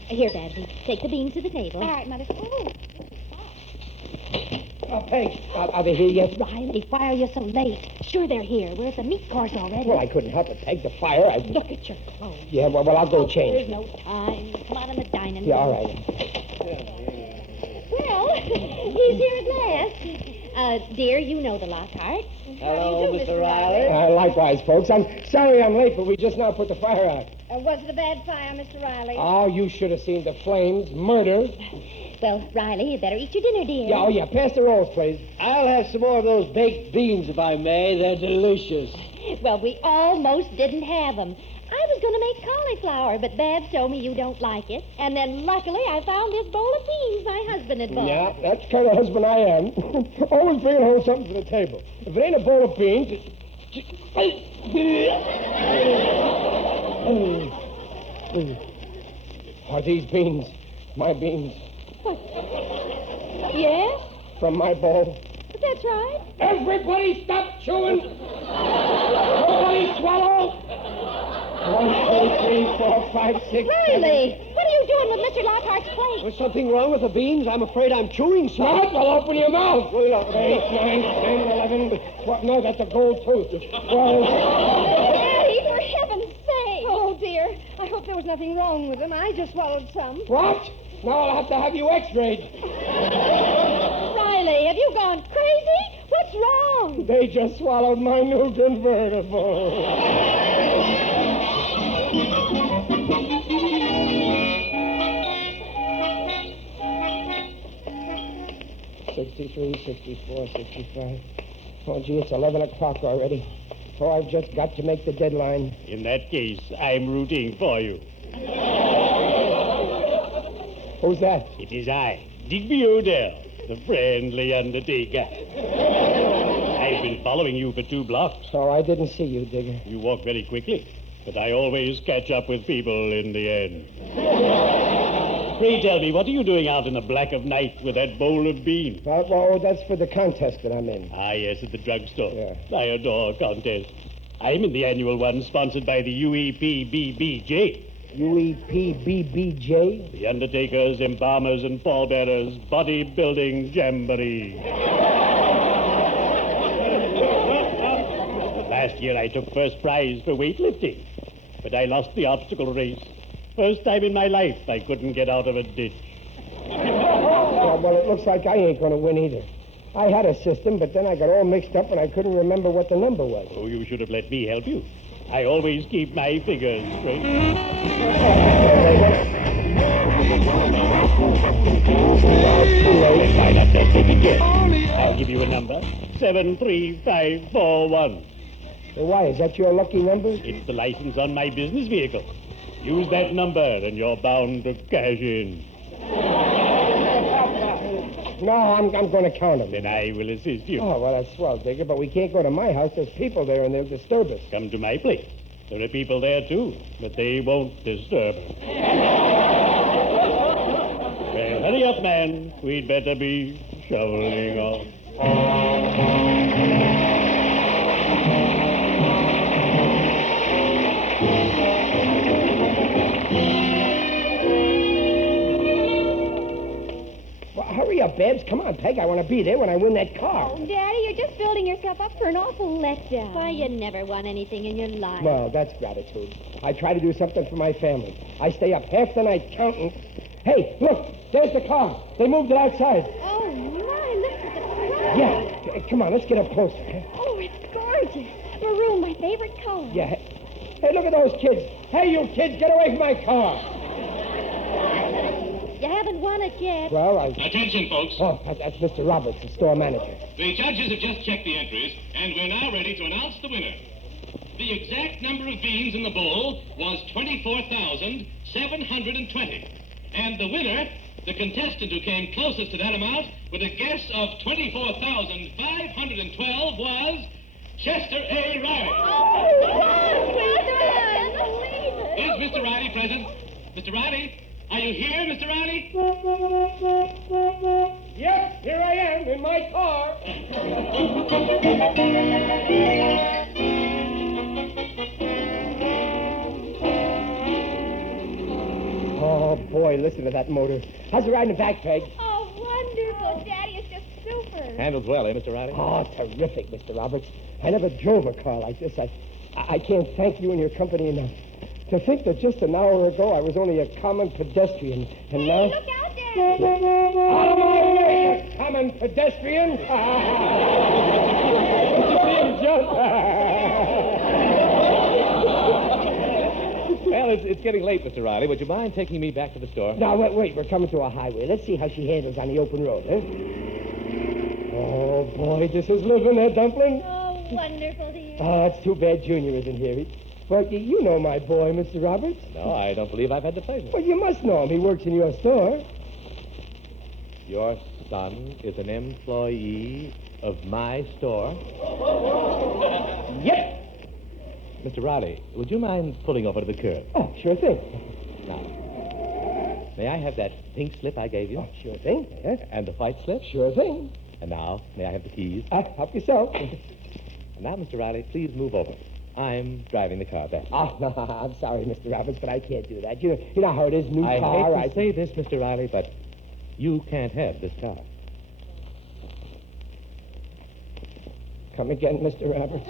Here, Babsy, take the beans to the table. All right, Mother. Oh, Peg, are they here yet? Riley, why are you so late? Sure they're here. We're at the meat course already. Well, I couldn't help it, Peg. The fire, Look at your clothes. Yeah, well, I'll go change. There's no time. Come on in the dining room. Yeah, all right. Well, he's here at last. Dear, you know the Lockhart. Hello, Mr. Riley. Likewise, folks. I'm sorry I'm late, but we just now put the fire out. Was it a bad fire, Mr. Riley? Oh, you should have seen the flames. Murder. Well, Riley, you better eat your dinner, dear. Yeah, oh, yeah. Pass the rolls, please. I'll have some more of those baked beans, if I may. They're delicious. Well, we almost didn't have them. I was going to make cauliflower, but Babs told me you don't like it. And then, luckily, I found this bowl of beans my husband had bought. Yeah, that's the kind of husband I am. Always bringing home something for the table. If it ain't a bowl of beans, Are these beans my beans? What? Yes? From my bowl? That's right. Everybody stop chewing! Nobody swallow! 1, 2, 3, 4, 5, 6, Riley, what are you doing with Mr. Lockhart's plate? There's something wrong with the beans? I'm afraid I'm chewing some. Stop! Well, open your mouth! 8, 9, 10, 11, 12. No, that's a gold tooth. 12. Daddy, for heaven's sake! Oh, dear. I hope there was nothing wrong with them. I just swallowed some. What? Now I'll have to have you x-rayed. Riley, have you gone crazy? What's wrong? They just swallowed my new convertible. 63, 64, 65. Oh, gee, it's 11 o'clock already. Oh, I've just got to make the deadline. In that case, I'm rooting for you. Who's that? It is I, Digby Odell, the friendly undertaker. I've been following you for 2 blocks. Oh, I didn't see you, Digger. You walk very quickly, but I always catch up with people in the end. Pray tell me, what are you doing out in the black of night with that bowl of beans? Oh, that's for the contest that I'm in. Ah, yes, at the drugstore. Yeah. I adore contests. I'm in the annual one sponsored by the UEPBBJ. UEPBBJ? The Undertakers, Embalmers, and Pallbearers Bodybuilding Jamboree. Last year I took first prize for weightlifting, but I lost the obstacle race. First time in my life I couldn't get out of a ditch. Yeah, well, it looks like I ain't going to win either. I had a system, but then I got all mixed up and I couldn't remember what the number was. Oh, you should have let me help you. I always keep my figures straight. Then why not just take it again? I'll give you a number. 73541. So why? Is that your lucky number? It's the license on my business vehicle. Use that number and you're bound to cash in. No, I'm going to count them. Then I will assist you. Oh, well, that's swell, Digger, but we can't go to my house. There's people there, and they'll disturb us. Come to my place. There are people there, too, but they won't disturb us. Well, hurry up, man. We'd better be shoveling off. Hurry up, Babs. Come on, Peg. I want to be there when I win that car. Oh, Daddy, you're just building yourself up for an awful letdown. Why, you never won anything in your life. Well, that's gratitude. I try to do something for my family. I stay up half the night counting. Hey, look, there's the car. They moved it outside. Oh, my, look at the front. Yeah, come on, let's get up closer. Oh, it's gorgeous. Maroon, my favorite color. Yeah. Hey, look at those kids. Hey, you kids, get away from my car. You haven't won it yet. Well, Attention, folks. Oh, that's Mr. Roberts, the store manager. The judges have just checked the entries, and we're now ready to announce the winner. The exact number of beans in the bowl was 24,720. And the winner, the contestant who came closest to that amount, with a guess of 24,512, was Chester A. Riley. Is Mr. Riley present? Mr. Riley? Are you here, Mr. Riley? Yes, here I am, in my car. Oh, boy, listen to that motor. How's it riding back, Peg? Oh, wonderful. Daddy is just super. Handles well, eh, Mr. Riley? Oh, terrific, Mr. Roberts. I never drove a car like this. I can't thank you and your company enough. To think that just an hour ago I was only a common pedestrian, and now... Look out, Daddy! Out of my way, you common pedestrian! Well, it's getting late, Mr. Riley. Would you mind taking me back to the store? Now, wait. We're coming to a highway. Let's see how she handles on the open road, eh? Oh, boy, this is living, eh, Dumpling? Oh, wonderful, dear. Oh, it's too bad Junior isn't here. Well, you know my boy, Mr. Roberts. No, I don't believe I've had the pleasure. Well, you must know him. He works in your store. Your son is an employee of my store? Yep. Mr. Riley, would you mind pulling over to the curb? Oh, sure thing. Now, may I have that pink slip I gave you? Oh, sure thing. Yes. And the white slip? Sure thing. And now, may I have the keys? Help yourself. And now, Mr. Riley, please move over. I'm driving the car back. Oh, no, I'm sorry, Mr. Roberts, but I can't do that. You know how it is, new I car. hate to say this, Mr. Riley, but you can't have this car. Come again, Mr. Roberts.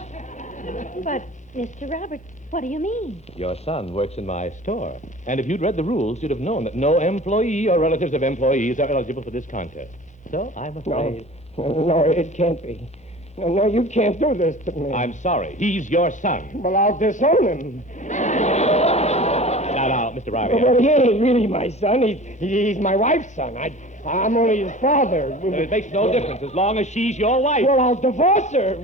But, Mr. Roberts, what do you mean? Your son works in my store. And if you'd read the rules, you'd have known that no employee or relatives of employees are eligible for this contest. So, I'm afraid... No, it can't be. No, you can't do this to me. I'm sorry. He's your son. Well, I'll disown him. Now, Mr. Riley. Well, he ain't really my son. He's my wife's son. I'm only his father. Well, it makes no difference as long as she's your wife. Well, I'll divorce her.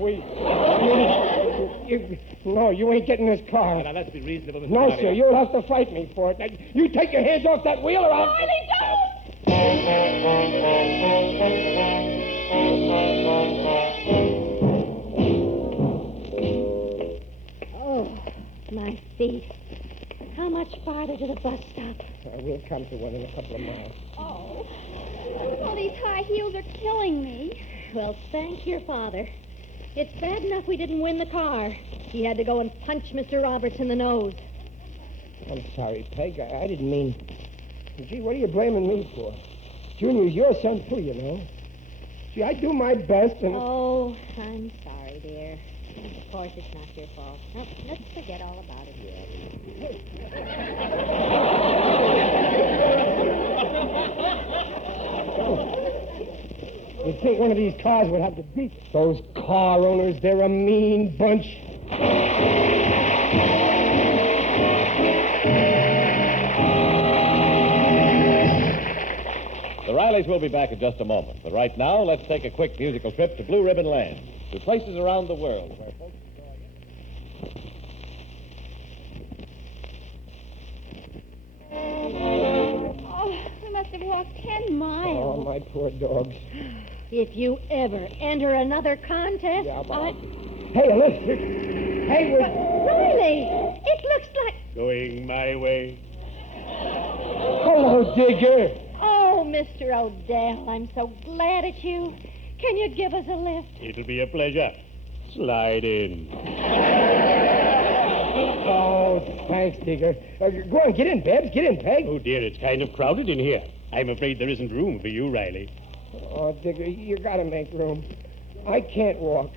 No, you ain't getting this car. Now, let's be reasonable, Mr. No, Riley. sir, you'll have to fight me for it. Now, you take your hands off that wheel or I'll... Riley, don't! Oh, my feet. How much farther to the bus stop? We'll come to one in a couple of miles. Oh, these high heels are killing me. Well, thank your father. It's bad enough we didn't win the car. He had to go and punch Mr. Roberts in the nose. I'm sorry, Peg. I didn't mean... Gee, what are you blaming me for? Junior's your son, too, you know. Gee, I do my best and... Oh, I'm sorry, dear. Of course, it's not your fault. No, let's forget all about it. You'd think one of these cars would have to beat those car owners. They're a mean bunch. The Rileys will be back in just a moment. But right now, let's take a quick musical trip to Blue Ribbon Land, to places around the world where folks Oh, we must to walk 10 miles. Oh, my poor dogs. If you ever enter another contest, Hey, Ellis. Hey, Riley, it looks like... Going my way. Hello, Digger. Oh, Mr. Odell, I'm so glad it's you. Can you give us a lift? It'll be a pleasure. Slide in. Oh, thanks, Digger. Go on, get in, Babs. Get in, Peg. Oh, dear, it's kind of crowded in here. I'm afraid there isn't room for you, Riley. Oh, Digger, you gotta make room. I can't walk.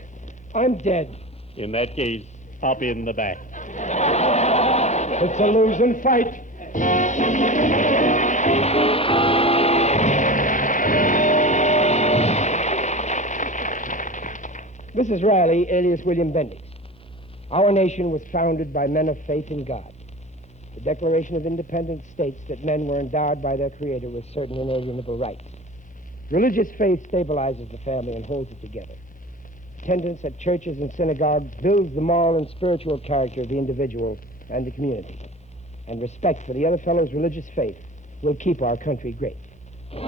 I'm dead. In that case, hop in the back. It's a losing fight. This is Raleigh, alias William Bendix. Our nation was founded by men of faith in God. The Declaration of Independence states that men were endowed by their Creator with certain inalienable rights. Religious faith stabilizes the family and holds it together. Attendance at churches and synagogues builds the moral and spiritual character of the individual and the community. And respect for the other fellow's religious faith will keep our country great. Say,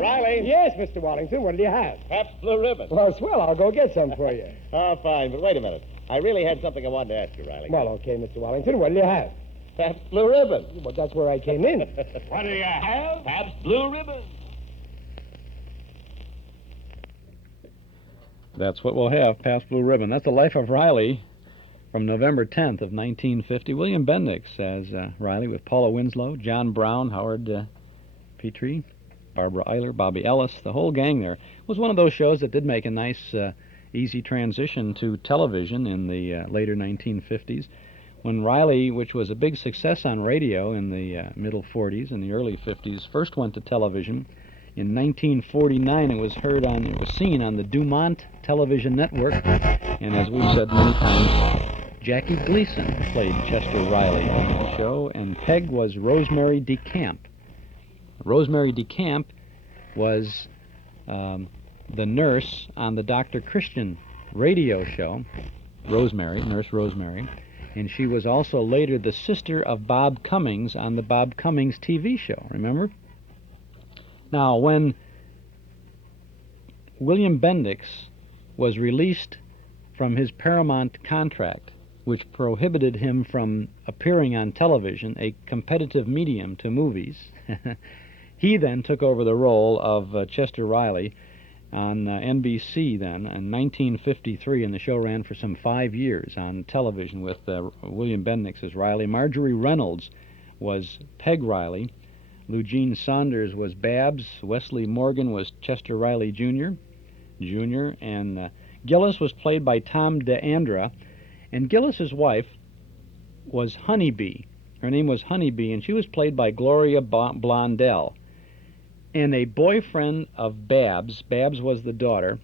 Riley. Yes, Mr. Wallington, what do you have? Pabst Blue Ribbon. Well, swell, I'll go get some for you. Oh, fine, but wait a minute. I really had something I wanted to ask you, Riley. Well, okay, Mr. Wallington, what do you have? Pabst Blue Ribbon. Well, that's where I came in. What do you have? Pabst Blue Ribbon. That's what we'll have, Pabst Blue Ribbon. That's the life of Riley from November 10th of 1950. William Bendix as Riley with Paula Winslow, John Brown, Howard Petrie, Barbara Eiler, Bobby Ellis, the whole gang there. It was one of those shows that did make a nice, easy transition to television in the later 1950s. When Riley, which was a big success on radio in the middle 40s and the early 50s, first went to television, in 1949, it was seen on the Dumont television network, and as we've said many times, Jackie Gleason played Chester Riley on the show, and Peg was Rosemary DeCamp. Rosemary DeCamp was the nurse on the Dr. Christian radio show, Nurse Rosemary, and she was also later the sister of Bob Cummings on the Bob Cummings TV show, remember? Now, when William Bendix was released from his Paramount contract, which prohibited him from appearing on television, a competitive medium to movies, he then took over the role of Chester Riley on NBC then in 1953, and the show ran for some 5 years on television with William Bendix as Riley. Marjorie Reynolds was Peg Riley. Eugene Saunders was Babs. Wesley Morgan was Chester Riley Jr. And Gillis was played by Tom DeAndra. And Gillis's wife was Honeybee. Her name was Honeybee, and she was played by Gloria Blondell. And a boyfriend of Babs was the daughter,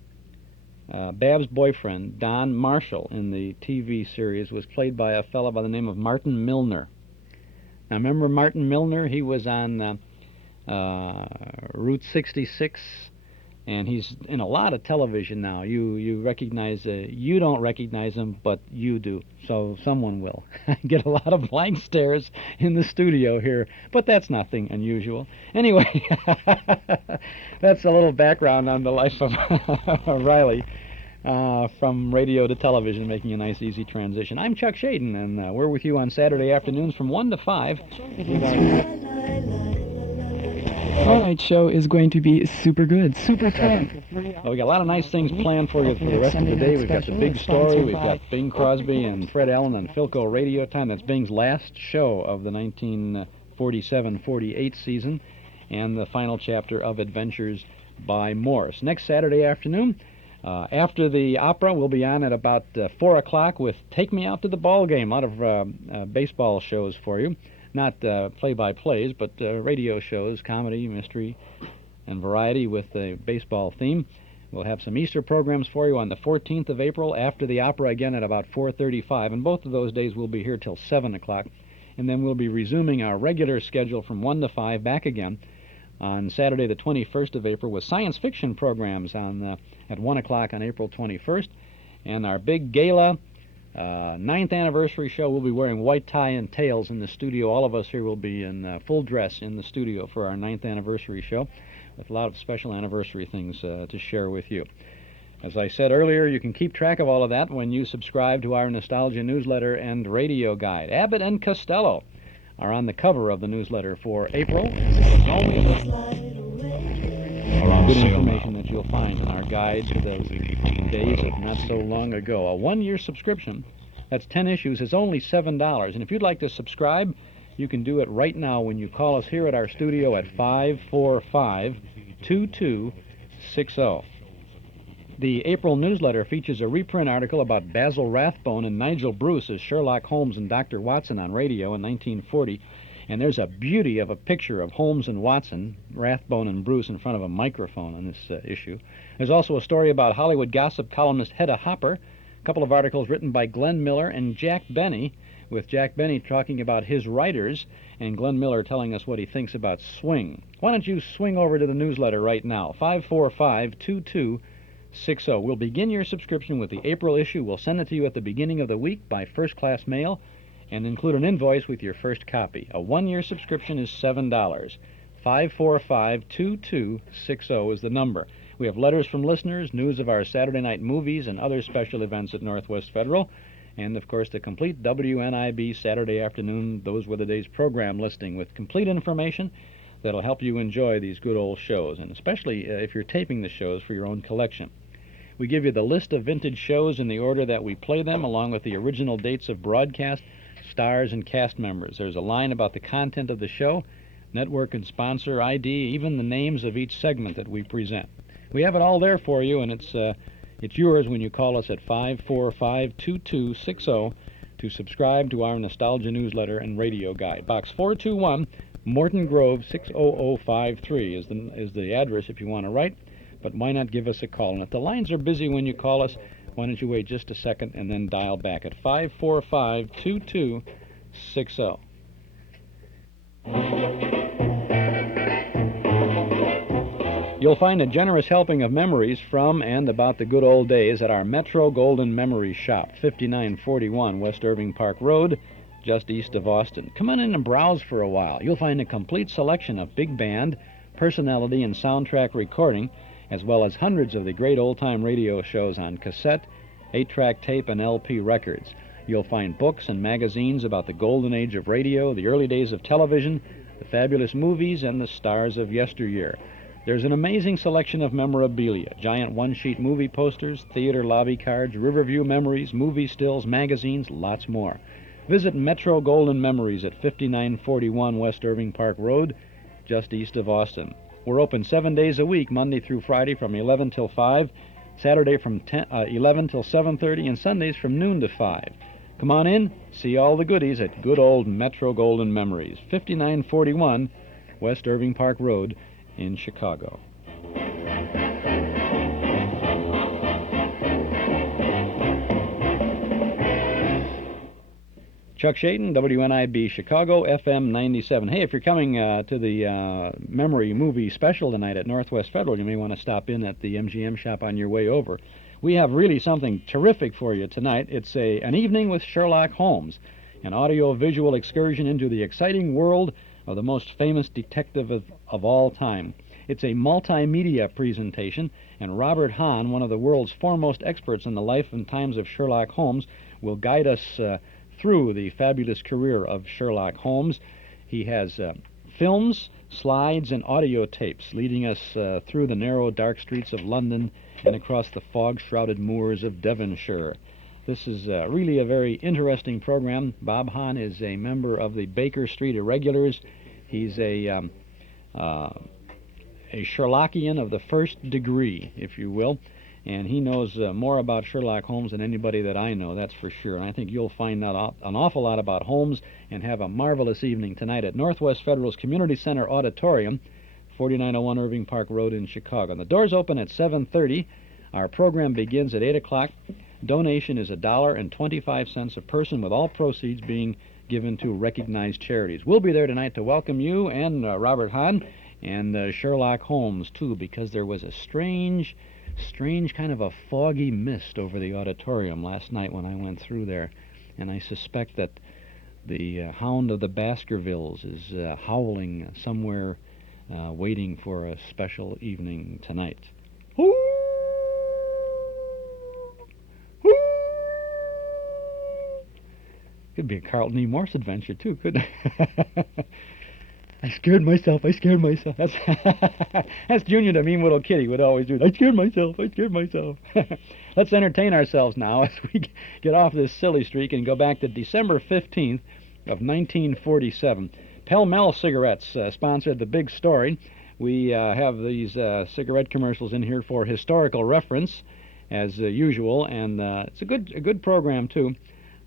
Babs' boyfriend, Don Marshall, in the TV series, was played by a fellow by the name of Martin Milner. Now, remember Martin Milner? He was on Route 66, and he's in a lot of television now. You recognize, you don't recognize him, but you do, so someone will. I get a lot of blank stares in the studio here, but that's nothing unusual. Anyway, that's a little background on the life of Riley. From radio to television, making a nice, easy transition. I'm Chuck Shaden, and we're with you on Saturday afternoons from 1 to 5. Tonight's show is going to be super good, super fun. Well, we got a lot of nice things planned for you for the rest of the day. We've got the big story. We've got Bing Crosby and Fred Allen on Philco Radio Time. That's Bing's last show of the 1947-48 season, and the final chapter of Adventures by Morse. Next Saturday afternoon, after the opera, we'll be on at about 4 o'clock with Take Me Out to the Ball Game. A lot of baseball shows for you. Not play-by-plays, but radio shows, comedy, mystery, and variety with a baseball theme. We'll have some Easter programs for you on the 14th of April, after the opera again at about 4:35. And both of those days we'll be here till 7 o'clock. And then we'll be resuming our regular schedule from 1 to 5 back again on Saturday the 21st of April with science fiction programs at 1 o'clock on April 21st. And our big gala 9th anniversary show. We'll be wearing white tie and tails in the studio. All of us here will be in full dress in the studio for our 9th anniversary show, with a lot of special anniversary things to share with you. As I said earlier, you can keep track of all of that when you subscribe to our Nostalgia newsletter and radio guide. Abbott and Costello are on the cover of the newsletter for April. It's always good information that you'll find in our guide to those days of not so long ago. A one-year subscription, that's 10 issues, is only $7. And if you'd like to subscribe, you can do it right now when you call us here at our studio at 545-2260. The April newsletter features a reprint article about Basil Rathbone and Nigel Bruce as Sherlock Holmes and Dr. Watson on radio in 1940. And there's a beauty of a picture of Holmes and Watson, Rathbone and Bruce, in front of a microphone on this issue. There's also a story about Hollywood gossip columnist Hedda Hopper, a couple of articles written by Glenn Miller and Jack Benny, with Jack Benny talking about his writers and Glenn Miller telling us what he thinks about swing. Why don't you swing over to the newsletter right now, 545-2260. We'll begin your subscription with the April issue. We'll send it to you at the beginning of the week by first-class mail and include an invoice with your first copy. A one-year subscription is $7. 545-2260 is the number. We have letters from listeners, news of our Saturday night movies and other special events at Northwest Federal, and, of course, the complete WNIB Saturday afternoon Those Were the Days program listing with complete information that'll help you enjoy these good old shows, and especially if you're taping the shows for your own collection. We give you the list of vintage shows in the order that we play them, along with the original dates of broadcast, stars, and cast members. There's a line about the content of the show, network and sponsor ID, even the names of each segment that we present. We have it all there for you, and it's yours when you call us at 545-2260 to subscribe to our Nostalgia newsletter and radio guide. Box 421, Morton Grove, 60053 is the address if you want to write, but why not give us a call? And if the lines are busy when you call us, why don't you wait just a second and then dial back at 545-2260. You'll find a generous helping of memories from and about the good old days at our Metro Golden Memory Shop, 5941 West Irving Park Road, just east of Austin. Come on in and browse for a while. You'll find a complete selection of big band, personality, and soundtrack recording, as well as hundreds of the great old-time radio shows on cassette, 8-track tape, and LP records. You'll find books and magazines about the golden age of radio, the early days of television, the fabulous movies, and the stars of yesteryear. There's an amazing selection of memorabilia, giant one-sheet movie posters, theater lobby cards, Riverview memories, movie stills, magazines, lots more. Visit Metro Golden Memories at 5941 West Irving Park Road, just east of Austin. We're open 7 days a week, Monday through Friday from 11 till 5, Saturday from 11 till 7:30, and Sundays from noon to 5. Come on in, see all the goodies at good old Metro Golden Memories, 5941 West Irving Park Road in Chicago. Chuck Shayton, WNIB Chicago, FM 97. Hey, if you're coming to the Memory Movie Special tonight at Northwest Federal, you may want to stop in at the MGM shop on your way over. We have really something terrific for you tonight. It's an evening with Sherlock Holmes, an audio-visual excursion into the exciting world of the most famous detective of all time. It's a multimedia presentation, and Robert Hahn, one of the world's foremost experts in the life and times of Sherlock Holmes, will guide us through the fabulous career of Sherlock Holmes. He has films, slides, and audio tapes leading us through the narrow, dark streets of London and across the fog-shrouded moors of Devonshire. This is really a very interesting program. Bob Hahn is a member of the Baker Street Irregulars. He's a Sherlockian of the first degree, if you will. And he knows more about Sherlock Holmes than anybody that I know, that's for sure. And I think you'll find out an awful lot about Holmes and have a marvelous evening tonight at Northwest Federal's Community Center Auditorium, 4901 Irving Park Road in Chicago. And the doors open at 7:30. Our program begins at 8 o'clock. Donation is $1.25 a person, with all proceeds being given to recognized charities. We'll be there tonight to welcome you and Robert Hahn and Sherlock Holmes, too, because there was a strange strange kind of a foggy mist over the auditorium last night when I went through there, and I suspect that the hound of the Baskervilles is howling somewhere, waiting for a special evening tonight. Could be a Carlton E. Morse adventure, too, couldn't it? I scared myself. That's that's Junior, the mean little kid. He would always do it. I scared myself. Let's entertain ourselves now as we get off this silly streak and go back to December 15th of 1947. Pell Mell cigarettes sponsored the big story. We have these cigarette commercials in here for historical reference, as usual, and it's a good program, too.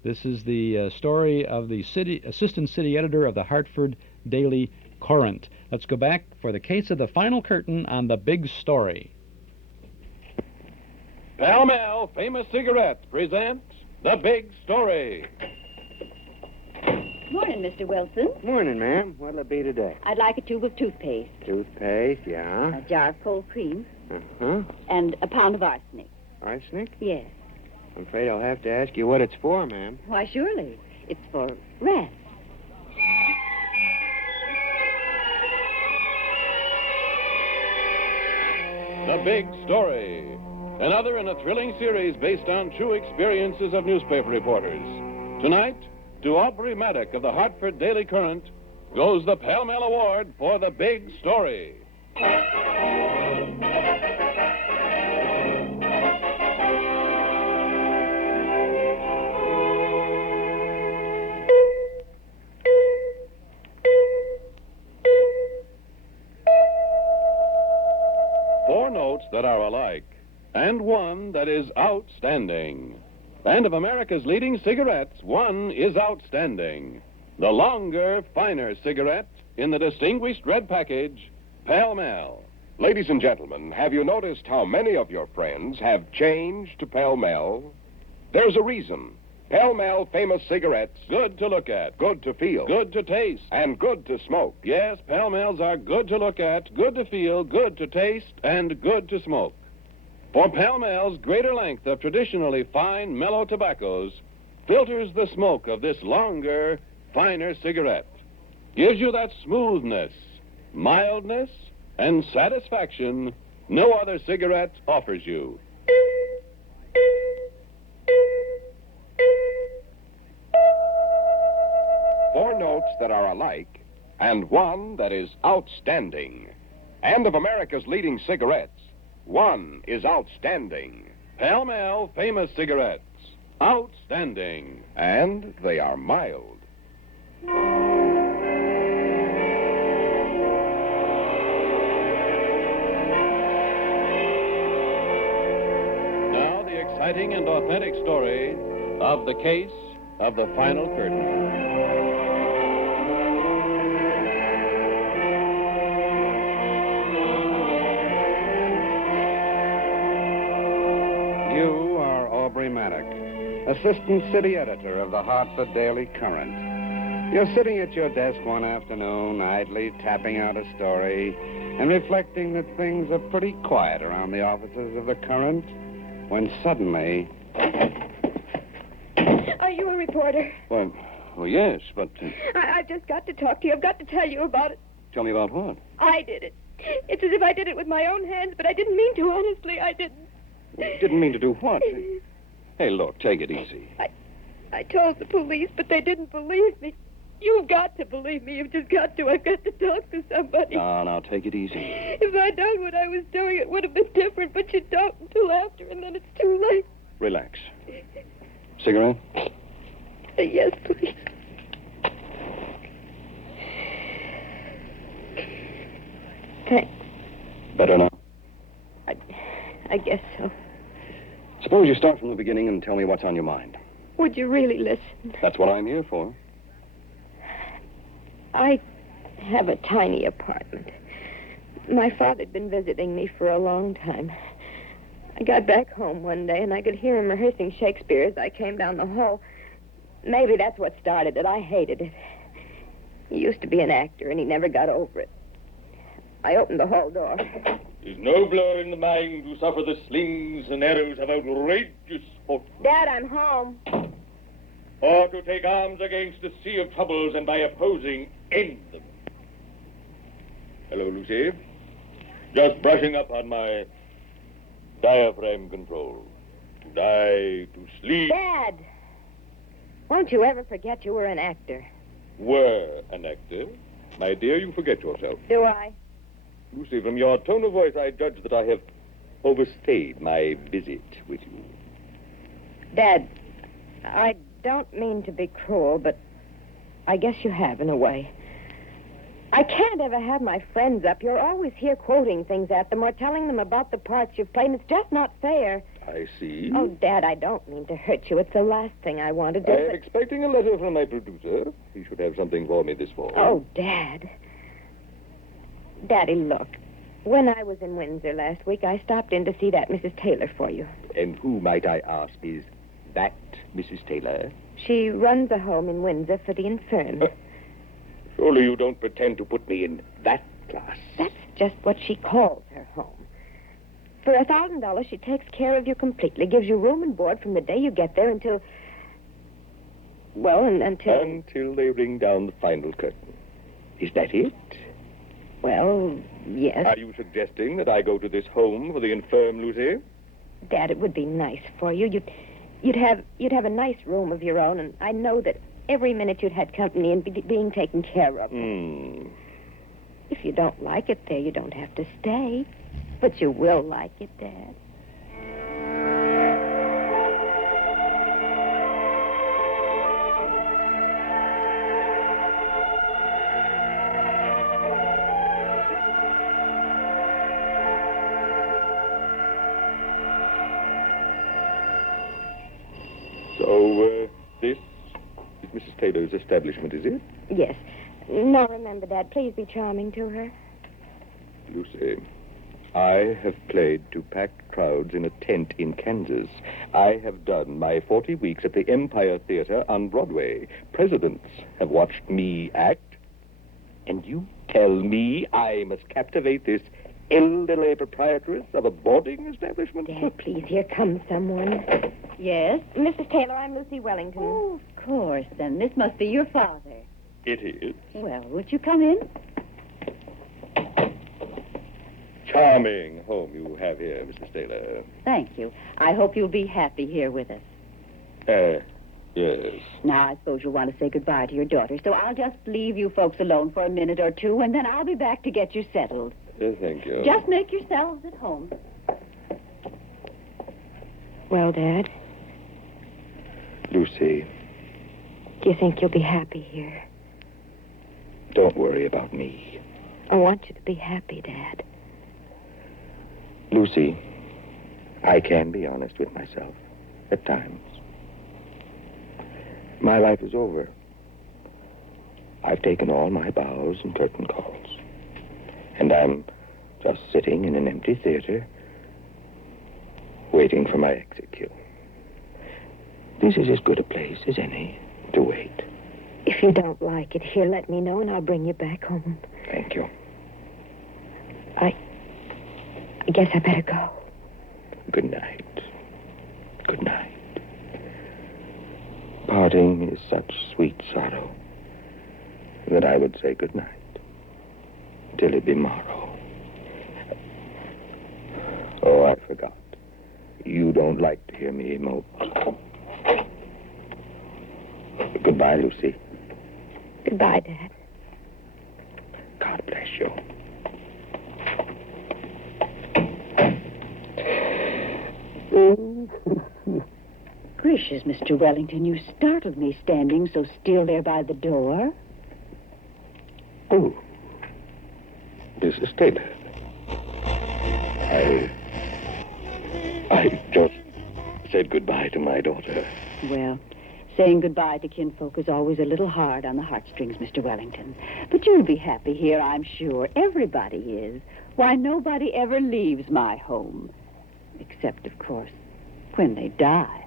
This is the story of the assistant city editor of the Hartford Daily Courant. Let's go back for the case of the final curtain on the big story. Pall Mall Famous Cigarettes presents The Big Story. Morning, Mr. Wilson. Morning, ma'am. What'll it be today? I'd like a tube of toothpaste, Toothpaste, yeah. a jar of cold cream, Uh-huh. and a pound of arsenic. Arsenic? Yes. I'm afraid I'll have to ask you what it's for, ma'am. Why, surely. It's for rats. The Big Story. Another in a thrilling series based on true experiences of newspaper reporters. Tonight, to Aubrey Maddocks of the Hartford Daily Courant goes the Pall Mall Award for The Big Story. Four notes that are alike, and one that is outstanding. And of America's leading cigarettes, one is outstanding. The longer, finer cigarette in the distinguished red package, Pall Mall. Ladies and gentlemen, have you noticed how many of your friends have changed to Pall Mall? There's a reason. Pall Mall Famous Cigarettes. Good to look at. Good to feel. Good to taste. And good to smoke. Yes, Pall Malls are good to look at, good to feel, good to taste, and good to smoke. For Pall Mall's greater length of traditionally fine, mellow tobaccos filters the smoke of this longer, finer cigarette. Gives you that smoothness, mildness, and satisfaction no other cigarette offers you. Four notes that are alike, and one that is outstanding. And of America's leading cigarettes, one is outstanding. Pall Mall Famous Cigarettes. Outstanding. And they are mild. Now the exciting and authentic story of the case of the final curtain. You are Aubrey Maddocks, assistant city editor of the Hartford Daily Courant. You're sitting at your desk one afternoon, idly tapping out a story and reflecting that things are pretty quiet around the offices of the Courant, when suddenly... Are you a reporter? Well, yes, but... I've just got to talk to you. I've got to tell you about it. Tell me about what? I did it. It's as if I did it with my own hands, but I didn't mean to, honestly. I didn't. Didn't mean to do what? Hey, look, take it easy. I told the police, but they didn't believe me. You've got to believe me. You've just got to. I've got to talk to somebody. Now, take it easy. If I'd done what I was doing, it would have been different, but you don't until after, and then it's too late. Relax. Cigarette? Yes, please. Thanks. Better now? I guess so. Suppose you start from the beginning and tell me what's on your mind. Would you really listen? That's what I'm here for. I have a tiny apartment. My father'd been visiting me for a long time. I got back home one day, and I could hear him rehearsing Shakespeare as I came down the hall. Maybe that's what started it. I hated it. He used to be an actor, and he never got over it. I opened the hall door. 'Tis nobler in the mind to suffer the slings and arrows of outrageous fortune. Dad, I'm home. Or to take arms against a sea of troubles and by opposing end them. Hello, Lucy. Just brushing up on my diaphragm control. To die, to sleep. Dad, won't you ever forget you were an actor? Were an actor. My dear, you forget yourself. Do I? Lucy, from your tone of voice, I judge that I have overstayed my visit with you. Dad, I don't mean to be cruel, but I guess you have in a way. I can't ever have my friends up. You're always here quoting things at them or telling them about the parts you've played, and it's just not fair. I see. Oh, Dad, I don't mean to hurt you. It's the last thing I want to do. I am expecting a letter from my producer. He should have something for me this fall. Oh, Dad. Daddy, look. When I was in Windsor last week, I stopped in to see that Mrs. Taylor for you. And who, might I ask, is that Mrs. Taylor? She runs a home in Windsor for the infirm. Surely you don't pretend to put me in that class. That's just what she calls her home. For $1,000, she takes care of you completely, gives you room and board from the day you get there until... Well, until... Until they ring down the final curtain. Is that it? Well, yes. Are you suggesting that I go to this home for the infirm, Lucy? Dad, it would be nice for you. You'd have a nice room of your own, and I know that every minute you'd had company and being taken care of. If you don't like it there, you don't have to stay. But you will like it, Dad. So, this is Mrs. Taylor's establishment, is it? Yes. Now remember, Dad, please be charming to her. Lucy, I have played to packed crowds in a tent in Kansas. I have done my 40 weeks at the Empire Theater on Broadway. Presidents have watched me act. And you tell me I must captivate this elderly proprietress of a boarding establishment? Dad, please, here comes someone. Yes? Mrs. Taylor, I'm Lucy Wellington. Oh, of course. Then this must be your father. It is. Well, would you come in? Charming home you have here, Mrs. Taylor. Thank you. I hope you'll be happy here with us. Yes. Now, I suppose you'll want to say goodbye to your daughter, so I'll just leave you folks alone for a minute or two, and then I'll be back to get you settled. Thank you. Just make yourselves at home. Well, Dad? Lucy, Do you think you'll be happy here? don't worry about me. I want you to be happy, Dad. Lucy, I can be honest with myself at times. My life is over. I've taken all my bows and curtain calls. And I'm just sitting in an empty theater, waiting for my exit cue. This is as good a place as any to wait. If you don't like it here, let me know and I'll bring you back home. Thank you. I guess I better go. Good night. Good night. Parting is such sweet sorrow that I would say good night till it be morrow. Oh, I forgot. You don't like to hear me emote. Goodbye, Lucy. Goodbye, Dad. God bless you. Gracious, Mr. Wellington, you startled me standing so still there by the door. Oh, Mrs. Taylor. I just said goodbye to my daughter. Well, saying goodbye to kinfolk is always a little hard on the heartstrings, Mr. Wellington. But you'll be happy here, I'm sure. Everybody is. Why, nobody ever leaves my home. Except, of course, when they die.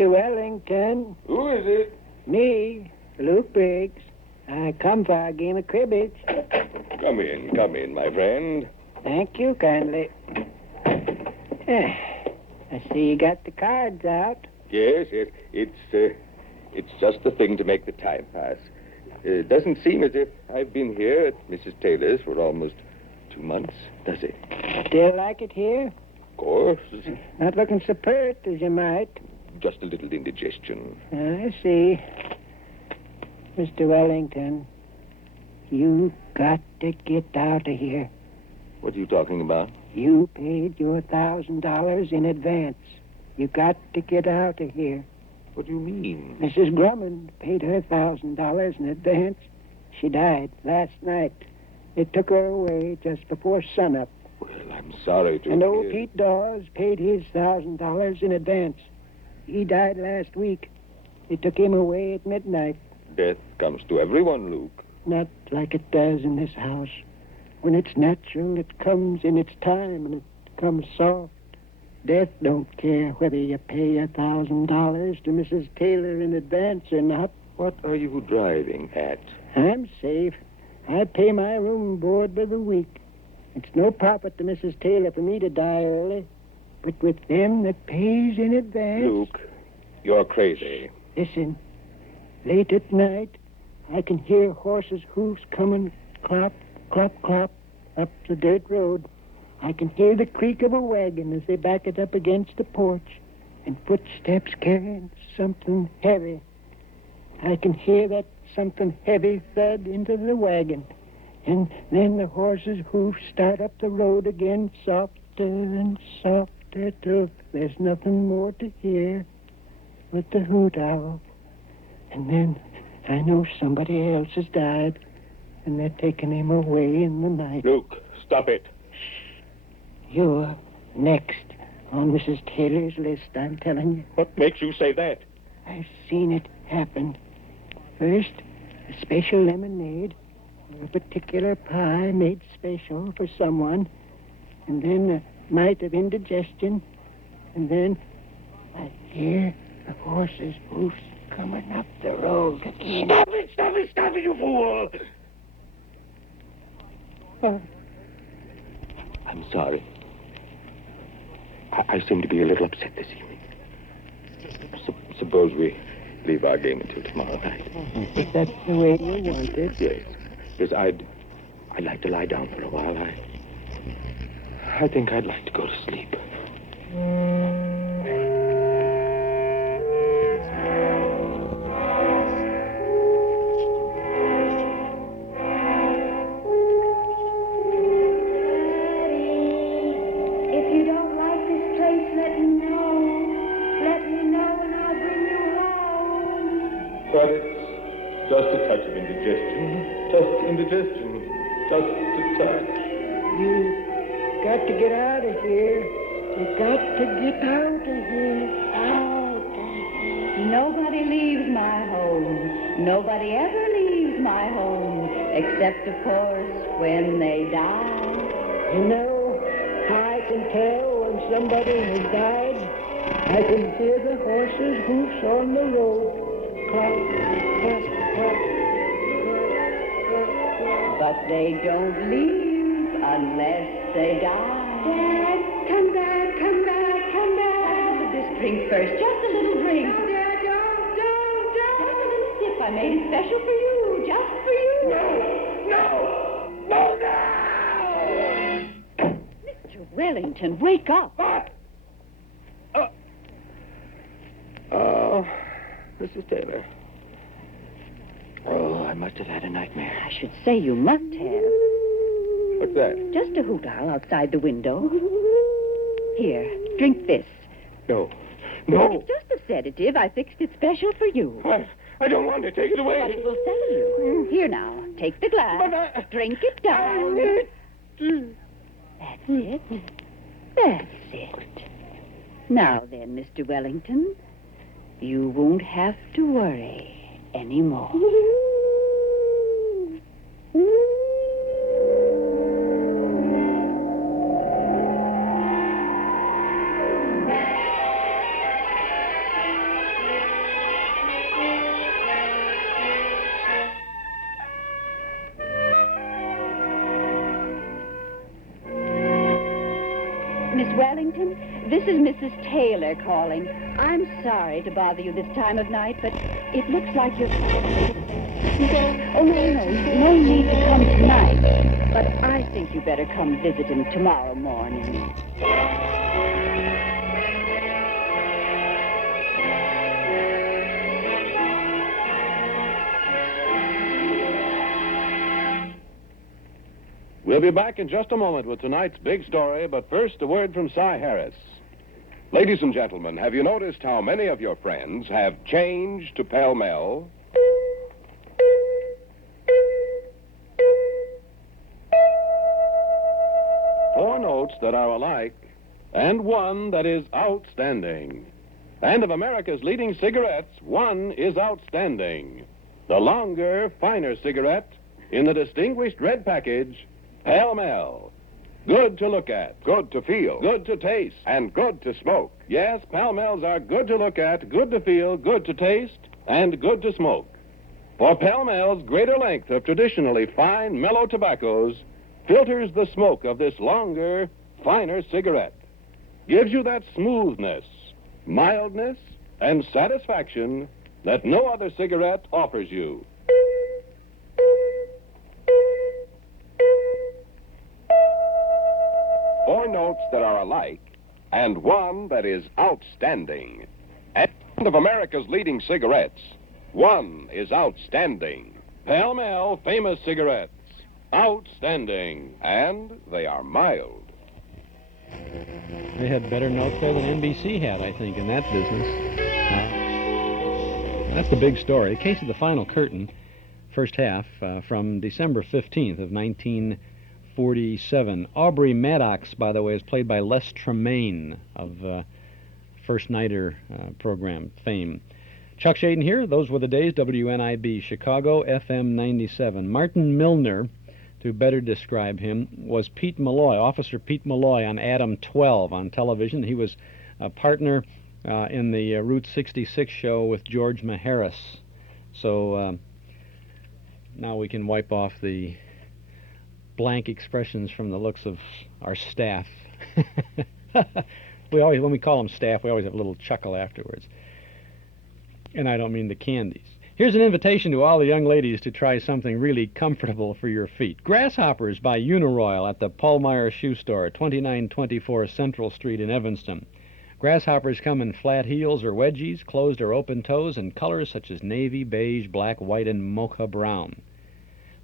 Mr. Wellington. Who is it? Me, Luke Briggs. I come for a game of cribbage. Come in, my friend. Thank you kindly. I see you got the cards out. Yes. It's just the thing to make the time pass. It doesn't seem as if I've been here at Mrs. Taylor's for almost 2 months, does it? Still like it here? Of course. Not looking so pert as you might. Just a little indigestion. I see. Mr. Wellington, you got to get out of here. What are you talking about? You paid your $1,000 in advance. You got to get out of here. What do you mean? Mrs. Drummond paid her $1,000 in advance. She died last night. They took her away just before sunup. Well, I'm sorry to And old hear. Pete Dawes paid his $1,000 in advance. He died last week. They took him away at midnight. Death comes to everyone, Luke. Not like it does in this house. When it's natural, it comes in its time, and it comes soft. Death don't care whether you pay $1,000 to Mrs. Taylor in advance or not. What are you driving at? I'm safe. I pay my room and board by the week. It's no profit to Mrs. Taylor for me to die early. But with them that pays in advance... Luke, you're crazy. Listen. Late at night, I can hear horses' hoofs coming clop, clop, clop up the dirt road. I can hear the creak of a wagon as they back it up against the porch, and footsteps carrying something heavy. I can hear that something heavy thud into the wagon, and then the horses' hoofs start up the road again, softer and softer, till there's nothing more to hear but the hoot owl. And then I know somebody else has died, and they're taking him away in the night. Luke, stop it. You're next on Mrs. Taylor's list, I'm telling you. What makes you say that? I've seen it happen. First, a special lemonade, or a particular pie made special for someone, and then a night of indigestion, and then I hear the horse's hoofs coming up the road again. Stop it, you fool! I'm sorry. I seem to be a little upset this evening. Suppose we leave our game until tomorrow night. If that's the way you want it. Yes. Yes, I'd like to lie down for a while. I think I'd like to go to sleep. But it's just a touch of indigestion. Just indigestion. Just a touch. You got to get out of here. You got to get out of here. Out of here. Nobody leaves my home. Nobody ever leaves my home. Except, of course, when they die. You know, I can tell when somebody has died. I can hear the horses' hoofs on the road. But they don't leave unless they die. Dad, come back, come back, come back. This drink first, just a little drink. No, Dad, don't. Just a little sip. I made it special for you, just for you. No! Mr. Wellington, wake up. Oh, Mrs. Taylor. Oh, I must have had a nightmare. I should say you must have. What's that? Just a hoot owl outside the window. Here, drink this. No. It's just a sedative. I fixed it special for you. I don't want to take it away. But it will settle you. Here now, take the glass. Drink it down. That's it. That's it. Now then, Mr. Wellington, you won't have to worry anymore. Wellington? This is Mrs. Taylor calling. I'm sorry to bother you this time of night, but it looks like you're... Oh, no need to come tonight. But I think you better come visit him tomorrow morning. We'll be back in just a moment with tonight's big story, but first a word from Cy Harris. Ladies and gentlemen, have you noticed how many of your friends have changed to pell-mell? Four notes that are alike, and one that is outstanding. And of America's leading cigarettes, one is outstanding. The longer, finer cigarette in the distinguished red package, Pall-Mall. Good to look at, good to feel, good to taste, and good to smoke. Yes, Pall-Malls are good to look at, good to feel, good to taste, and good to smoke. For Pall-Mall's greater length of traditionally fine, mellow tobaccos filters the smoke of this longer, finer cigarette. Gives you that smoothness, mildness, and satisfaction that no other cigarette offers you. Four notes that are alike, and one that is outstanding. And of America's leading cigarettes, one is outstanding. Pall-Mall famous cigarettes. Outstanding. And they are mild. They had better notes there than NBC had, I think, in that business. That's the big story. Case of the Final Curtain, first half, from December 15th of 1947. Aubrey Maddocks, by the way, is played by Les Tremayne of First Nighter program fame. Chuck Shaden here. Those were the days. WNIB Chicago, FM 97. Martin Milner, to better describe him, was Pete Malloy, Officer Pete Malloy on Adam 12 on television. He was a partner in the Route 66 show with George Maharis. So now we can wipe off the blank expressions from the looks of our staff. We always, when we call them staff, we always have a little chuckle afterwards. And I don't mean the candies. Here's an invitation to all the young ladies to try something really comfortable for your feet. Grasshoppers by Uniroyal at the Paulmeyer Shoe Store, 2924 Central Street in Evanston. Grasshoppers come in flat heels or wedgies, closed or open toes, and colors such as navy, beige, black, white, and mocha brown.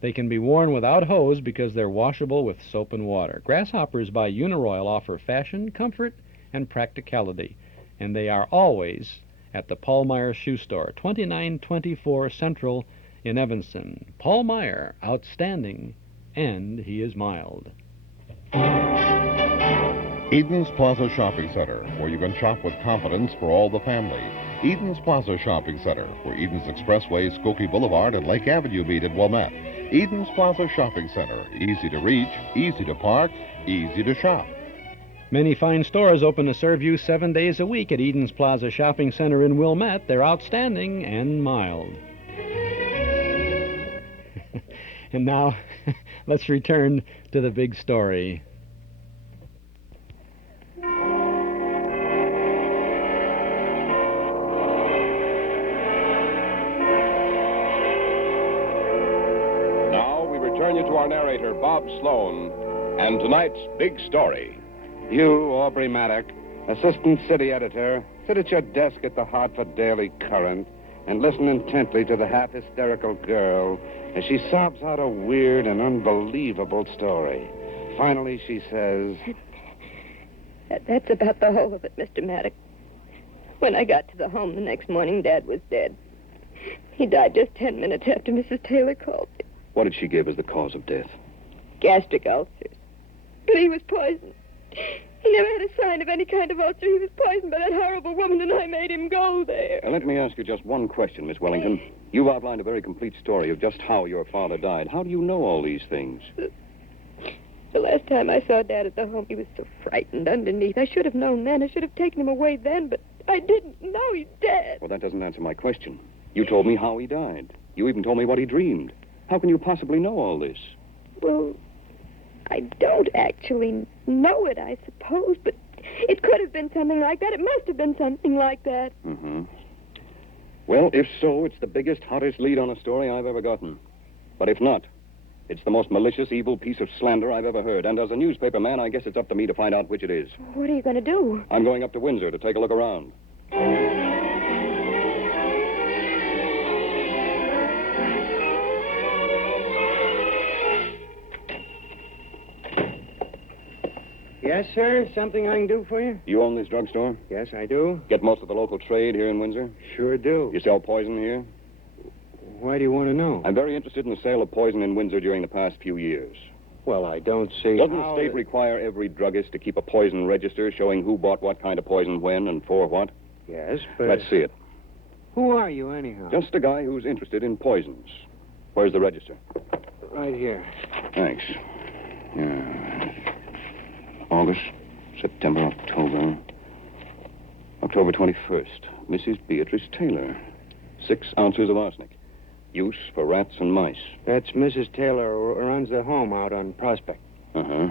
They can be worn without hose because they're washable with soap and water. Grasshoppers by Uniroyal offer fashion, comfort, and practicality, and they are always at the Paulmeyer Shoe Store, 2924 Central in Evanston. Paul Meyer, outstanding, and he is mild. Eden's Plaza Shopping Center, where you can shop with confidence for all the family. Eden's Plaza Shopping Center, where Eden's Expressway, Skokie Boulevard, and Lake Avenue meet at Wilmette. Eden's Plaza Shopping Center, easy to reach, easy to park, easy to shop. Many fine stores open to serve you 7 days a week at Eden's Plaza Shopping Center in Wilmette. They're outstanding and mild. And now, let's return to the big story. Now we return you to our narrator, Bob Sloan, and tonight's big story. You, Aubrey Maddocks, assistant city editor, sit at your desk at the Hartford Daily Current and listen intently to the half-hysterical girl as she sobs out a weird and unbelievable story. Finally, she says... That's about the whole of it, Mr. Maddocks. When I got to the home the next morning, Dad was dead. He died just 10 minutes after Mrs. Taylor called me. What did she give as the cause of death? Gastric ulcers. But he was poisoned. He never had a sign of any kind of ulcer. He was poisoned by that horrible woman, and I made him go there. Now, let me ask you just one question, Miss Wellington. You've outlined a very complete story of just how your father died. How do you know all these things? The last time I saw Dad at the home, he was so frightened underneath. I should have known then. I should have taken him away then, but I didn't. Now he's dead. Well, that doesn't answer my question. You told me how he died. You even told me what he dreamed. How can you possibly know all this? Well, I don't actually know it, I suppose, but It could have been something like that. It must have been something like that. Mm-hmm. Well, if so, it's the biggest, hottest lead on a story I've ever gotten. But if not, it's the most malicious, evil piece of slander I've ever heard. And as a newspaper man, I guess it's up to me to find out which it is. What are you going to do? I'm going up to Windsor to take a look around. Yes, sir. Something I can do for you? You own this drugstore? Yes, I do. Get most of the local trade here in Windsor? Sure do. You sell poison here? Why do you want to know? I'm very interested in the sale of poison in Windsor during the past few years. Well, I don't see Doesn't how the state require every druggist to keep a poison register showing who bought what kind of poison when and for what? Yes, but... Let's see it. Who are you, anyhow? Just a guy who's interested in poisons. Where's the register? Right here. Thanks. Yeah. August, September, October. October 21st. Mrs. Beatrice Taylor. 6 ounces of arsenic. Use for rats and mice. That's Mrs. Taylor who runs the home out on Prospect. Uh-huh.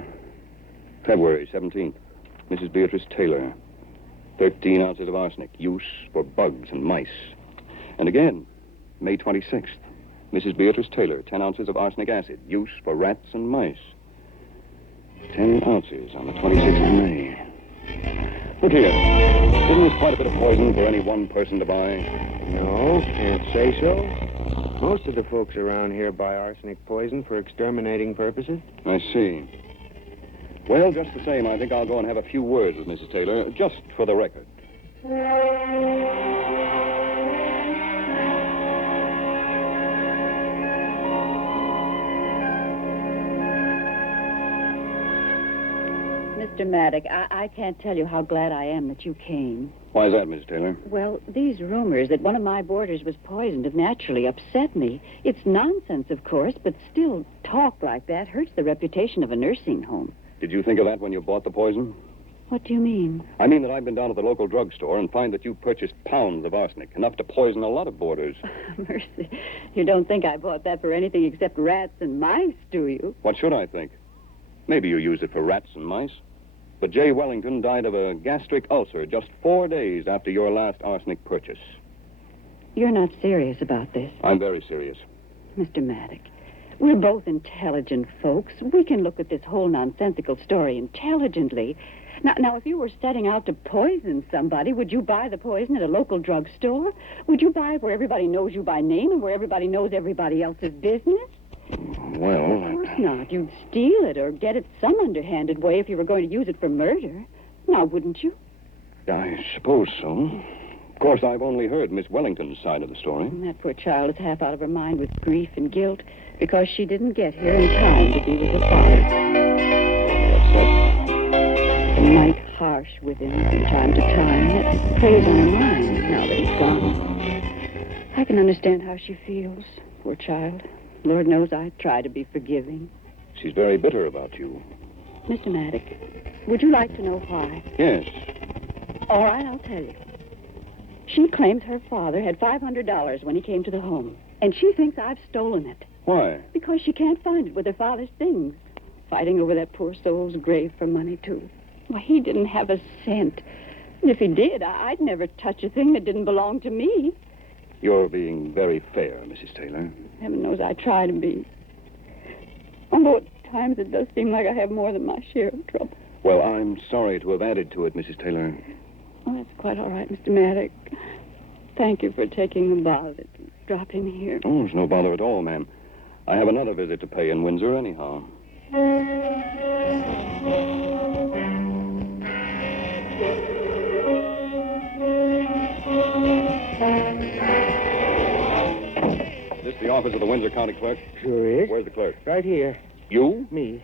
February 17th. Mrs. Beatrice Taylor. 13 ounces of arsenic. Use for bugs and mice. And again, May 26th. Mrs. Beatrice Taylor. 10 ounces of arsenic acid. Use for rats and mice. 10 ounces on the 26th of May. Look here. Isn't this quite a bit of poison for any one person to buy? No, can't say so. Most of the folks around here buy arsenic poison for exterminating purposes. I see. Well, just the same, I think I'll go and have a few words with Mrs. Taylor, just for the record. Mr. Maddox, I can't tell you how glad I am that you came. Why is that, Mrs. Taylor? Well, these rumors that one of my boarders was poisoned have naturally upset me. It's nonsense, of course, but still, talk like that hurts the reputation of a nursing home. Did you think of that when you bought the poison? What do you mean? I mean that I've been down to the local drugstore and find that you purchased pounds of arsenic, enough to poison a lot of boarders. Mercy. You don't think I bought that for anything except rats and mice, do you? What should I think? Maybe you used it for rats and mice. But J. Wellington died of a gastric ulcer just 4 days after your last arsenic purchase. You're not serious about this. I'm very serious. Mr. Maddox, we're both intelligent folks. We can look at this whole nonsensical story intelligently. Now, if you were setting out to poison somebody, would you buy the poison at a local drugstore? Would you buy it where everybody knows you by name and where everybody knows everybody else's business? Well... Of course not. You'd steal it or get it some underhanded way if you were going to use it for murder. Now, wouldn't you? I suppose so. Of course, I've only heard Miss Wellington's side of the story. And that poor child is half out of her mind with grief and guilt because she didn't get here in time to be with her father. That's so. The night harsh with him from time to time. That preys on her mind now that he's gone. I can understand how she feels, poor child. Lord knows I try to be forgiving. She's very bitter about you. Mr. Maddox, would you like to know why? Yes. All right, I'll tell you. She claims her father had $500 when he came to the home, and she thinks I've stolen it. Why? Because she can't find it with her father's things. Fighting over that poor soul's grave for money, too. Why, he didn't have a cent. And if he did, I'd never touch a thing that didn't belong to me. You're being very fair, Mrs. Taylor. Heaven knows I try to be. Although at times it does seem like I have more than my share of trouble. Well, I'm sorry to have added to it, Mrs. Taylor. Oh, that's quite all right, Mr. Maddox. Thank you for taking the bother to drop in here. Oh, it's no bother at all, ma'am. I have another visit to pay in Windsor anyhow. This the office of the Windsor County Clerk? Sure is. Where's the clerk? Right here. You? Me.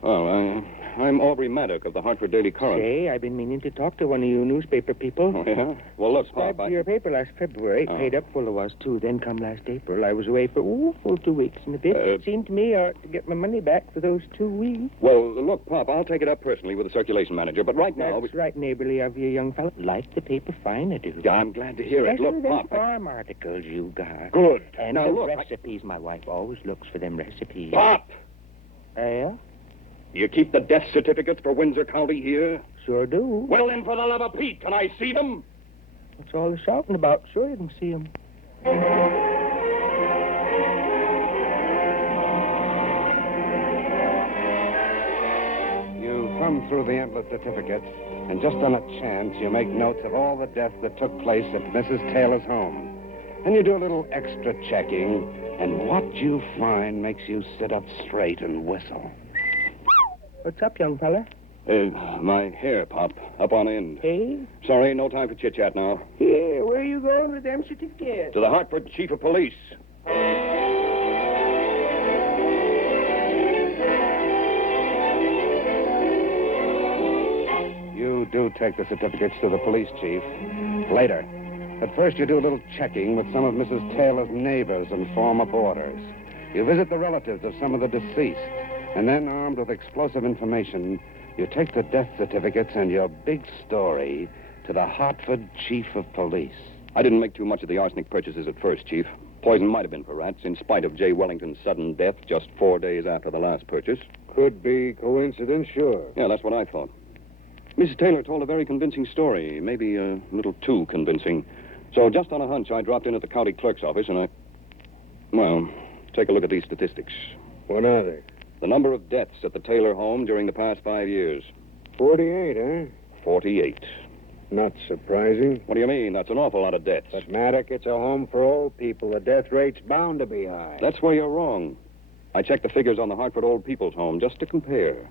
Oh, I'm Aubrey Maddocks of the Hartford Daily Current. Say, I've been meaning to talk to one of you newspaper people. Oh, yeah? Well, look, Pop, Subscribed to your paper last February. Oh. Paid up full I was, too. Then come last April. I was away for, full 2 weeks and a bit. It seemed to me I ought to get my money back for those 2 weeks. Well, look, Pop, I'll take it up personally with the circulation manager, but right now... That's right, neighborly of you, young fellow. Like the paper fine, I do. Yeah, I'm glad to hear it. Look, Especially Pop... them farm articles you got. Good. And now, the look... recipes. My wife always looks for them recipes. Pop! Yeah? You keep the death certificates for Windsor County here? sure do. Well, then, for the love of Pete, can I see them? What's all the shouting about? Sure, you can see him. You thumb through the endless certificates, and just on a chance, you make notes of all the deaths that took place at Mrs. Taylor's home. Then you do a little extra checking, and what you find makes you sit up straight and whistle. What's up, young fella? My hair, Pop. Up on end. Hey? Sorry, no time for chit-chat now. Yeah, where are you going with them certificates? To the Hartford Chief of Police. You do take the certificates to the police chief. Later. But first you do a little checking with some of Mrs. Taylor's neighbors and former boarders. You visit the relatives of some of the deceased. And then, armed with explosive information, you take the death certificates and your big story to the Hartford Chief of Police. I didn't make too much of the arsenic purchases at first, Chief. Poison might have been for rats, in spite of J. Wellington's sudden death just 4 days after the last purchase. Could be coincidence, sure. Yeah, that's what I thought. Mrs. Taylor told a very convincing story, maybe a little too convincing. So just on a hunch, I dropped in at the county clerk's office and well, take a look at these statistics. What are they? The number of deaths at the Taylor home during the past 5 years. 48, huh? 48. Not surprising. What do you mean? That's an awful lot of deaths. But, Maddox, it's a home for old people. The death rate's bound to be high. That's where you're wrong. I checked the figures on the Hartford Old People's Home just to compare.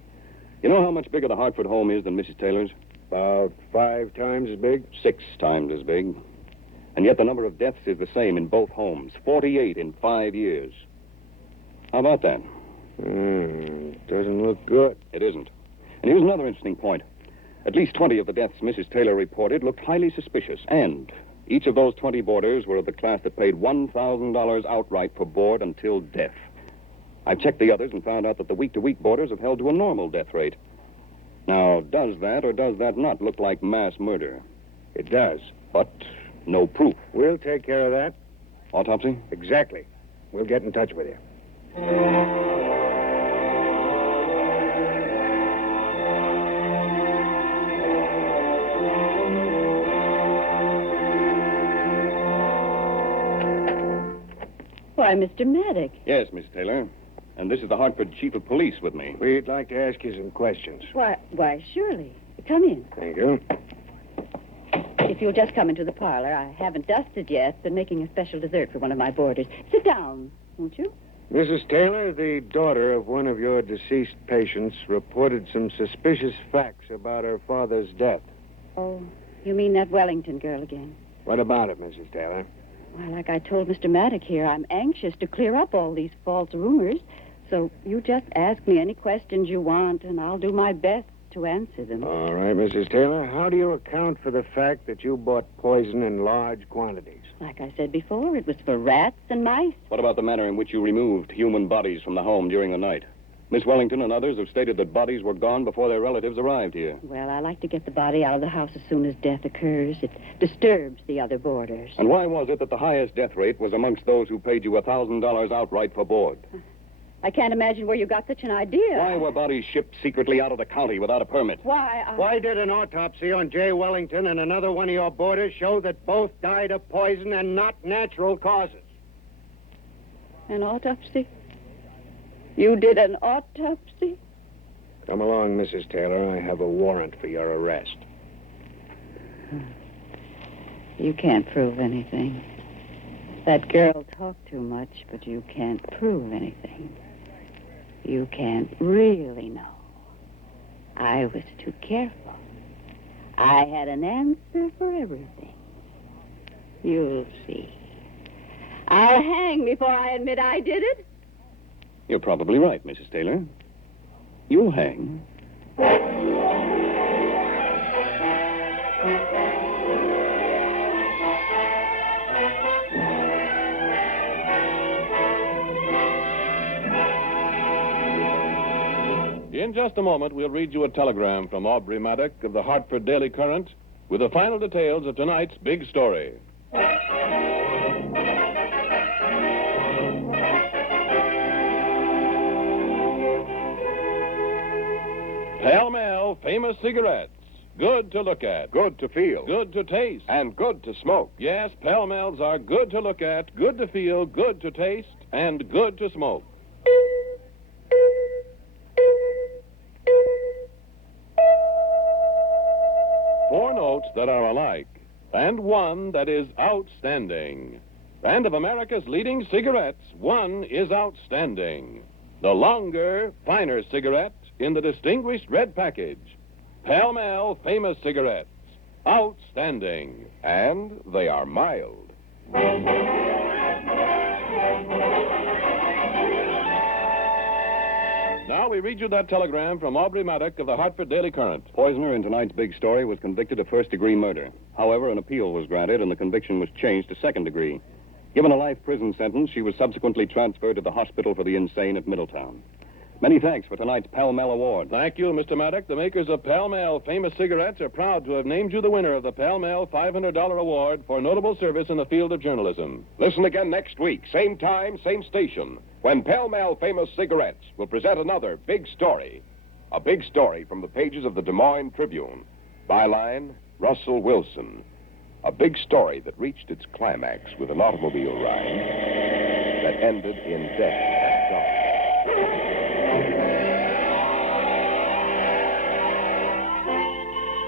You know how much bigger the Hartford home is than Mrs. Taylor's? About 5 times as big? 6 times as big. And yet the number of deaths is the same in both homes. 48 in 5 years. How about that? Doesn't look good. It isn't. And here's another interesting point. At least 20 of the deaths Mrs. Taylor reported looked highly suspicious, and each of those 20 boarders were of the class that paid $1,000 outright for board until death. I've checked the others and found out that the week-to-week boarders have held to a normal death rate. Now, does that or does that not look like mass murder? It does. But no proof. We'll take care of that. Autopsy? Exactly. We'll get in touch with you. Why, Mr. Maddocks. Yes, Miss Taylor. And this is the Hartford Chief of Police with me. We'd like to ask you some questions. Why, surely. Come in. Thank you. If you'll just come into the parlor. I haven't dusted yet, but making a special dessert for one of my boarders. Sit down, won't you? Mrs. Taylor, the daughter of one of your deceased patients reported some suspicious facts about her father's death. Oh, you mean that Wellington girl again? What about it, Mrs. Taylor? Well, like I told Mr. Maddocks here, I'm anxious to clear up all these false rumors. So you just ask me any questions you want, and I'll do my best to answer them. All right, Mrs. Taylor. How do you account for the fact that you bought poison in large quantities? Like I said before, it was for rats and mice. What about the manner in which you removed human bodies from the home during the night? Miss Wellington and others have stated that bodies were gone before their relatives arrived here. Well, I like to get the body out of the house as soon as death occurs. It disturbs the other boarders. And why was it that the highest death rate was amongst those who paid you $1,000 outright for board? I can't imagine where you got such an idea. Why were bodies shipped secretly out of the county without a permit? Why did an autopsy on J. Wellington and another one of your boarders show that both died of poison and not natural causes? An autopsy? You did an autopsy? Come along, Mrs. Taylor. I have a warrant for your arrest. You can't prove anything. That girl talked too much, but you can't prove anything. You can't really know. I was too careful. I had an answer for everything. You'll see. I'll hang before I admit I did it. You're probably right, Mrs. Taylor. You'll hang. In just a moment, we'll read you a telegram from Aubrey Maddocks of the Hartford Daily Current with the final details of tonight's big story. Pall Mall Famous Cigarettes. Good to look at. Good to feel. Good to taste. And good to smoke. Yes, Pall Malls are good to look at, good to feel, good to taste, and good to smoke. Four notes that are alike, and one that is outstanding. And of America's leading cigarettes, one is outstanding. The longer, finer cigarette in the distinguished red package. Pall Mall Famous Cigarettes. Outstanding. And they are mild. Now we read you that telegram from Aubrey Maddocks of the Hartford Daily Current. Poisoner in tonight's big story was convicted of first-degree murder. However, an appeal was granted and the conviction was changed to second degree. Given a life prison sentence, she was subsequently transferred to the hospital for the insane at Middletown. Many thanks for tonight's Pall Mall Award. Thank you, Mr. Maddocks. The makers of Pall Mall Famous Cigarettes are proud to have named you the winner of the Pall Mall $500 award for notable service in the field of journalism. Listen again next week, same time, same station, when Pall Mall Famous Cigarettes will present another big story. A big story from the pages of the Des Moines Tribune. Byline, Russell Wilson. A big story that reached its climax with an automobile ride that ended in death at dawn.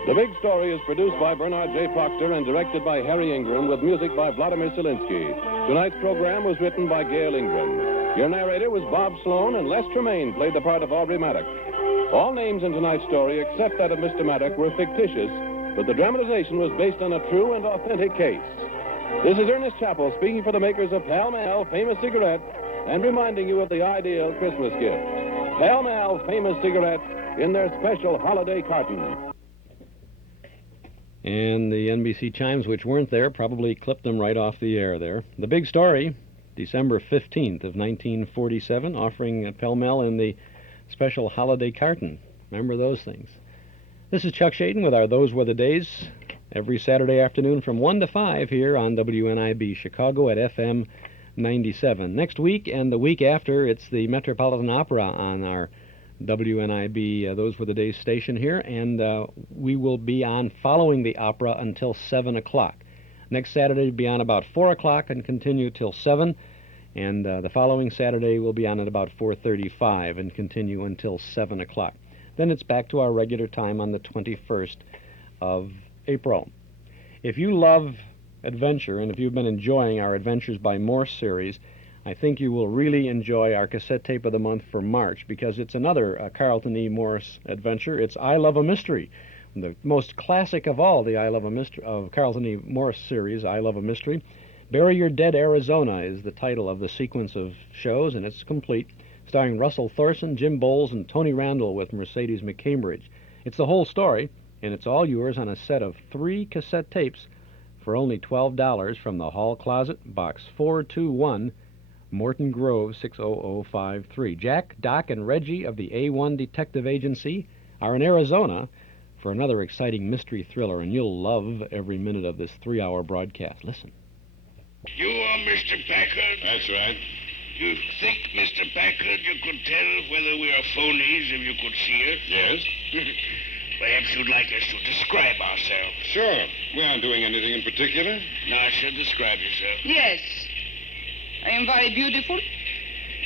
The Big Story is produced by Bernard J. Proctor and directed by Harry Ingram with music by Vladimir Zelinsky. Tonight's program was written by Gail Ingram. Your narrator was Bob Sloan, and Les Tremayne played the part of Aubrey Maddocks. All names in tonight's story, except that of Mr. Maddocks, were fictitious, but the dramatization was based on a true and authentic case. This is Ernest Chappell speaking for the makers of Pall Mall Famous Cigarettes and reminding you of the ideal Christmas gift. Pall Mall Famous Cigarettes in their special holiday carton. And the NBC chimes, which weren't there, probably clipped them right off the air there. The Big Story, December 15th of 1947, offering Pall Mall in the special holiday carton. Remember those things. This is Chuck Shaden with our Those Were the Days, every Saturday afternoon from 1 to 5 here on WNIB Chicago at FM 97. Next week and the week after, it's the Metropolitan Opera on our WNIB Those Were the Days station here, and we will be on following the opera until 7 o'clock. Next Saturday will be on about 4 o'clock and continue till 7, and the following Saturday will be on at about 4:35 and continue until 7 o'clock. Then it's back to our regular time on the 21st of April. If you love adventure, and if you've been enjoying our Adventures by Morse series, I think you will really enjoy our cassette tape of the month for March, because it's another Carlton E. Morse adventure. It's I Love a Mystery, the most classic of all the I Love a Mystery of Carlton E. Morse series, I Love a Mystery. Bury Your Dead, Arizona is the title of the sequence of shows, and it's complete, starring Russell Thorson, Jim Bowles, and Tony Randall with Mercedes McCambridge. It's the whole story, and it's all yours on a set of 3 cassette tapes for only $12 from the Hall Closet, Box 421, Morton Grove, 60053. Jack, Doc, and Reggie of the A1 Detective Agency are in Arizona for another exciting mystery thriller, and you'll love every minute of this 3-hour broadcast. Listen. You are Mr. Packard? That's right. You think, Mr. Packard, you could tell whether we are phonies if you could see us? Yes? Perhaps you'd like us to describe ourselves. Sure. We aren't doing anything in particular. Now, sir, describe yourself. Yes. I am very beautiful.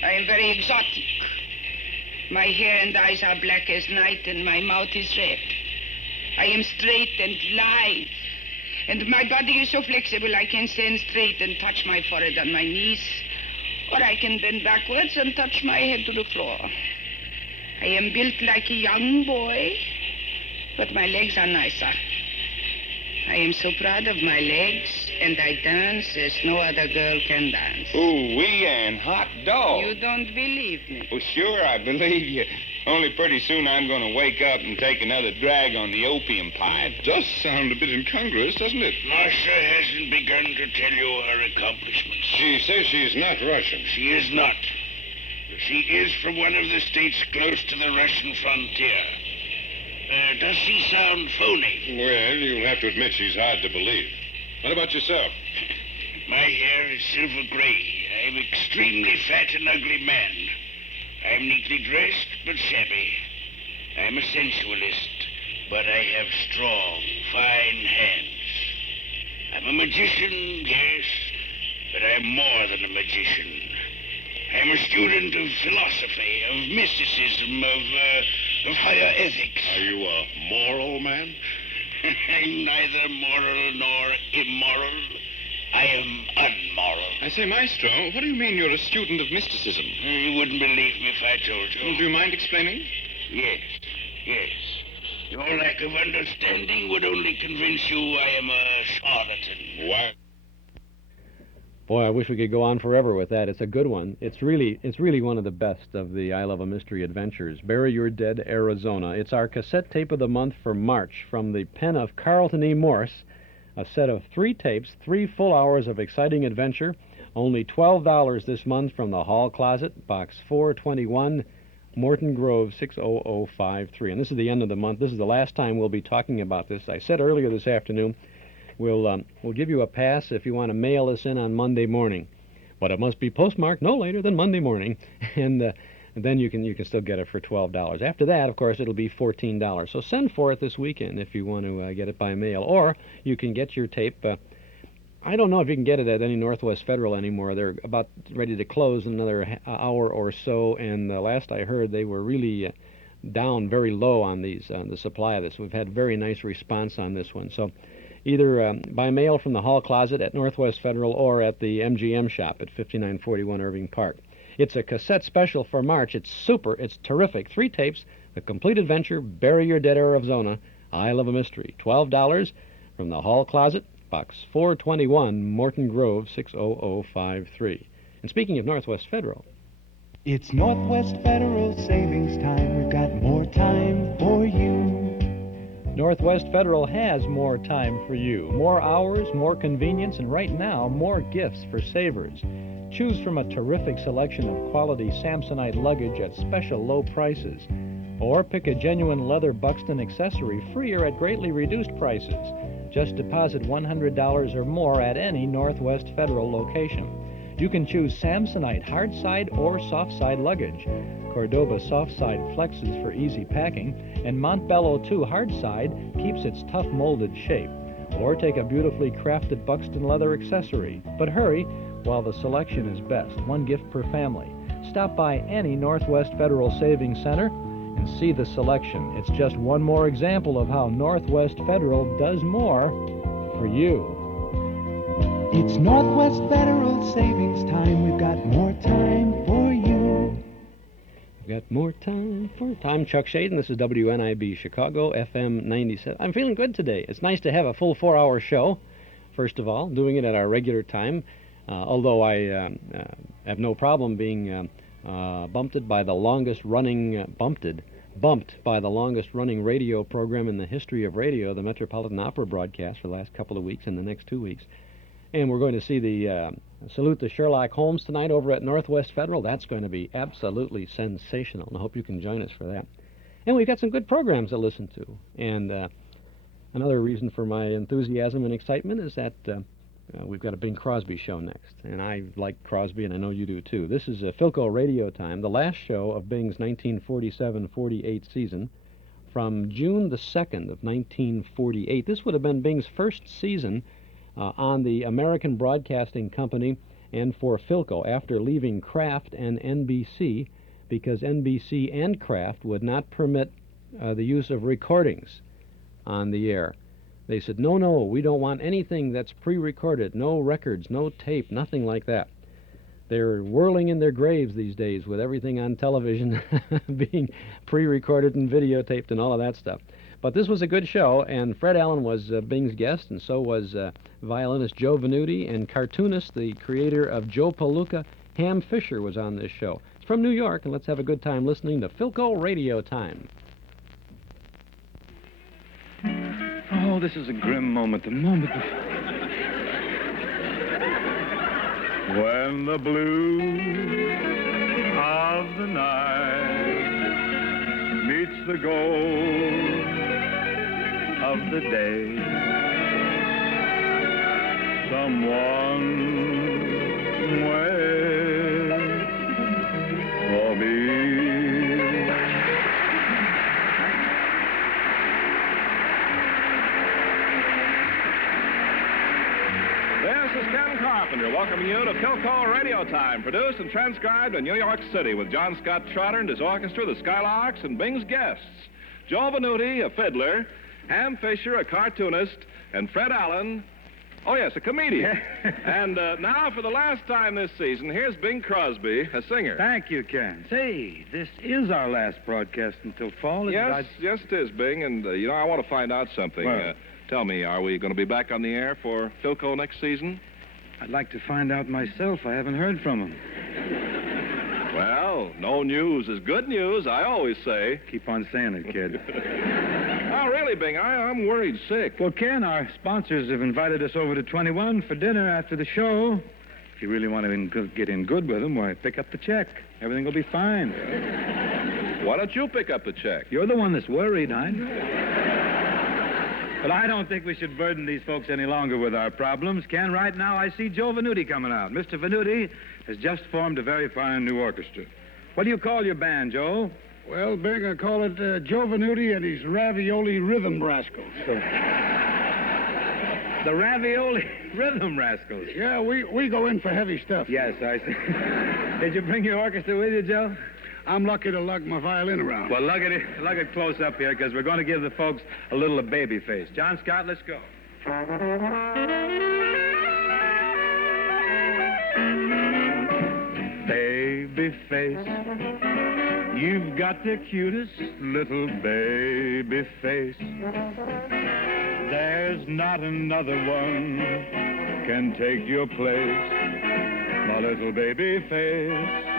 I am very exotic. My hair and eyes are black as night, and my mouth is red. I am straight and lithe, and my body is so flexible I can stand straight and touch my forehead on my knees, or I can bend backwards and touch my head to the floor. I am built like a young boy, but my legs are nicer. I am so proud of my legs, and I dance as no other girl can dance. Ooh-wee and hot dog. You don't believe me? Well, sure, I believe you. Only pretty soon I'm going to wake up and take another drag on the opium pipe. It does sound a bit incongruous, doesn't it? Marcia hasn't begun to tell you her accomplishments. She says she's not Russian. She is not. She is from one of the states close to the Russian frontier. Does she sound phony? Well, you'll have to admit she's hard to believe. What about yourself? My hair is silver gray. I'm extremely fat and ugly man. I'm neatly dressed, but shabby. I'm a sensualist. but I have strong, fine hands. I'm a magician, yes, but I'm more than a magician. I'm a student of philosophy, of mysticism, of higher ethics. Are you a moral man? I'm neither moral nor immoral. I am unmoral. I say, Maestro, what do you mean you're a student of mysticism? You wouldn't believe me if I told you. Well, do you mind explaining? Yes, yes. Your lack of understanding would only convince you I am a charlatan. Why? Boy, I wish we could go on forever with that. It's a good one. It's really one of the best of the I Love a Mystery adventures. Bury Your Dead, Arizona. It's our cassette tape of the month for March from the pen of Carlton E. Morse. A set of 3 tapes, 3 full hours of exciting adventure. Only $12 this month from the Hall Closet, Box 421, Morton Grove 60053. And this is the end of the month. This is the last time we'll be talking about this. I said earlier this afternoon, we'll give you a pass if you want to mail us in on Monday morning. But it must be postmarked no later than Monday morning. And then you can still get it for $12. After that, of course, it'll be $14. So send for it this weekend if you want to get it by mail. Or you can get your tape. I don't know if you can get it at any Northwest Federal anymore. They're about ready to close in another hour or so. And last I heard, they were really down very low on these, the supply of this. We've had very nice response on this one. So either by mail from the Hall Closet at Northwest Federal or at the MGM shop at 5941 Irving Park. It's a cassette special for March. It's super. It's terrific. 3 tapes, The Complete Adventure, Bury Your Dead, Arizona, I Love a Mystery. $12 from the Hall Closet, Box 421, Morton Grove 60053. And speaking of Northwest Federal, it's Northwest Federal savings time. We've got more time for you. Northwest Federal has more time for you. More hours, more convenience, and right now, more gifts for savers. Choose from a terrific selection of quality Samsonite luggage at special low prices. Or pick a genuine leather Buxton accessory free or at greatly reduced prices. Just deposit $100 or more at any Northwest Federal location. You can choose Samsonite hard side or soft side luggage, Cordoba soft side flexes for easy packing, and Montbello 2 hard side keeps its tough molded shape. Or take a beautifully crafted Buxton leather accessory. But hurry, while the selection is best, 1 gift per family. Stop by any Northwest Federal Savings Center and see the selection. It's just one more example of how Northwest Federal does more for you. It's Northwest Federal savings time. We've got more time for you. We've got more time for... I'm Chuck Shaden. This is WNIB Chicago, FM 97. I'm feeling good today. It's nice to have a full 4-hour show, first of all, doing it at our regular time. Although I have no problem being bumped by the longest running radio program in the history of radio, the Metropolitan Opera broadcast for the last couple of weeks and the next 2 weeks. And we're going to see the Salute to Sherlock Holmes tonight over at Northwest Federal. That's going to be absolutely sensational, and I hope you can join us for that. And we've got some good programs to listen to. And another reason for my enthusiasm and excitement is that we've got a Bing Crosby show next. And I like Crosby, and I know you do too. This is Philco Radio Time, the last show of Bing's 1947-48 season from June the 2nd of 1948. This would have been Bing's first season on the American Broadcasting Company and for Philco after leaving Kraft and NBC because NBC and Kraft would not permit the use of recordings on the air. They said, no, we don't want anything that's pre-recorded, no records, no tape, nothing like that. They're whirling in their graves these days with everything on television being pre-recorded and videotaped and all of that stuff. But this was a good show, and Fred Allen was Bing's guest, and so was violinist Joe Venuti, and cartoonist, the creator of Joe Palooka, Ham Fisher, was on this show. It's from New York, and let's have a good time listening to Philco Radio Time. Oh, this is a grim moment, the moment when the blue of the night meets the gold of the day, someone waits for me. is Ken Carpenter welcoming you to Philco Radio Time, produced and transcribed in New York City with John Scott Trotter and his orchestra, the Skylarks, and Bing's guests. Joe Venuti, a fiddler, Ham Fisher, a cartoonist, and Fred Allen, oh yes, a comedian. And now, for the last time this season, here's Bing Crosby, a singer. Thank you, Ken. Say, this is our last broadcast until fall. Yes, yes it is, Bing, and, I want to find out something. Well, tell me, are we going to be back on the air for Philco next season? I'd like to find out myself. I haven't heard from him. Well, no news is good news, I always say. Keep on saying it, kid. Oh, really, Bing, I'm worried sick. Well, Ken, our sponsors have invited us over to 21 for dinner after the show. If you really want to get in good with them, why, pick up the check. Everything will be fine. Why don't you pick up the check? You're the one that's worried, Hein? But I don't think we should burden these folks any longer with our problems. Ken, right now I see Joe Venuti coming out. Mr. Venuti has just formed a very fine new orchestra. What do you call your band, Joe? Well, Bing, I call it Joe Venuti and his Ravioli Rhythm Rascals. The Ravioli Rhythm Rascals? Yeah, we go in for heavy stuff. Yes, I see. Did you bring your orchestra with you, Joe? I'm lucky to lug my violin around. Well, lug it close up here, because we're going to give the folks a little of baby face. John Scott, let's go. Baby face, you've got the cutest little baby face. There's not another one can take your place, my little baby face.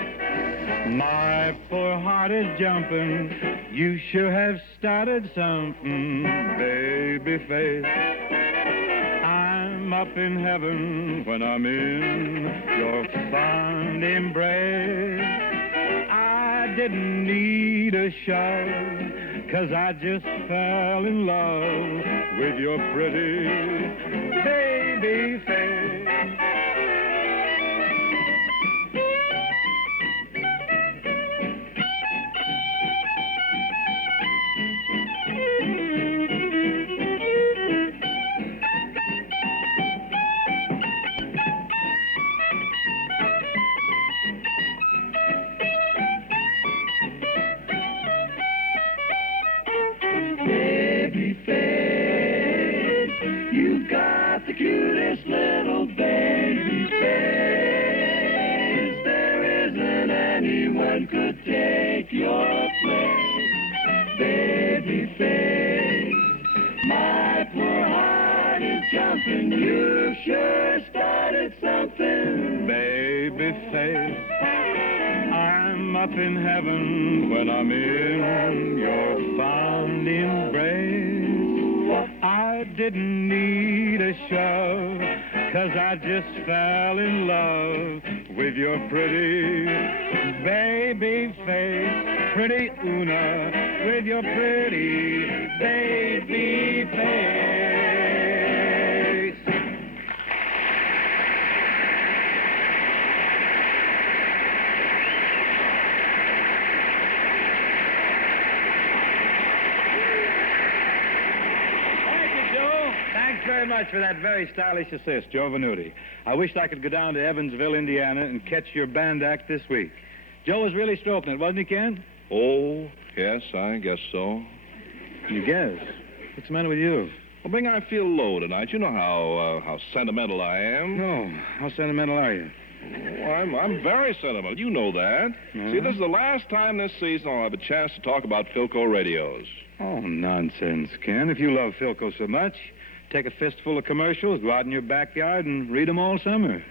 My poor heart is jumping. You sure have started something, baby face. I'm up in heaven when I'm in your fond embrace. I didn't need a shove, 'cause I just fell in love with your pretty baby face. Cutest little baby face. There isn't anyone could take your place, baby face. My poor heart is jumping. You sure started something, baby face. I'm up in heaven when I'm in your fond embrace. I didn't need a shove, 'cause I just fell in love with your pretty baby face. Pretty Una, with your pretty baby face. Thanks very much for that very stylish assist, Joe Venuti. I wished I could go down to Evansville, Indiana, and catch your band act this week. Joe was really stroking it, wasn't he, Ken? Oh, yes, I guess so. You guess? What's the matter with you? Well, Bing, I feel low tonight. You know how sentimental I am. No. How sentimental are you? Oh, I'm very sentimental. You know that. Uh-huh. See, this is the last time this season I'll have a chance to talk about Philco radios. Oh, nonsense, Ken. If you love Philco so much, take a fistful of commercials, go out in your backyard, and read them all summer.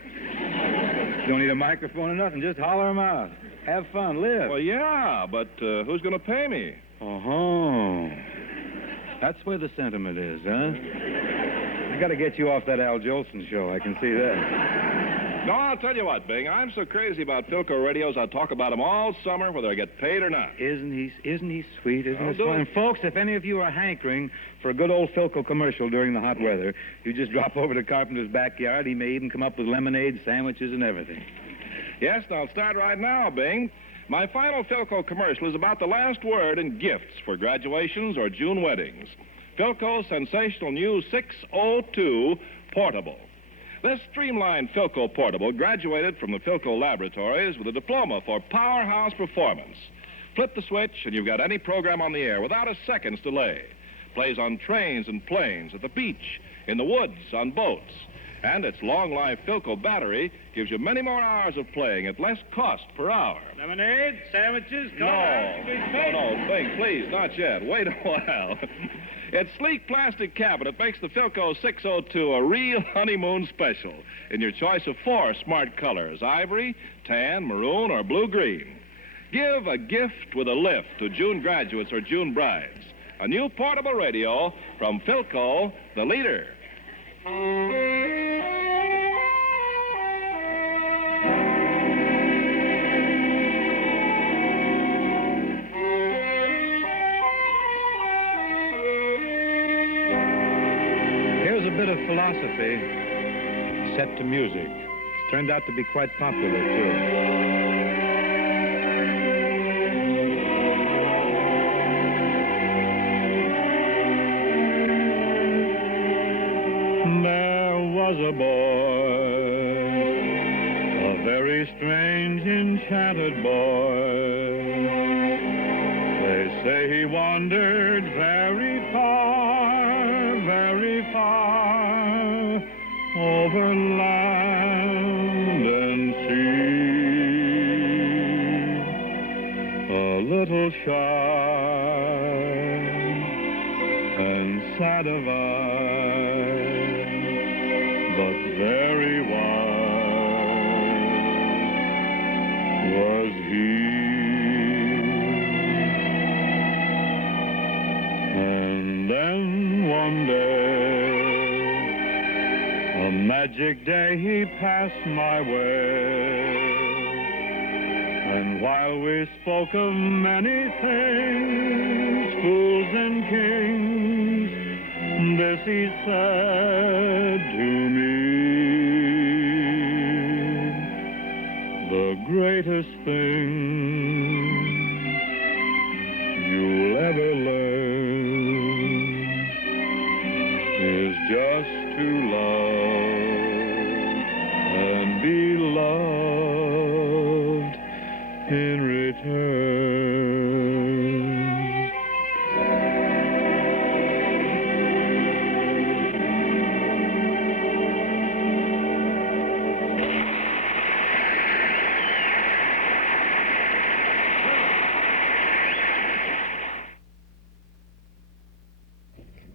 You don't need a microphone or nothing. Just holler them out. Have fun. Live. Well, yeah, but who's going to pay me? Oh. That's where the sentiment is, huh? I got to get you off that Al Jolson show. I can see that. No, I'll tell you what, Bing. I'm so crazy about Philco radios, I'll talk about them all summer, whether I get paid or not. Isn't he sweet? Isn't I'll he do fun? it. Folks, if any of you are hankering for a good old Philco commercial during the hot weather, you just drop over to Carpenter's backyard. He may even come up with lemonade, sandwiches, and everything. Yes, and I'll start right now, Bing. My final Philco commercial is about the last word in gifts for graduations or June weddings. Philco's sensational new 602 Portable. This streamlined Philco portable graduated from the Philco laboratories with a diploma for powerhouse performance. Flip the switch and you've got any program on the air without a second's delay. Plays on trains and planes, at the beach, in the woods, on boats. And its long-life Philco battery gives you many more hours of playing at less cost per hour. Lemonade, sandwiches, No, think, please, not yet. Wait a while. Its sleek plastic cabinet makes the Philco 602 a real honeymoon special in your choice of 4 smart colors: ivory, tan, maroon, or blue-green. Give a gift with a lift to June graduates or June brides. A new portable radio from Philco, the leader. Here's a bit of philosophy set to music. It's turned out to be quite popular, too. Was a boy, a very strange, enchanted boy. They say he wandered very far, over land and sea. A little shy and sad of eye, but very wise was he. And then one day, a magic day, he passed my way. And while we spoke of many things, fools and kings, this he said to me: the greatest thing you'll ever learn is just to love and be loved in return.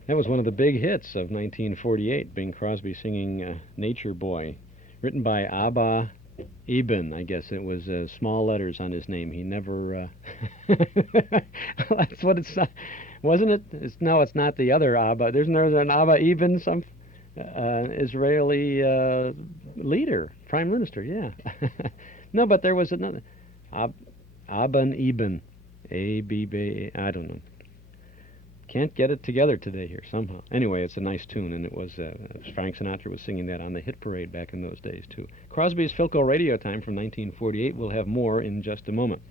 That was one of the big hits of 1948, Bing Crosby singing Nature Boy, written by Abba Eben. I guess it was small letters on his name. He never... That's what it's... wasn't it? No, it's not the other Abba. There's an Abba Eben, some Israeli leader, prime minister, yeah. No, but there was another... Abba Eben. A-B-B... I don't know. Can't get it together today here somehow. Anyway, it's a nice tune, and it was Frank Sinatra was singing that on the hit parade back in those days, too. Crosby's Philco Radio Time from 1948. We'll have more in just a moment.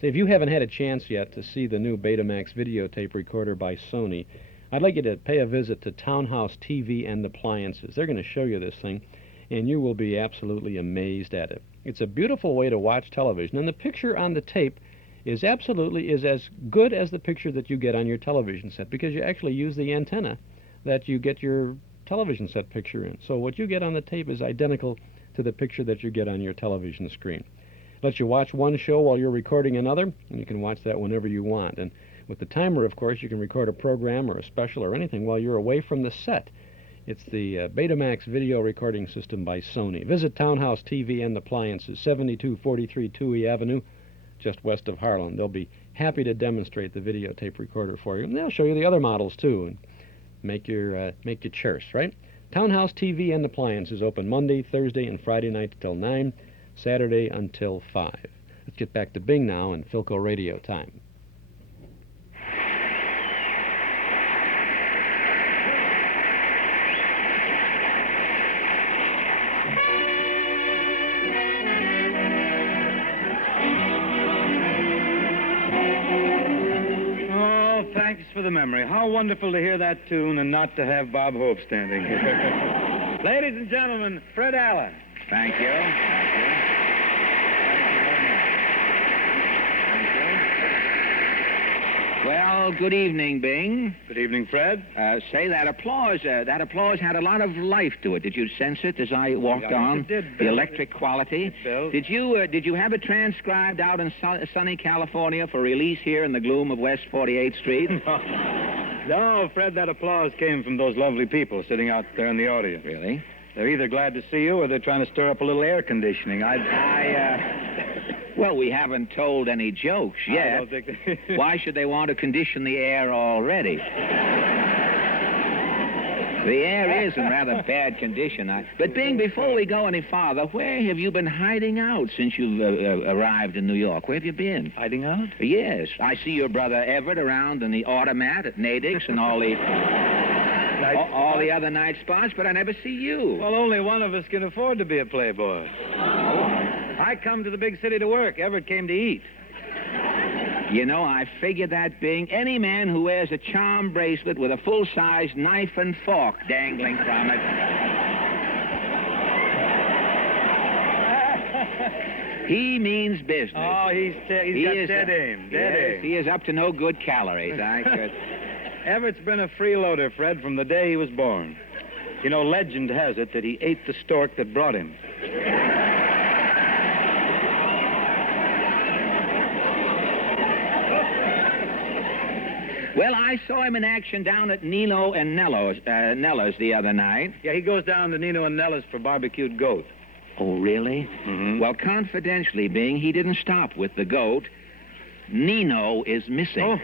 So if you haven't had a chance yet to see the new Betamax videotape recorder by Sony, I'd like you to pay a visit to Townhouse TV and Appliances. They're going to show you this thing, and you will be absolutely amazed at it. It's a beautiful way to watch television, and the picture on the tape is as good as the picture that you get on your television set, because you actually use the antenna that you get your television set picture in. So what you get on the tape is identical to the picture that you get on your television screen. Lets you watch one show while you're recording another, and you can watch that whenever you want. And with the timer, of course, you can record a program or a special or anything while you're away from the set. It's the Betamax video recording system by Sony. Visit Townhouse TV and Appliances, 7243 Touhy Avenue, just west of Harlan. They'll be happy to demonstrate the videotape recorder for you, and they'll show you the other models too, and make your choice, right? Townhouse TV and Appliances open Monday, Thursday, and Friday night till 9, Saturday until 5. Let's get back to Bing now and Philco Radio Time. Thanks for the memory. How wonderful to hear that tune and not to have Bob Hope standing here. Ladies and gentlemen, Fred Allen. Thank you. Well, good evening, Bing. Good evening, Fred. Say, that applause had a lot of life to it. Did you sense it as I walked on? It did, The Bill. electric quality. Bill. Did you have it transcribed out in sunny California for release here in the gloom of West 48th Street? No, Fred, that applause came from those lovely people sitting out there in the audience. Really? They're either glad to see you or they're trying to stir up a little air conditioning. Well, we haven't told any jokes yet. I don't think Why should they want to condition the air already? The air is in rather bad condition. But, Bing, before we go any farther, where have you been hiding out since you've arrived in New York? Where have you been? Hiding out? Yes. I see your brother Everett around in the automat at Maddocks and all the other night spots, but I never see you. Well, only one of us can afford to be a playboy. I come to the big city to work. Everett came to eat. You know, I figured that, Bing. Any man who wears a charm bracelet with a full-size knife and fork dangling from it. He means business. Oh, he's got dead aim. Dead aim. He is up to no good calories. I could... Everett's been a freeloader, Fred, from the day he was born. You know, legend has it that he ate the stork that brought him. Well, I saw him in action down at Nino and Nella's the other night. Yeah, he goes down to Nino and Nella's for barbecued goat. Oh, really? Mm-hmm. Well, confidentially, Bing, he didn't stop with the goat. Nino is missing. Oh.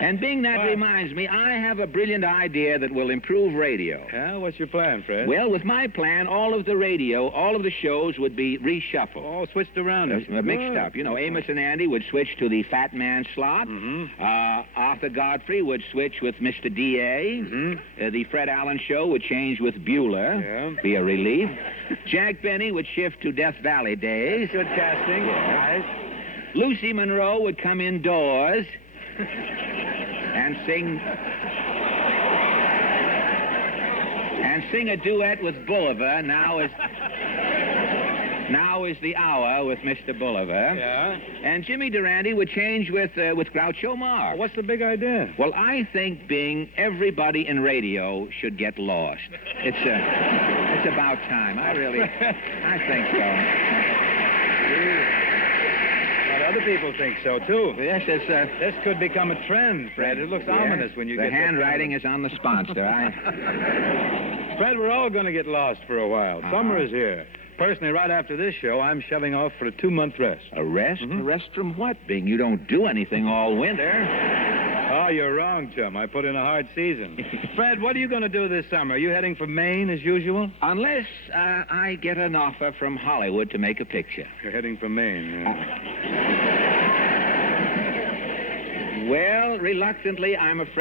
And, Bing, that reminds me, I have a brilliant idea that will improve radio. Yeah? What's your plan, Fred? Well, with my plan, all of the shows would be reshuffled. Oh, switched around. Mixed up. You know, Amos and Andy would switch to the Fat Man slot. Mm-hmm. Arthur Godfrey would switch with Mr. D.A. Mm-hmm. The Fred Allen show would change with Bueller. Yeah. Be a relief. Jack Benny would shift to Death Valley Days. Good casting. Yeah. Nice. Lucy Monroe would come indoors and sing a duet with Bulliver. Now is the hour with Mr. Bulliver. Yeah. And Jimmy Durante would change with Groucho Marx. What's the big idea? Well, I think, Bing, everybody in radio should get lost. It's about time. I think so. Other people think so, too. Yes, this could become a trend, Fred. It looks ominous when you get... The handwriting is on the sponsor. Fred, we're all going to get lost for a while. Summer is here. Personally, right after this show, I'm shoving off for a 2-month rest. A rest? Mm-hmm. A rest from what, Bing? You don't do anything all winter. Oh, you're wrong, chum. I put in a hard season. Fred, what are you going to do this summer? Are you heading for Maine as usual? Unless I get an offer from Hollywood to make a picture. You're heading for Maine, yeah. Well, reluctantly, I must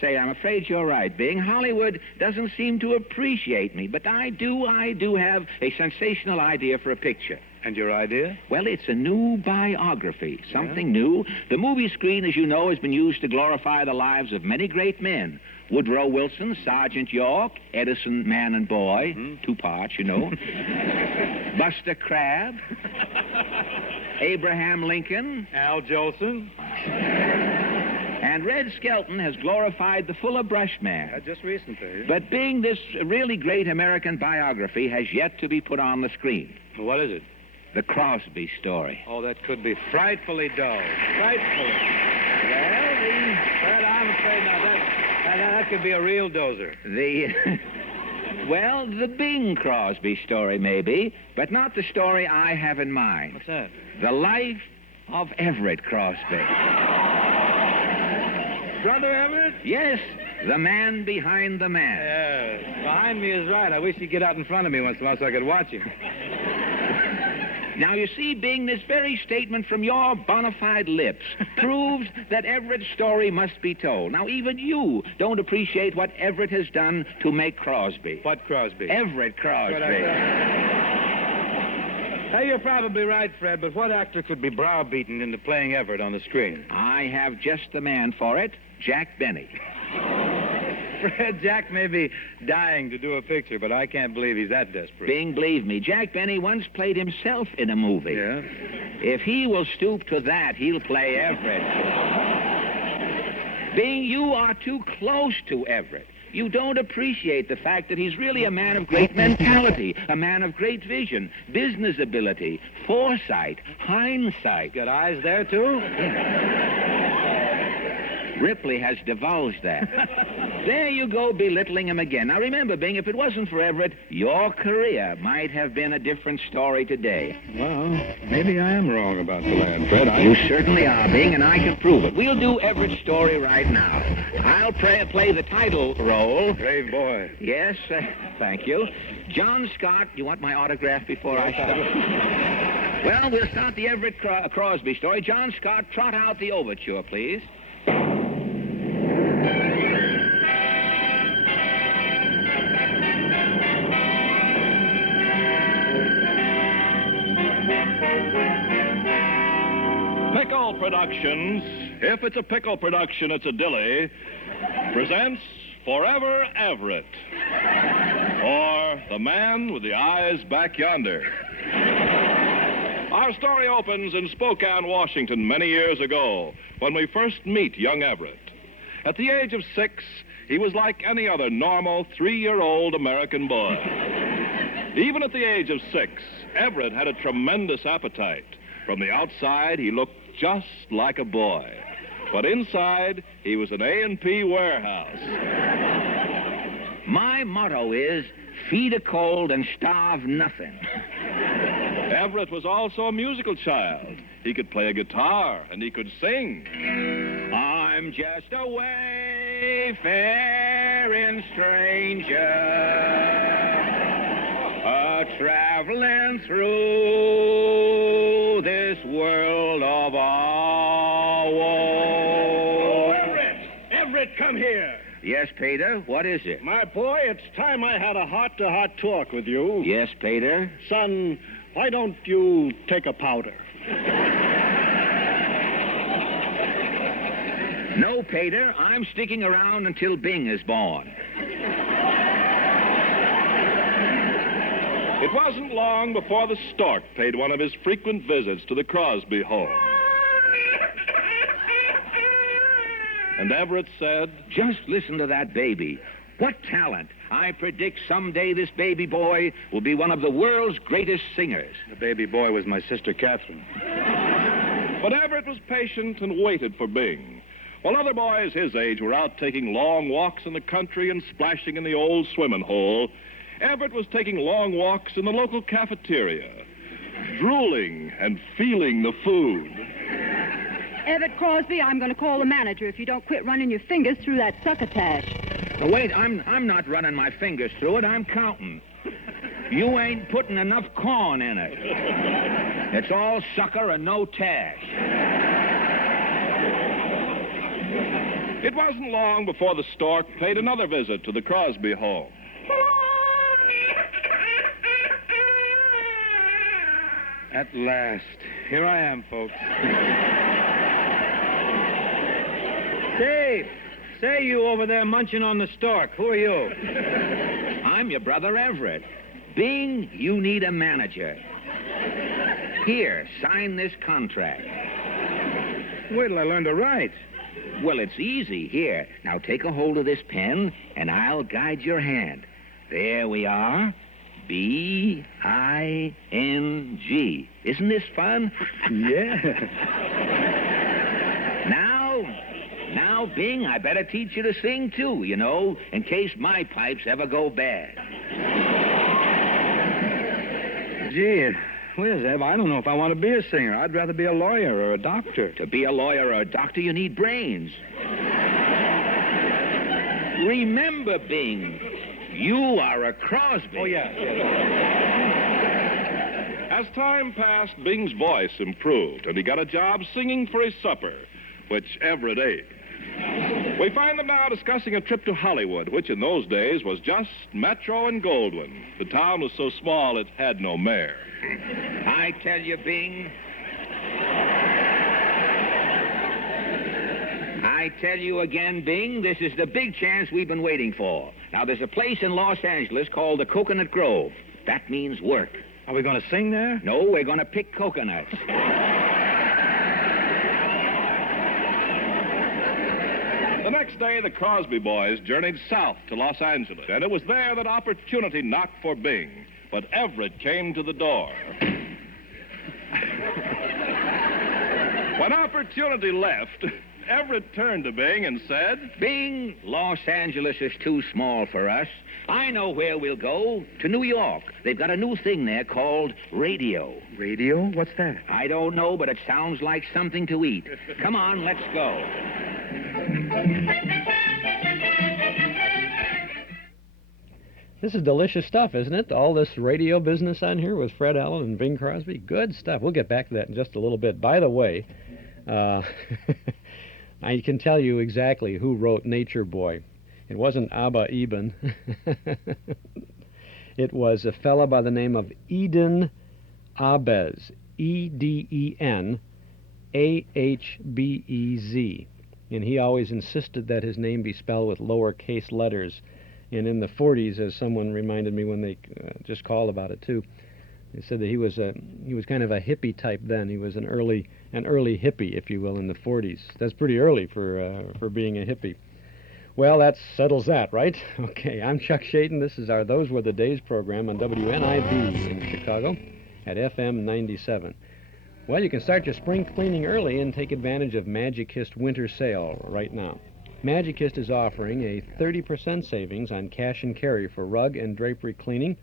say I'm afraid you're right, Bing. Hollywood doesn't seem to appreciate me, but I do have a sensational idea for a picture. And your idea? Well, it's a new biography, something new. The movie screen, as you know, has been used to glorify the lives of many great men. Woodrow Wilson, Sergeant York, Edison, man and boy, 2 parts, you know. Buster Crabbe, Abraham Lincoln, Al Jolson. And Red Skelton has glorified the Fuller Brush Man. Just recently. But being this really great American biography has yet to be put on the screen. What is it? The Crosby story. Oh, that could be frightfully dull. Frightfully. Well, Fred, I'm afraid now that could be a real dozer. Well, the Bing Crosby story, maybe, but not the story I have in mind. What's that? The life of Everett Crosby. Brother Everett? Yes, the man behind the man. Yes, behind me is right. I wish he'd get out in front of me once in a while so I could watch him. Now, you see, Bing, this very statement from your bona fide lips proves that Everett's story must be told. Now, even you don't appreciate what Everett has done to make Crosby. What Crosby? Everett Crosby. Hey, you're probably right, Fred, but what actor could be browbeaten into playing Everett on the screen? I have just the man for it, Jack Benny. Fred, Jack may be dying to do a picture, but I can't believe he's that desperate. Bing, believe me, Jack Benny once played himself in a movie. Yeah? If he will stoop to that, he'll play Everett. Bing, you are too close to Everett. You don't appreciate the fact that he's really a man of great mentality, a man of great vision, business ability, foresight, hindsight. Got eyes there, too? Yeah. Ripley has divulged that. There you go, belittling him again. Now remember, Bing, if it wasn't for Everett, your career might have been a different story today. Well, maybe I am wrong about the lad, Fred. You certainly are, Bing, and I can prove it. We'll do Everett's story right now. I'll play the title role. Brave boy. Yes, thank you. John Scott, you want my autograph before I start? Well, we'll start the Everett Crosby story. John Scott, trot out the overture, please. Pickle Productions, if it's a pickle production, it's a dilly, presents Forever Everett, or The Man with the Eyes Back Yonder. Our story opens in Spokane, Washington, many years ago, when we first meet young Everett. At the age of 6, he was like any other normal 3-year-old American boy. Even at the age of 6, Everett had a tremendous appetite. From the outside, he looked just like a boy. But inside, he was an A&P warehouse. My motto is, feed a cold and starve nothing. Everett was also a musical child. He could play a guitar, and he could sing. I'm just a wayfaring stranger, a-traveling through this world of our woe. Everett, come here. Yes, Peter, what is it? My boy, it's time I had a heart-to-heart talk with you. Yes, Peter? Son, why don't you take a powder? No, Peter, I'm sticking around until Bing is born. It wasn't long before the stork paid one of his frequent visits to the Crosby home. And Everett said, just listen to that baby. What talent. I predict someday this baby boy will be one of the world's greatest singers. The baby boy was my sister Catherine. But Everett was patient and waited for Bing. While other boys his age were out taking long walks in the country and splashing in the old swimming hole, Everett was taking long walks in the local cafeteria, drooling and feeling the food. Everett Crosby, I'm going to call the manager if you don't quit running your fingers through that succotash. Now, wait, I'm not running my fingers through it. I'm counting. You ain't putting enough corn in it. It's all sucker and no tash. It wasn't long before the stork paid another visit to the Crosby home. At last. Here I am, folks. Say you over there munching on the stork. Who are you? I'm your brother Everett. Bing, you need a manager. Here, sign this contract. Wait till I learn to write. Well, it's easy. Here, now take a hold of this pen, and I'll guide your hand. There we are. B-I-N-G. Isn't this fun? Yeah. Now, Bing, I better teach you to sing, too, you know, in case my pipes ever go bad. Gee, Whiz, Eb, I don't know if I want to be a singer. I'd rather be a lawyer or a doctor. To be a lawyer or a doctor, you need brains. Remember, Bing, you are a Crosby. Oh, yeah. As time passed, Bing's voice improved, and he got a job singing for his supper, which Everett ate. We find them now discussing a trip to Hollywood, which in those days was just Metro and Goldwyn. The town was so small it had no mayor. I tell you, Bing. I tell you again, Bing, this is the big chance we've been waiting for. Now, there's a place in Los Angeles called the Coconut Grove. That means work. Are we going to sing there? No, we're going to pick coconuts. The next day, the Crosby boys journeyed south to Los Angeles, and it was there that opportunity knocked for Bing. But Everett came to the door. When opportunity left, Everett turned to Bing and said, Bing, Los Angeles is too small for us. I know where we'll go. To New York. They've got a new thing there called radio. Radio? What's that? I don't know, but it sounds like something to eat. Come on, let's go. This is delicious stuff, isn't it? All this radio business on here with Fred Allen and Bing Crosby. Good stuff. We'll get back to that in just a little bit. By the way, I can tell you exactly who wrote Nature Boy. It wasn't Abba Eben. It was a fella by the name of Eden Ahbez. Edenahbez. And he always insisted that his name be spelled with lowercase letters. And in the 40s, as someone reminded me when they just called about it too, they said that he was kind of a hippie type then. He was an early hippie, if you will, in the 40s. That's pretty early for being a hippie. Well, that settles that, right? Okay, I'm Chuck Shaden. This is our Those Were the Days program on WNIB in Chicago at FM 97. Well, you can start your spring cleaning early and take advantage of Magicist winter sale right now. Magicist is offering a 30% savings on cash and carry for rug and drapery cleaning,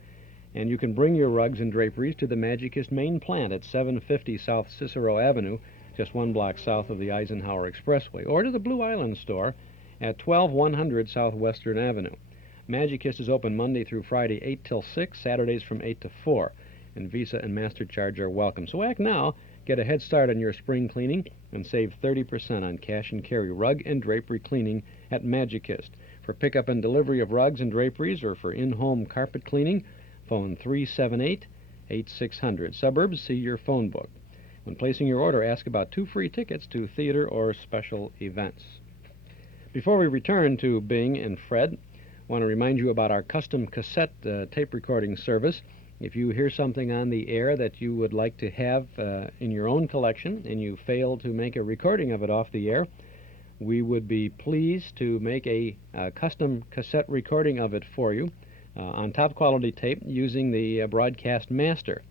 and you can bring your rugs and draperies to the Magicist main plant at 750 South Cicero Avenue, just 1 block south of the Eisenhower Expressway, or to the Blue Island store at 12100 Southwestern Avenue. Magicist is open Monday through Friday 8 till 6, Saturdays from 8 to 4, and Visa and MasterCharge are welcome. So act now. Get a head start on your spring cleaning and save 30% on cash and carry rug and drapery cleaning at Magicist. For pickup and delivery of rugs and draperies or for in-home carpet cleaning, phone 378-8600. Suburbs, see your phone book. When placing your order, ask about 2 free tickets to theater or special events. Before we return to Bing and Fred, I want to remind you about our custom cassette tape recording service. If you hear something on the air that you would like to have in your own collection and you fail to make a recording of it off the air, we would be pleased to make a custom cassette recording of it for you on top quality tape using the broadcast master.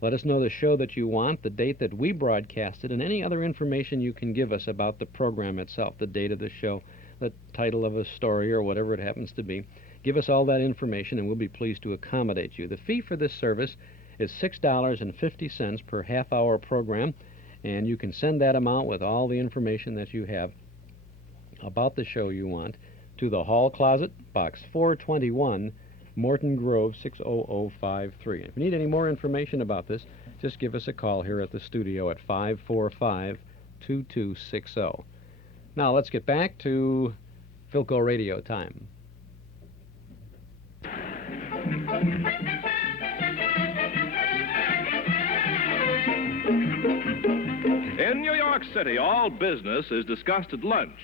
Let us know the show that you want, the date that we broadcast it, and any other information you can give us about the program itself, the date of the show, the title of a story, or whatever it happens to be. Give us all that information, and we'll be pleased to accommodate you. The fee for this service is $6.50 per half-hour program, and you can send that amount with all the information that you have about the show you want to the Hall Closet, Box 421, Morton Grove, 60053. If you need any more information about this, just give us a call here at the studio at 545-2260. Now, let's get back to Philco Radio time. In New York City, all business is discussed at lunch,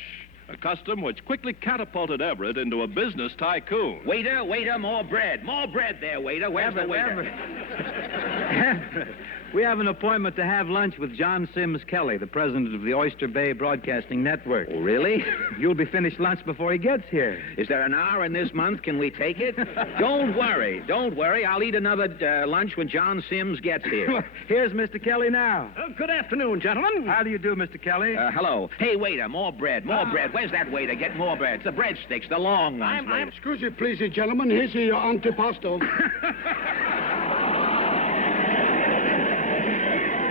a custom which quickly catapulted Everett into a business tycoon. Waiter, more bread. More bread there, waiter. Where's the waiter? We have an appointment to have lunch with John Sims Kelly, the president of the Oyster Bay Broadcasting Network. Oh, really? You'll be finished lunch before he gets here. Is there an hour in this month? Can we take it? Don't worry. I'll eat another lunch when John Sims gets here. Here's Mr. Kelly now. Good afternoon, gentlemen. How do you do, Mr. Kelly? Hello. Hey, waiter, more bread. Where's that waiter? Get more bread. It's the breadsticks, the long ones. Excuse me, please, gentlemen. Here's your antipasto.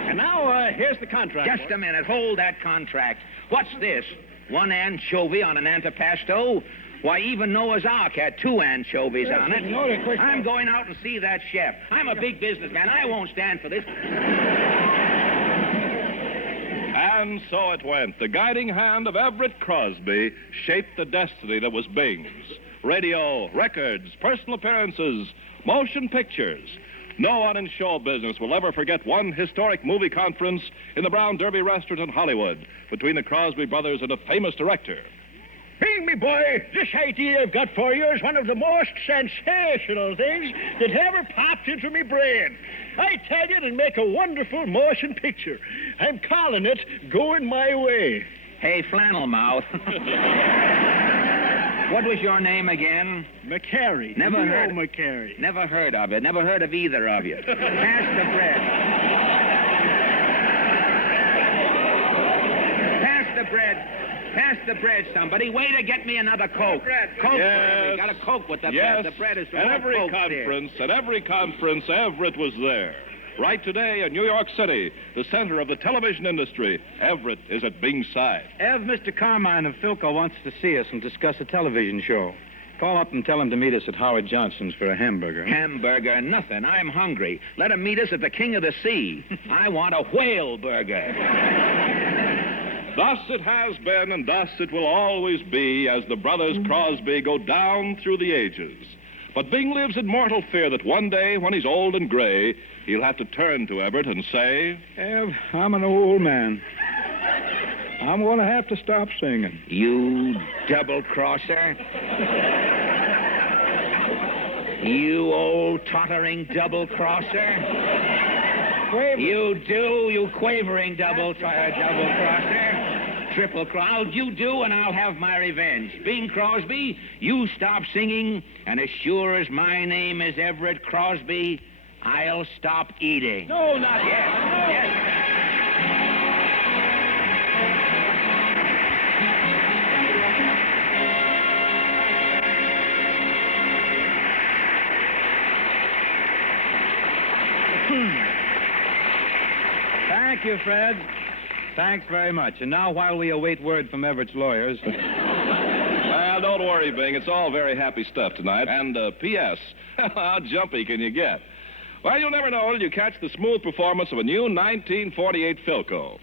And now, here's the contract. Just a minute. Hold that contract. What's this? 1 anchovy on an antipasto? Why, even Noah's Ark had 2 anchovies on it. I'm going out and see that chef. I'm a big businessman. I won't stand for this. And so it went. The guiding hand of Everett Crosby shaped the destiny that was Bing's. Radio, records, personal appearances, motion pictures. No one in show business will ever forget one historic movie conference in the Brown Derby restaurant in Hollywood between the Crosby brothers and a famous director. Bing, me boy, this idea I've got for you is one of the most sensational things that ever popped into me brain. I tell you, it'll make a wonderful motion picture. I'm calling it Going My Way. Hey, Flannel Mouth. What was your name again? McCary. Never heard. McCary. Never heard of it. Never heard of either of you. Pass the bread. Pass the bread. Pass the bread, somebody. Waiter, get me another Coke. Coke, yes. Got a Coke with the yes. bread. The bread is at every conference, Everett was there. Right today in New York City, the center of the television industry, Everett is at Bing's side. Ev, Mr. Carmine of Philco wants to see us and discuss a television show. Call up and tell him to meet us at Howard Johnson's for a hamburger. Hamburger, nothing. I'm hungry. Let him meet us at the King of the Sea. I want a whale burger. Thus it has been, and thus it will always be, as the brothers Crosby go down through the ages. But Bing lives in mortal fear that one day, when he's old and gray, he'll have to turn to Everett and say, Ev, I'm an old man. I'm going to have to stop singing. You double-crosser. You old tottering double-crosser. You quavering double-crosser. Triple cross. You do, and I'll have my revenge. Bing Crosby, you stop singing, and as sure as my name is Everett Crosby, I'll stop eating. No, not yes. No. Yes. Thank you, Fred. Thanks very much. And now, while we await word from Everett's lawyers... Well, don't worry, Bing. It's all very happy stuff tonight. And, P.S., how jumpy can you get? Well, you'll never know till you catch the smooth performance of a new 1948 Philco.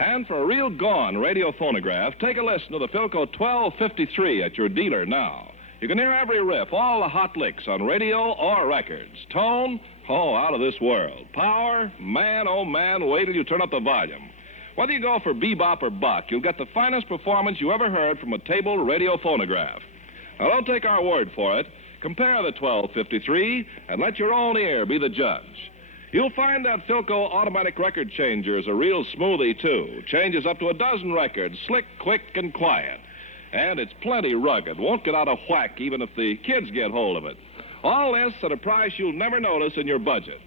And for a real gone radio phonograph, take a listen to the Philco 1253 at your dealer now. You can hear every riff, all the hot licks on radio or records. Tone, oh, out of this world. Power, man, oh, man, wait till you turn up the volume. Whether you go for bebop or buck, you'll get the finest performance you ever heard from a table radio phonograph. Now, don't take our word for it. Compare the 1253 and let your own ear be the judge. You'll find that Philco automatic record changer is a real smoothie, too. Changes up to a dozen records, slick, quick, and quiet. And it's plenty rugged. Won't get out of whack even if the kids get hold of it. All this at a price you'll never notice in your budget.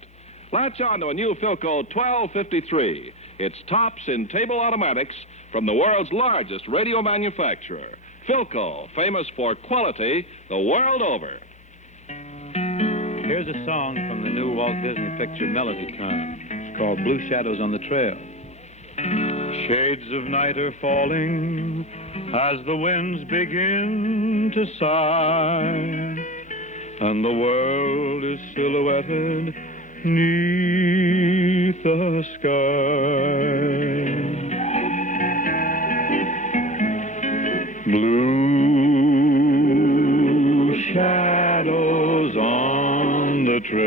Latch on to a new Philco 1253. It's tops in table automatics from the world's largest radio manufacturer. Philco, famous for quality the world over. Here's a song from the new Walt Disney picture Melody Time. It's called Blue Shadows on the Trail. Shades of night are falling as the winds begin to sigh, and the world is silhouetted 'neath the sky. Blue shadows on the trail,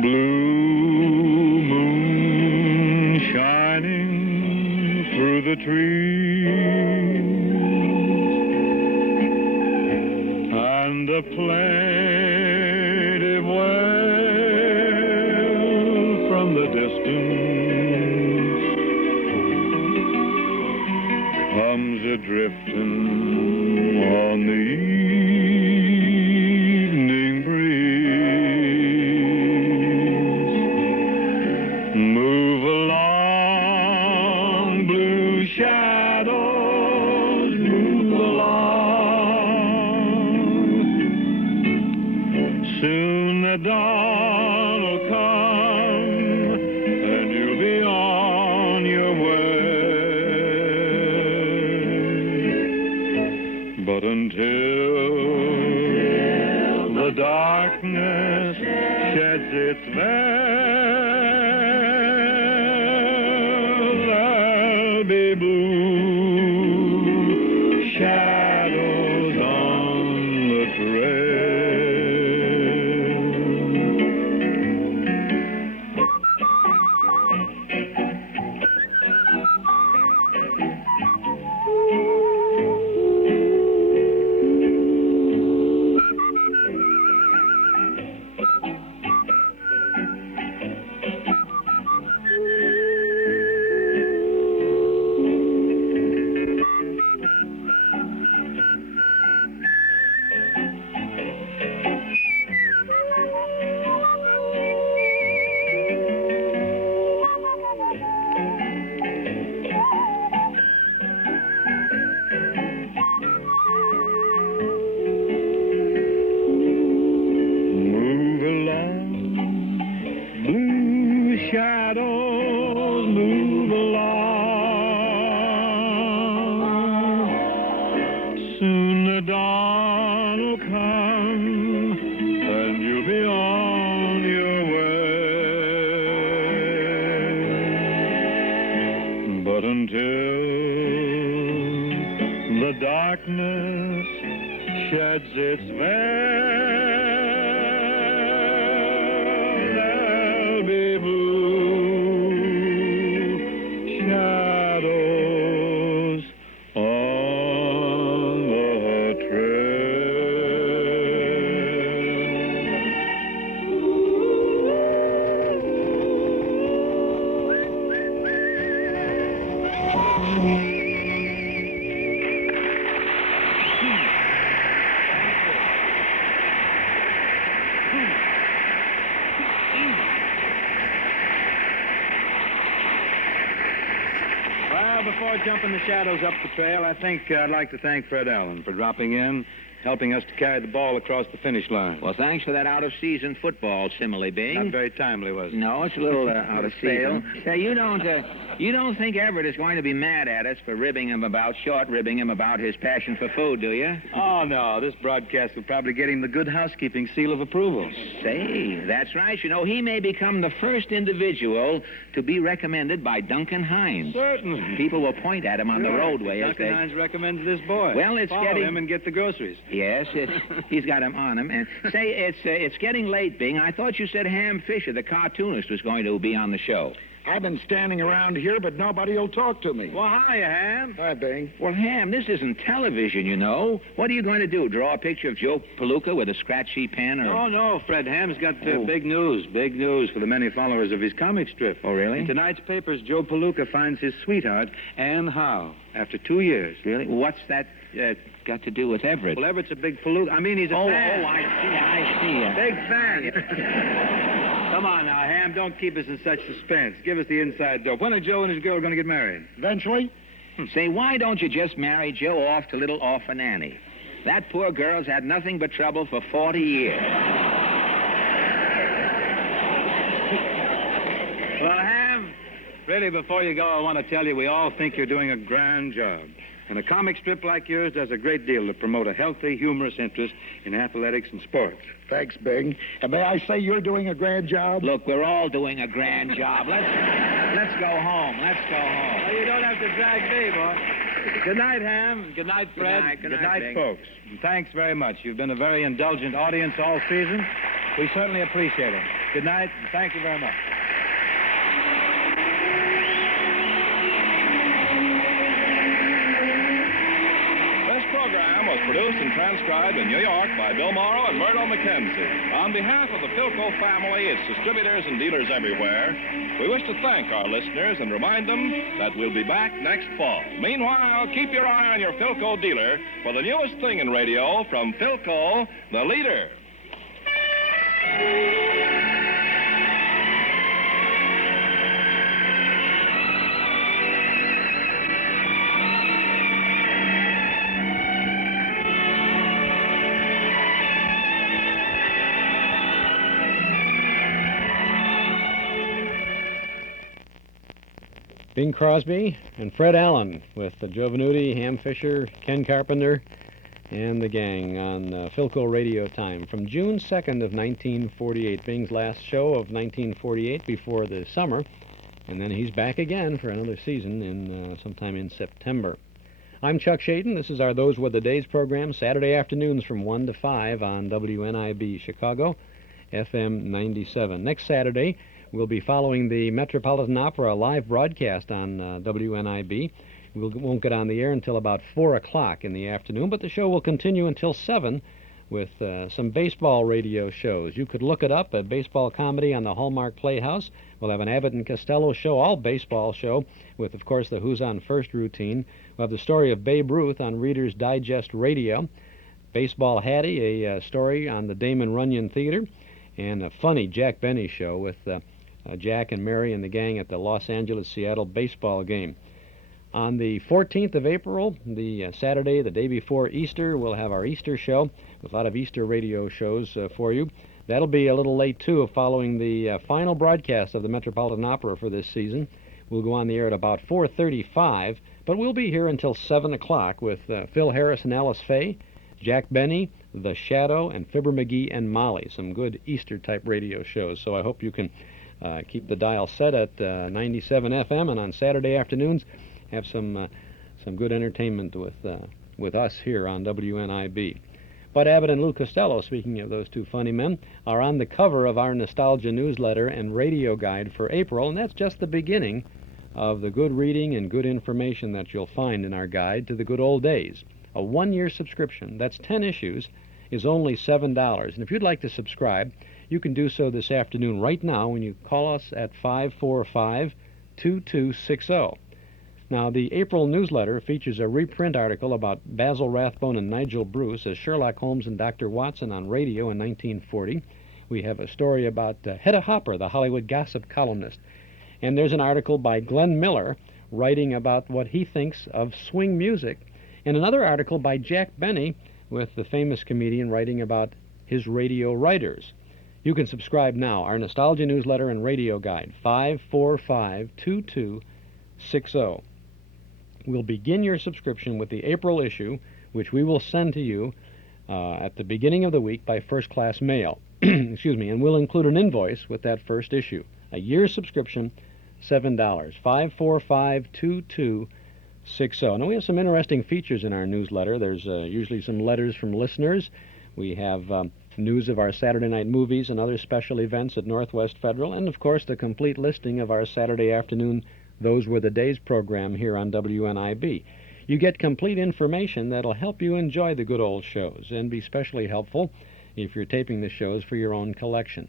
blue moon shining through the trees, and the plaintive wail from the distance comes a-drifting on the evening breeze. Move along, blue shadows, move along. Soon the dawn will come, and you'll be on your way. But until the darkness sheds its veil, move along. Soon the dawn will come, and you'll be on your way. But until the darkness sheds its veil, there'll be blue shadows on the Well, before jumping the shadows up the trail, I think I'd like to thank Fred Allen for dropping in, helping us to carry the ball across the finish line. Well, thanks for that out-of-season football simile, Bing. Not very timely, was it? No, it's a little out of season. Say, you don't think Everett is going to be mad at us for short-ribbing him about his passion for food, do you? Oh, no. This broadcast will probably get him the good housekeeping seal of approval. Say, that's right. You know, he may become the first individual to be recommended by Duncan Hines. Certainly. People will point at him on the roadway as Duncan Hines recommends this boy. Well, it's Follow him and get the groceries. Yes, he's got him on him. And say, it's getting late, Bing. I thought you said Ham Fisher, the cartoonist, was going to be on the show. I've been standing around here, but nobody will talk to me. Well, hiya, Ham. Hi, Bing. Well, Ham, this isn't television, you know. What are you going to do, draw a picture of Joe Palooka with a scratchy pen? Or... Oh, no, Fred. Ham's got big news for the many followers of his comic strip. Oh, really? In tonight's papers, Joe Palooka finds his sweetheart, Ann Howe, after 2 years. Really? What's that got to do with Everett? Well, Everett's a big Palooka. I mean, he's a fan. Oh, I see. Big fan. Come on now, Ham, don't keep us in such suspense. Give us the inside dope. When are Joe and his girl going to get married? Eventually. Say, why don't you just marry Joe off to little orphan Annie? That poor girl's had nothing but trouble for 40 years. Well, Ham, really, before you go, I want to tell you we all think you're doing a grand job. And a comic strip like yours does a great deal to promote a healthy, humorous interest in athletics and sports. Thanks, Bing. And may I say you're doing a grand job? Look, we're all doing a grand job. Let's go home. Let's go home. Well, you don't have to drag me, boy. Good night, Ham. Good night, Fred. Good night, Bing. Folks. And thanks very much. You've been a very indulgent audience all season. We certainly appreciate it. Good night, and thank you very much. Was produced and transcribed in New York by Bill Morrow and Myrtle McKenzie. On behalf of the Philco family, its distributors and dealers everywhere, we wish to thank our listeners and remind them that we'll be back next fall. Meanwhile, keep your eye on your Philco dealer for the newest thing in radio from Philco, the leader. Bing Crosby and Fred Allen with Joe Venuti, Ham Fisher, Ken Carpenter, and the gang on Philco Radio Time from June 2nd of 1948. Bing's last show of 1948 before the summer, and then he's back again for another season in sometime in September. I'm Chuck Shaden. This is our Those Were the Days program, Saturday afternoons from 1 to 5 on WNIB Chicago, FM 97. Next Saturday, we'll be following the Metropolitan Opera live broadcast on WNIB. We won't get on the air until about 4 o'clock in the afternoon, but the show will continue until 7 with some baseball radio shows. You could look it up, a baseball comedy on the Hallmark Playhouse. We'll have an Abbott and Costello show, all baseball show, with, of course, the Who's On First routine. We'll have the story of Babe Ruth on Reader's Digest Radio. Baseball Hattie, a story on the Damon Runyon Theater. And a funny Jack Benny show with Jack and Mary and the gang at the Los Angeles-Seattle baseball game. On the 14th of April, the Saturday, the day before Easter, we'll have our Easter show with a lot of Easter radio shows for you. That'll be a little late, too, following the final broadcast of the Metropolitan Opera for this season. We'll go on the air at about 4:35, but we'll be here until 7 o'clock with Phil Harris and Alice Faye, Jack Benny, The Shadow, and Fibber McGee and Molly. Some good Easter-type radio shows, so I hope you can keep the dial set at 97 FM, and on Saturday afternoons have some good entertainment with us here on WNIB. Bud Abbott and Lou Costello, speaking of those two funny men, are on the cover of our Nostalgia newsletter and radio guide for April, and that's just the beginning of the good reading and good information that you'll find in our guide to the good old days. A one-year subscription, that's 10 issues, is only $7. And if you'd like to subscribe, you can do so this afternoon right now when you call us at 545-2260. Now, the April newsletter features a reprint article about Basil Rathbone and Nigel Bruce as Sherlock Holmes and Dr. Watson on radio in 1940. We have a story about Hedda Hopper, the Hollywood gossip columnist. And there's an article by Glenn Miller writing about what he thinks of swing music. And another article by Jack Benny with the famous comedian writing about his radio writers. You can subscribe now. Our Nostalgia newsletter and radio guide, 545-2260. We'll begin your subscription with the April issue, which we will send to you at the beginning of the week by first-class mail. Excuse me, and we'll include an invoice with that first issue. A year's subscription, $7. 545-2260. Now, we have some interesting features in our newsletter. There's usually some letters from listeners. We have news of our Saturday night movies and other special events at Northwest Federal, and, of course, the complete listing of our Saturday afternoon Those Were the Days program here on WNIB. You get complete information that'll help you enjoy the good old shows and be especially helpful if you're taping the shows for your own collection.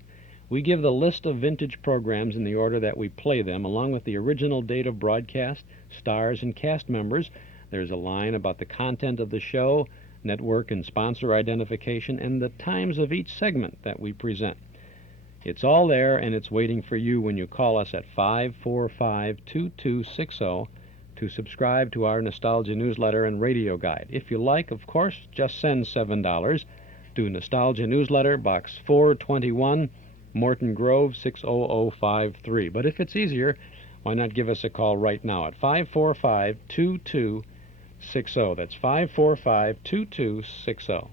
We give the list of vintage programs in the order that we play them, along with the original date of broadcast, stars, and cast members. There's a line about the content of the show, network and sponsor identification, and the times of each segment that we present. It's all there, and it's waiting for you when you call us at 545-2260 to subscribe to our Nostalgia newsletter and radio guide. If you like, of course, just send $7 to Nostalgia Newsletter, Box 421, Morton Grove, 60053. But if it's easier, why not give us a call right now at 545-2260. That's 545-2260.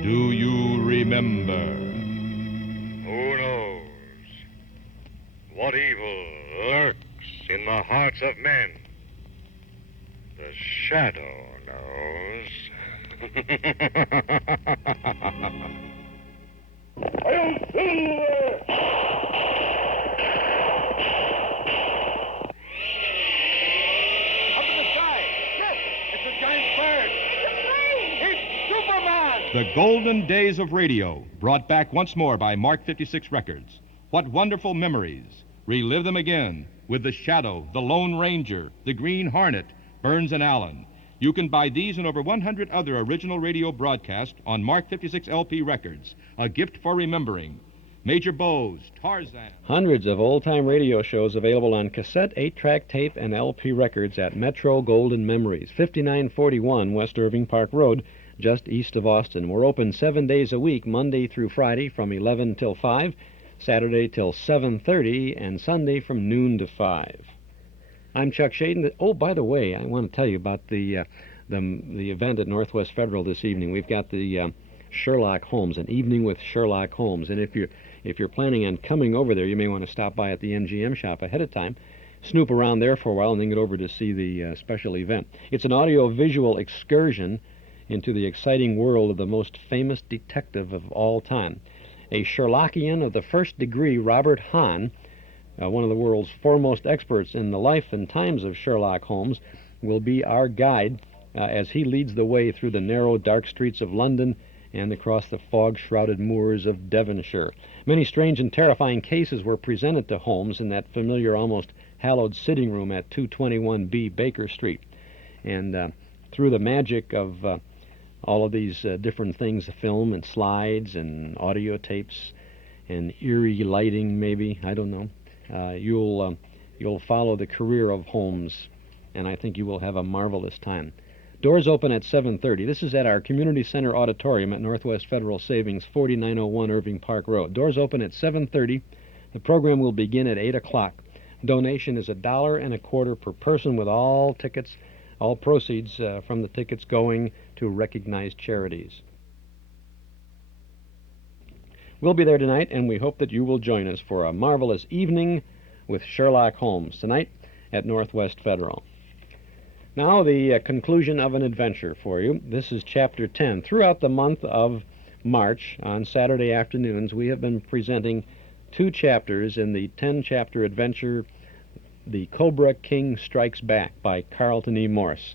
Do you remember? Who knows what evil lurks in the hearts of men? The shadow knows. The Golden Days of Radio, brought back once more by Mark 56 Records. What wonderful memories. Relive them again with The Shadow, The Lone Ranger, The Green Hornet, Burns and Allen. You can buy these and over 100 other original radio broadcasts on Mark 56 LP Records. A gift for remembering. Major Bowes, Tarzan. Hundreds of old-time radio shows available on cassette, 8-track tape, and LP records at Metro Golden Memories, 5941 West Irving Park Road, just east of Austin. We're open 7 days a week, Monday through Friday from 11 till 5, Saturday till 7:30, and Sunday from noon to 5. I'm Chuck Shaden. Oh, by the way, I want to tell you about the event at Northwest Federal this evening. We've got the Sherlock Holmes, an evening with Sherlock Holmes. And if you're planning on coming over there, you may want to stop by at the MGM shop ahead of time, snoop around there for a while, and then get over to see the special event. It's an audio-visual excursion into the exciting world of the most famous detective of all time. A Sherlockian of the first degree, Robert Hahn, one of the world's foremost experts in the life and times of Sherlock Holmes, will be our guide as he leads the way through the narrow, dark streets of London and across the fog-shrouded moors of Devonshire. Many strange and terrifying cases were presented to Holmes in that familiar, almost hallowed sitting room at 221B Baker Street. And through the magic of all of these different things, film and slides and audio tapes and eerie lighting, maybe, I don't know, you'll follow the career of Holmes, and I think you will have a marvelous time. Doors open at 7:30. This is at our Community Center Auditorium at Northwest Federal Savings, 4901 Irving Park Road. Doors open at 7:30. The program will begin at 8 o'clock. Donation is $1.25 per person, with all proceeds from the tickets going to recognized charities. We'll be there tonight, and we hope that you will join us for a marvelous evening with Sherlock Holmes tonight at Northwest Federal. Now, the conclusion of an adventure for you. This is Chapter 10. Throughout the month of March, on Saturday afternoons, we have been presenting 2 chapters in the 10-chapter adventure, The Cobra King Strikes Back by Carlton E. Morse.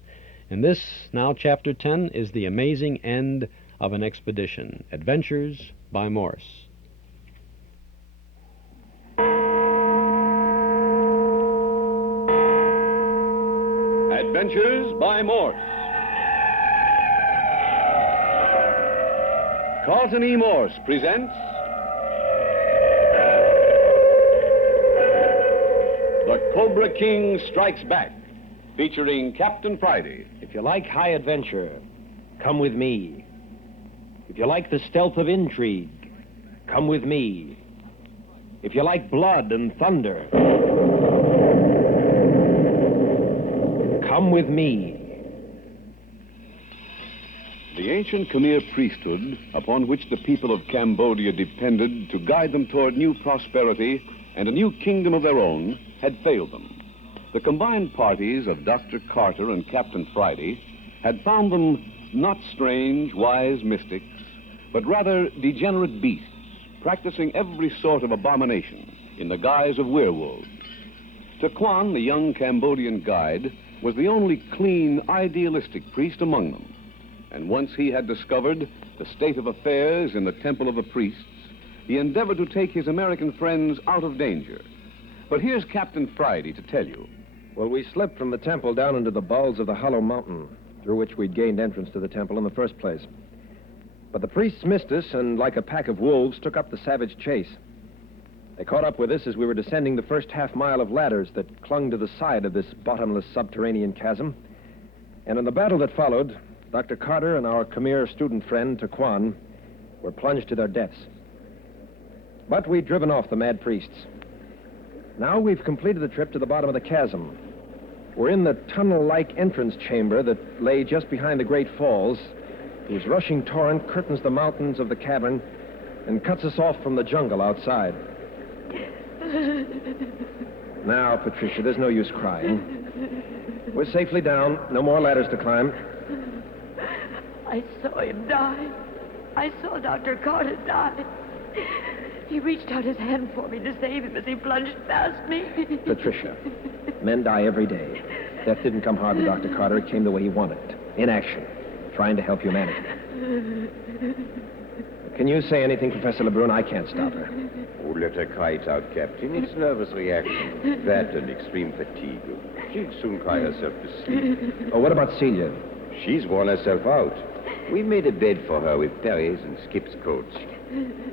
And this, now Chapter 10, is the amazing end of an expedition. Adventures by Morse. Adventures by Morse. Carlton E. Morse presents The Cobra King Strikes Back, featuring Captain Friday. If you like high adventure, come with me. If you like the stealth of intrigue, come with me. If you like blood and thunder, come with me. The ancient Khmer priesthood, upon which the people of Cambodia depended to guide them toward new prosperity and a new kingdom of their own, had failed them. The combined parties of Dr. Carter and Captain Friday had found them not strange, wise mystics, but rather degenerate beasts, practicing every sort of abomination in the guise of werewolves. To Kwan, the young Cambodian guide, was the only clean, idealistic priest among them. And once he had discovered the state of affairs in the temple of the priests, he endeavored to take his American friends out of danger. But here's Captain Friday to tell you. Well, we slipped from the temple down into the bowels of the hollow mountain, through which we'd gained entrance to the temple in the first place. But the priests missed us, and like a pack of wolves, took up the savage chase. They caught up with us as we were descending the first half-mile of ladders that clung to the side of this bottomless subterranean chasm. And in the battle that followed, Dr. Carter and our Khmer student friend, Taquan, were plunged to their deaths. But we'd driven off the mad priests. Now we've completed the trip to the bottom of the chasm. We're in the tunnel-like entrance chamber that lay just behind the great falls, whose rushing torrent curtains the mountains of the cavern and cuts us off from the jungle outside. Now, Patricia, there's no use crying. We're safely down. No more ladders to climb. I saw him die. I saw Dr. Carter die. He reached out his hand for me to save him as he plunged past me. Patricia, men die every day. Death didn't come hard to Dr. Carter. It came the way he wanted it. In action. Trying to help humanity. Can you say anything, Professor Lebrun? I can't stop her. Oh, let her cry it out, Captain. It's nervous reaction. That and extreme fatigue. She'll soon cry herself to sleep. Oh, what about Celia? She's worn herself out. We made a bed for her with Perry's and Skip's coats.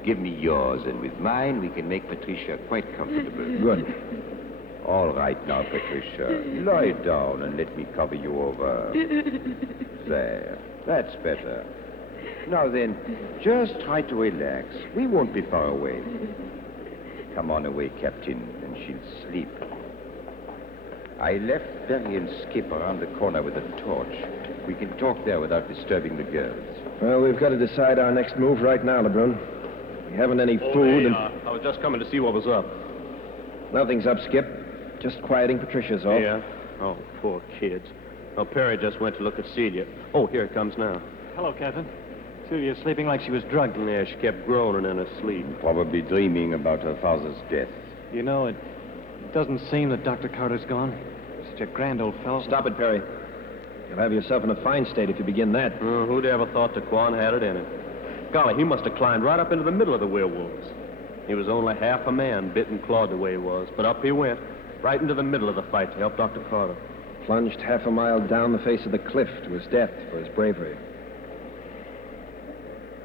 Give me yours, and with mine, we can make Patricia quite comfortable. Good. All right now, Patricia. Lie down and let me cover you over. There. That's better. Now then, just try to relax. We won't be far away. Come on away, Captain, and she'll sleep. I left Perry and Skip around the corner with a torch. We can talk there without disturbing the girls. Well, we've got to decide our next move right now, Lebrun. We haven't any food and... I was just coming to see what was up. Nothing's up, Skip. Just quieting Patricia's off. Yeah? Oh, poor kids. Oh, Perry just went to look at Celia. Oh, here it comes now. Hello, Captain. Celia's sleeping like she was drugged. Yeah, she kept groaning in her sleep. Probably dreaming about her father's death. You know, it doesn't seem that Dr. Carter's gone. Such a grand old fellow. Stop it, Perry. You'll have yourself in a fine state if you begin that. Who'd ever thought Taquan had it in him? Golly, he must have climbed right up into the middle of the werewolves. He was only half a man, bit and clawed the way he was. But up he went, right into the middle of the fight to help Dr. Carter. Plunged half a mile down the face of the cliff to his death for his bravery.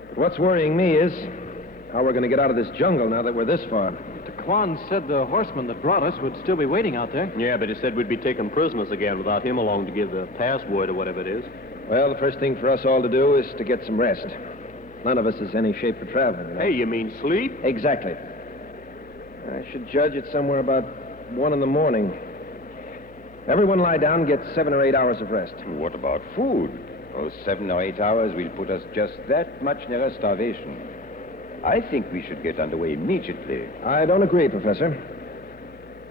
But what's worrying me is how we're going to get out of this jungle now that we're this far. Taquan said the horseman that brought us would still be waiting out there. Yeah, but he said we'd be taken prisoners again without him along to give the password or whatever it is. Well, the first thing for us all to do is to get some rest. None of us is in any shape for traveling. Hey, you mean sleep? Exactly. I should judge it somewhere about 1 in the morning. Everyone lie down and get 7 or 8 hours of rest. What about food? Those 7 or 8 hours will put us just that much nearer starvation. I think we should get underway immediately. I don't agree, Professor.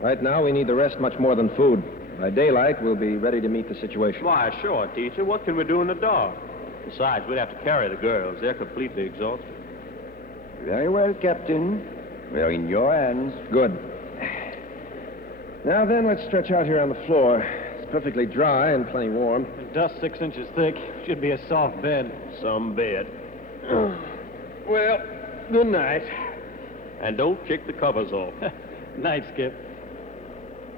Right now, we need the rest much more than food. By daylight, we'll be ready to meet the situation. Why, sure, teacher. What can we do in the dark? Besides, we'd have to carry the girls. They're completely exhausted. Very well, Captain. We're in your hands. Good. Now then, let's stretch out here on the floor. It's perfectly dry and plenty warm. And dust 6 inches thick. Should be a soft bed. Some bed. Well, good night. And don't kick the covers off. Night, Skip.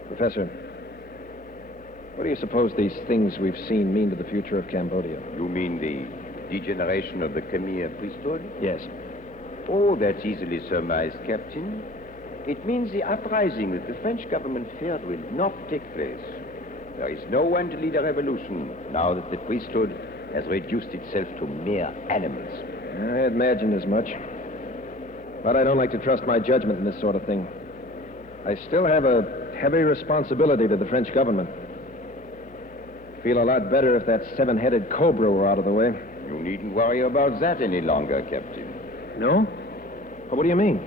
Professor, what do you suppose these things we've seen mean to the future of Cambodia? You mean the degeneration of the Khmer priesthood? Yes. Oh, that's easily surmised, Captain. It means the uprising that the French government feared will not take place. There is no one to lead a revolution now that the priesthood has reduced itself to mere animals. I imagined as much. But I don't like to trust my judgment in this sort of thing. I still have a heavy responsibility to the French government. Feel a lot better if that 7-headed Cobra were out of the way. You needn't worry about that any longer, Captain. No? Well, what do you mean?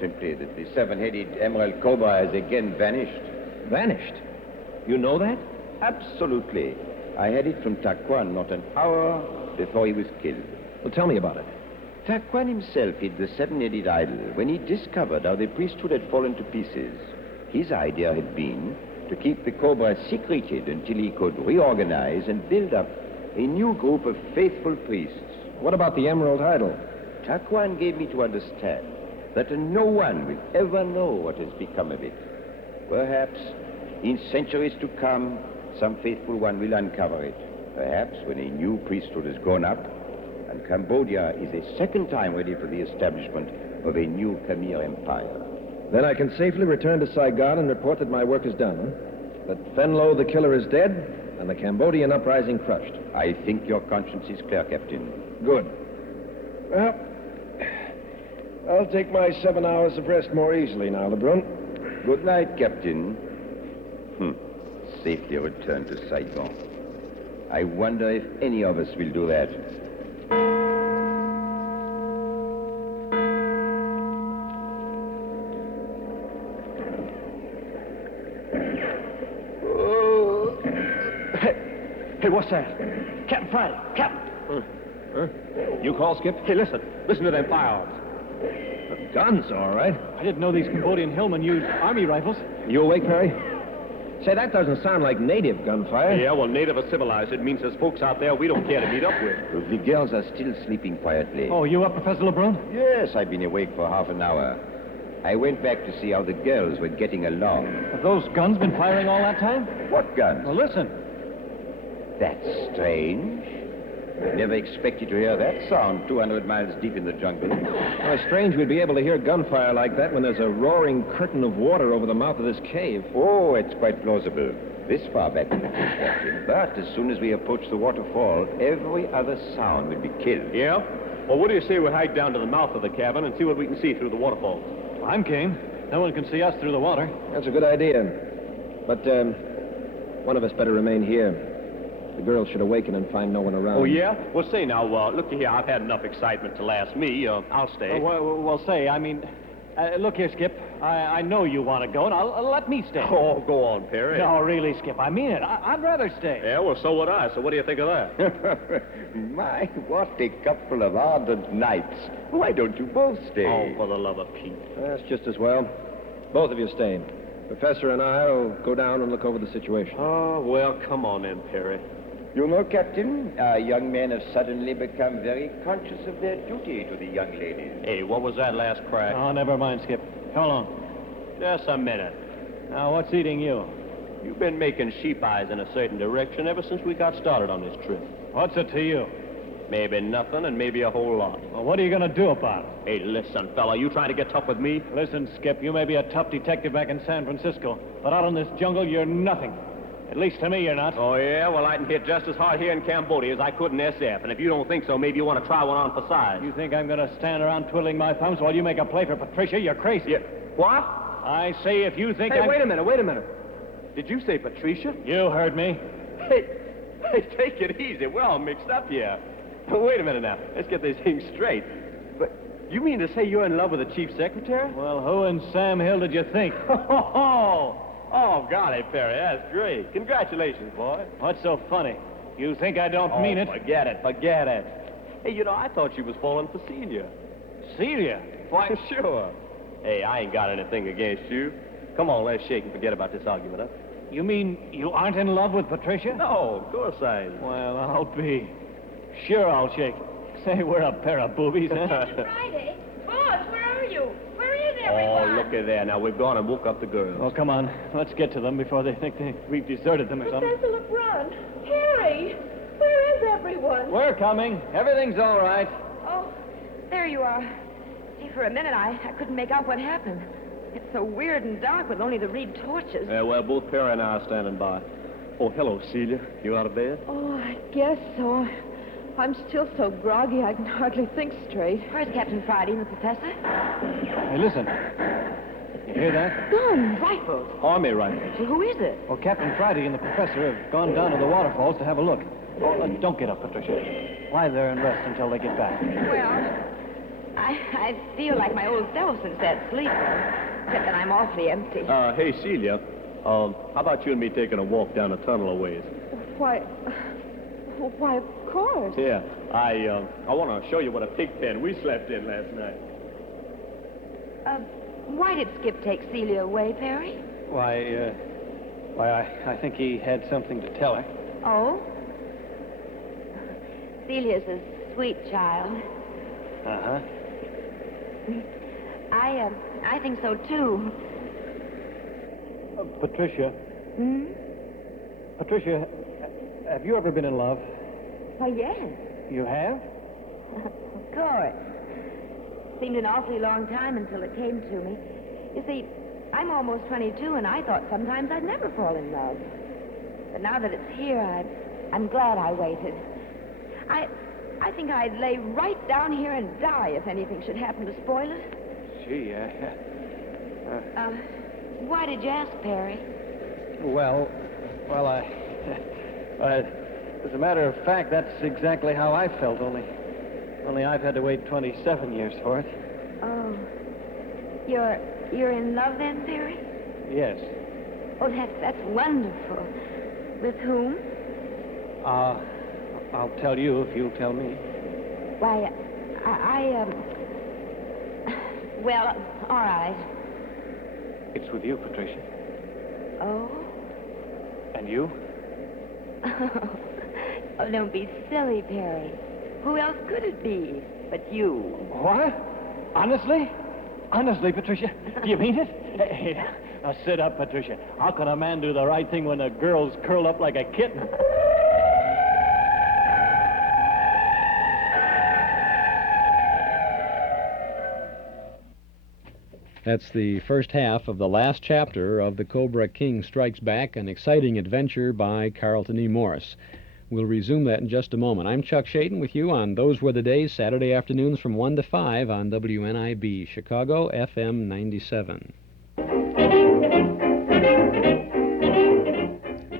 Simply that the 7-headed emerald cobra has again vanished. Vanished? You know that? Absolutely. I had it from Taquan not an hour before he was killed. Well, tell me about it. Taquan himself hid the 7-headed idol when he discovered how the priesthood had fallen to pieces. His idea had been to keep the cobra secreted until he could reorganize and build up a new group of faithful priests. What about the emerald idol? Taquan gave me to understand that no one will ever know what has become of it. Perhaps in centuries to come, some faithful one will uncover it. Perhaps when a new priesthood has grown up, and Cambodia is a second time ready for the establishment of a new Khmer empire. Then I can safely return to Saigon and report that my work is done, huh? That Fenlo the killer is dead, and the Cambodian uprising crushed. I think your conscience is clear, Captain. Good. Well, I'll take my 7 hours of rest more easily now, Lebrun. Good night, Captain. Safely return to Saigon. I wonder if any of us will do that. Hey, what's that? Captain Friday. Captain. You call, Skip? Hey, listen. Listen to them firearms. Guns, all right. I didn't know these Cambodian hillmen used army rifles. You awake, Perry? Say, that doesn't sound like native gunfire. Yeah, well, native or civilized. It means there's folks out there we don't care to meet up with. The girls are still sleeping quietly. Oh, you up, Professor Lebrun? Yes, I've been awake for half an hour. I went back to see how the girls were getting along. Have those guns been firing all that time? What guns? Well, listen. That's strange. Never expected to hear that sound 200 miles deep in the jungle. Well, strange we'd be able to hear gunfire like that when there's a roaring curtain of water over the mouth of this cave. Oh, it's quite plausible. This far back in the cave, Captain. But as soon as we approach the waterfall, every other sound will be killed. Yeah? Well, what do you say we hike down to the mouth of the cabin and see what we can see through the waterfall? I'm game. No one can see us through the water. That's a good idea. But, one of us better remain here. The girls should awaken and find no one around. Oh, yeah? Well, say now, look here, I've had enough excitement to last me. I'll stay. Well, say, I mean, look here, Skip. I know you want to go, and I'll let me stay. Oh, go on, Perry. No, really, Skip, I mean it. I'd rather stay. Yeah, well, so would I. So what do you think of that? My, what a couple of ardent knights. Why don't you both stay? Oh, for the love of Pete. That's just as well. Both of you stay. Professor and I'll go down and look over the situation. Oh, well, come on then, Perry. You know, Captain, our young men have suddenly become very conscious of their duty to the young ladies. Hey, what was that last crack? Oh, never mind, Skip. Come along. Just a minute. Now, what's eating you? You've been making sheep eyes in a certain direction ever since we got started on this trip. What's it to you? Maybe nothing and maybe a whole lot. Well, what are you going to do about it? Hey, listen, fella, you trying to get tough with me? Listen, Skip, you may be a tough detective back in San Francisco, but out in this jungle, you're nothing. At least to me, you're not. Oh, yeah? Well, I can hit just as hard here in Cambodia as I could in SF. And if you don't think so, maybe you want to try one on for size. You think I'm going to stand around twiddling my thumbs while you make a play for Patricia? You're crazy. Yeah. What? I say if you think Hey, wait a minute. Did you say Patricia? You heard me. Hey, take it easy. We're all mixed up here. Wait a minute now. Let's get this thing straight. But you mean to say you're in love with the chief secretary? Well, who in Sam Hill did you think? Oh, got it, Perry. That's great. Congratulations, boy. What's so funny? You think I don't mean it? Forget it. Hey, you know, I thought you was falling for Celia. Celia? Why, sure. Hey, I ain't got anything against you. Come on, let's shake and forget about this argument, huh? You mean you aren't in love with Patricia? No, of course I ain't. Well, I'll be. Sure, I'll shake. Say, we're a pair of boobies, huh? Friday. Boss, where are you? Where is Oh, everyone? look at that. Now, we've gone and woke up the girls. Oh, come on. Let's get to them before they think we've deserted them or something. Professor LeBrun. Harry, where is everyone? We're coming. Everything's all right. Oh, there you are. See, for a minute, I couldn't make out what happened. It's so weird and dark with only the reed torches. Well, both Perry and I are standing by. Oh, hello, Celia. You out of bed? Oh, I guess so. I'm still so groggy I can hardly think straight. Where's Captain Friday and the professor? Hey, listen. You hear that? Guns, rifles. Army rifles. Well, who is it? Well, Captain Friday and the professor have gone down to the waterfalls to have a look. Oh, don't get up, Patricia. Lie there and rest until they get back. Well, I feel like my old self since that sleep, except that I'm awfully empty. Hey, Celia. How about you and me taking a walk down the tunnel a ways? Why, of course. Yeah, I want to show you what a pig pen we slept in last night. Why did Skip take Celia away, Perry? Why, I think he had something to tell her. Oh? Celia's a sweet child. Uh-huh. I think so, too. Patricia. Hmm? Patricia, have you ever been in love? Why, yes. You have? Of course. Seemed an awfully long time until it came to me. You see, I'm almost 22, and I thought sometimes I'd never fall in love. But now that it's here, I'm glad I waited. I think I'd lay right down here and die if anything should happen to spoil it. Gee, why did you ask, Perry? Well, as a matter of fact, that's exactly how I felt, only I've had to wait 27 years for it. Oh. You're in love then, Perry? Yes. Oh, that's wonderful. With whom? I'll tell you if you'll tell me. Why, well, all right. It's with you, Patricia. Oh? And you? Oh, don't be silly, Perry. Who else could it be but you? What? Honestly? Honestly, Patricia? Do you mean it? Hey, now sit up, Patricia. How can a man do the right thing when a girl's curled up like a kitten? That's the first half of the last chapter of The Cobra King Strikes Back, an exciting adventure by Carlton E. Morse. We'll resume that in just a moment. I'm Chuck Shaden with you on Those Were the Days, Saturday afternoons from 1 to 5 on WNIB, Chicago, FM 97.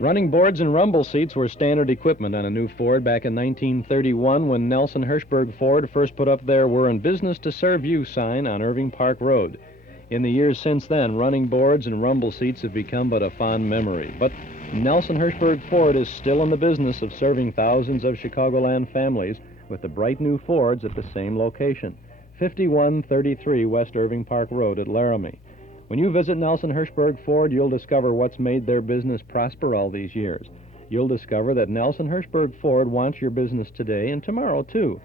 Running boards and rumble seats were standard equipment on a new Ford back in 1931 when Nelson Hirschberg Ford first put up their "We're in business to serve you" sign on Irving Park Road. In the years since then, running boards and rumble seats have become but a fond memory. But Nelson Hirschberg Ford is still in the business of serving thousands of Chicagoland families with the bright new Fords at the same location, 5133 West Irving Park Road at Laramie. When you visit Nelson Hirschberg Ford, you'll discover what's made their business prosper all these years. You'll discover that Nelson Hirschberg Ford wants your business today and tomorrow, too.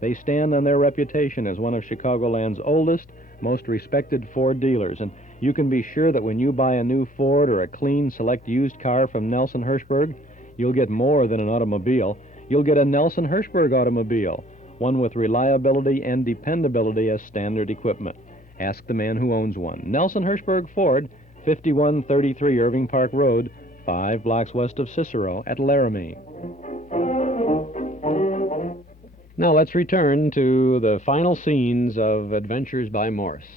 They stand on their reputation as one of Chicagoland's oldest, most respected Ford dealers, and you can be sure that when you buy a new Ford or a clean, select used car from Nelson Hirschberg, you'll get more than an automobile. You'll get a Nelson Hirschberg automobile, one with reliability and dependability as standard equipment. Ask the man who owns one. Nelson Hirschberg Ford, 5133 Irving Park Road, 5 blocks west of Cicero at Laramie. Now let's return to the final scenes of Adventures by Morse.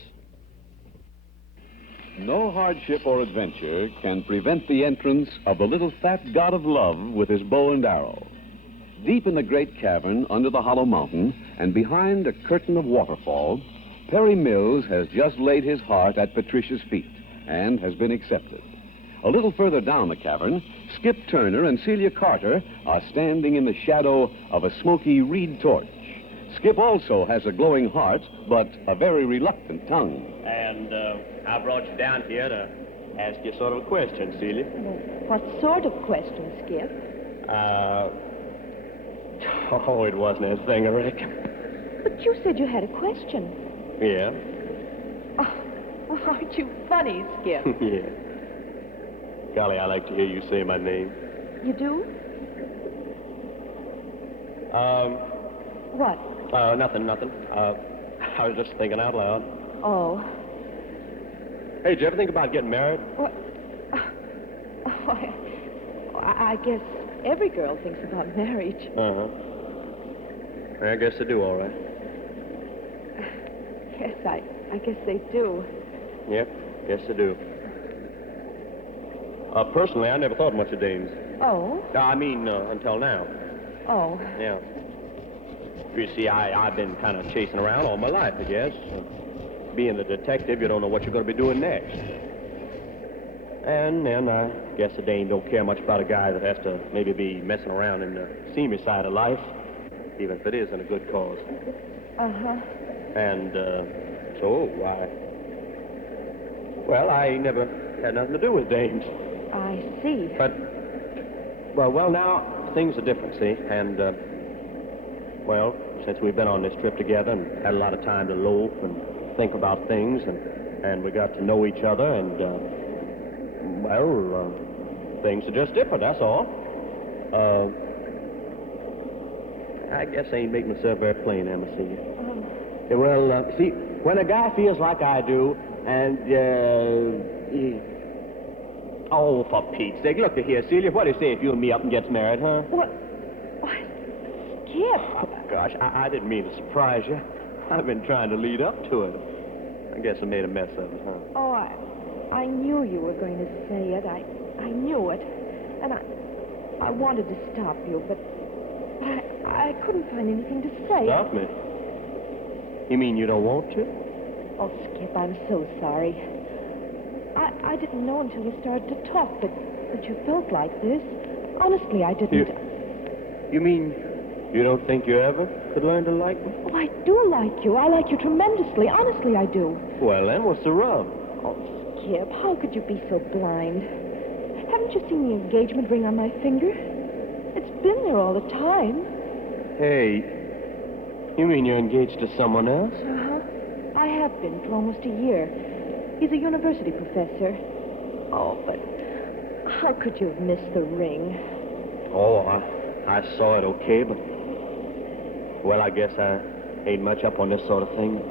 No hardship or adventure can prevent the entrance of the little fat god of love with his bow and arrow. Deep in the great cavern under the hollow mountain and behind a curtain of waterfall, Perry Mills has just laid his heart at Patricia's feet and has been accepted. A little further down the cavern, Skip Turner and Celia Carter are standing in the shadow of a smoky reed torch. Skip also has a glowing heart, but a very reluctant tongue. And I brought you down here to ask you sort of a question, Celia. What sort of question, Skip? Oh, it wasn't anything, I reckon. But you said you had a question. Yeah? Oh, aren't you funny, Skip? Yeah. Golly, I like to hear you say my name. You do? What? Nothing. I was just thinking out loud. Oh. Hey, did you ever think about getting married? What? Oh, I guess every girl thinks about marriage. Uh-huh. I guess they do, all right. Yes, I guess they do. Yep, guess they do. Personally, I never thought much of dames. Oh? I mean, until now. Oh. Yeah. You see, I've been kind of chasing around all my life, I guess. Being a detective, you don't know what you're going to be doing next. And then I guess a dame don't care much about a guy that has to maybe be messing around in the seamy side of life, even if it is in a good cause. Uh-huh. And so I never had nothing to do with dames. I see. But, well, now things are different, see? And, since we've been on this trip together and had a lot of time to loaf and think about things, and we got to know each other, and, things are just different, that's all. I guess I ain't making myself very plain, am I, Celia? See, when a guy feels like I do, and, oh, for Pete's sake, look here, Celia, what do you say if you and me up and gets married, huh? What? Skip. Oh, gosh, I didn't mean to surprise you. I've been trying to lead up to it. I guess I made a mess of it, huh? Oh, I knew you were going to say it. I knew it. And I wanted to stop you, but I couldn't find anything to say. Stop me? You mean you don't want to? Oh, Skip, I'm so sorry. I didn't know until you started to talk that you felt like this. Honestly, I didn't. You mean you don't think you ever could learn to like me? Oh, I do like you. I like you tremendously. Honestly, I do. Well, then, what's the rub? Oh, Skip, how could you be so blind? Haven't you seen the engagement ring on my finger? It's been there all the time. Hey, you mean you're engaged to someone else? Uh-huh. I have been for almost a year. He's a university professor. Oh, but how could you have missed the ring? Oh, I saw it okay, but... Well, I guess I ain't much up on this sort of thing.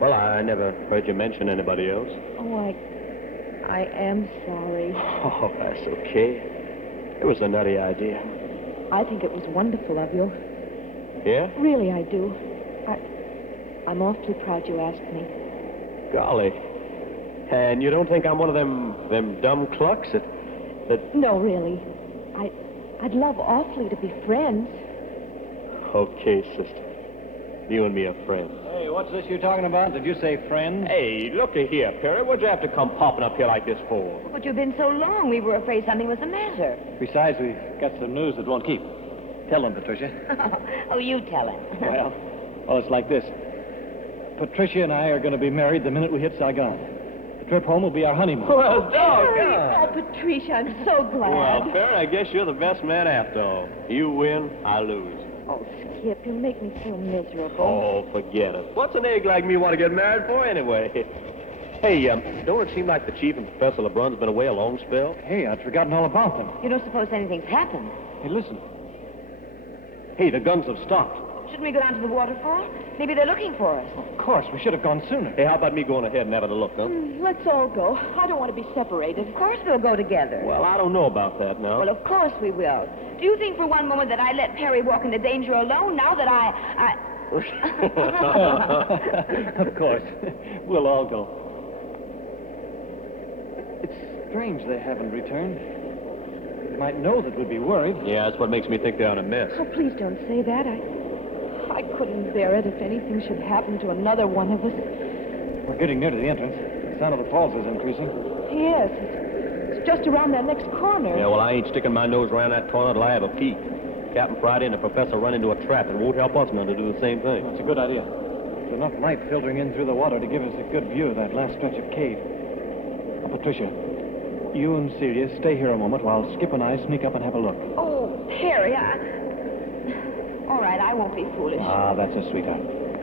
Well, I never heard you mention anybody else. Oh, I am sorry. Oh, that's okay. It was a nutty idea. I think it was wonderful of you. Yeah? Really, I do. I'm awfully proud you asked me. Golly. And you don't think I'm one of them dumb clucks that... No, really. I'd love awfully to be friends. Okay, sister. You and me are friends. Hey, what's this you're talking about? Did you say friends? Hey, looky here, Perry. What'd you have to come popping up here like this for? But you've been so long, we were afraid something was the matter. Besides, we've got some news that won't keep. Tell them, Patricia. Oh, you tell him. Well, it's like this. Patricia and I are going to be married the minute we hit Saigon. The trip home will be our honeymoon. Well, doggone. Oh, Patricia, I'm so glad. Well, Perry, I guess you're the best man after all. You win, I lose. Oh, Skip, you make me so miserable. Oh, forget it. What's an egg like me want to get married for anyway? Hey, don't it seem like the Chief and Professor LeBrun's been away a long spell? Hey, I'd forgotten all about them. You don't suppose anything's happened? Hey, listen. Hey, the guns have stopped. Shouldn't we go down to the waterfall? Maybe they're looking for us. Of course, we should have gone sooner. Hey, how about me going ahead and having a look, huh? Let's all go. I don't want to be separated. Of course we'll go together. Well, I don't know about that now. Well, of course we will. Do you think for one moment that I let Perry walk into danger alone now that I... Of course. We'll all go. It's strange they haven't returned. They might know that we'd be worried. Yeah, that's what makes me think they're in a mess. Oh, please don't say that. I couldn't bear it if anything should happen to another one of us. We're getting near to the entrance. The sound of the falls is increasing. Yes, it's just around that next corner. Yeah, well, I ain't sticking my nose around that corner till I have a peek. Captain Friday and the professor run into a trap. It won't help us none to do the same thing. That's a good idea. There's enough light filtering in through the water to give us a good view of that last stretch of cave. Oh, Patricia, you and Celia stay here a moment while Skip and I sneak up and have a look. Oh, Perry, All right, I won't be foolish. Ah, that's a sweetheart.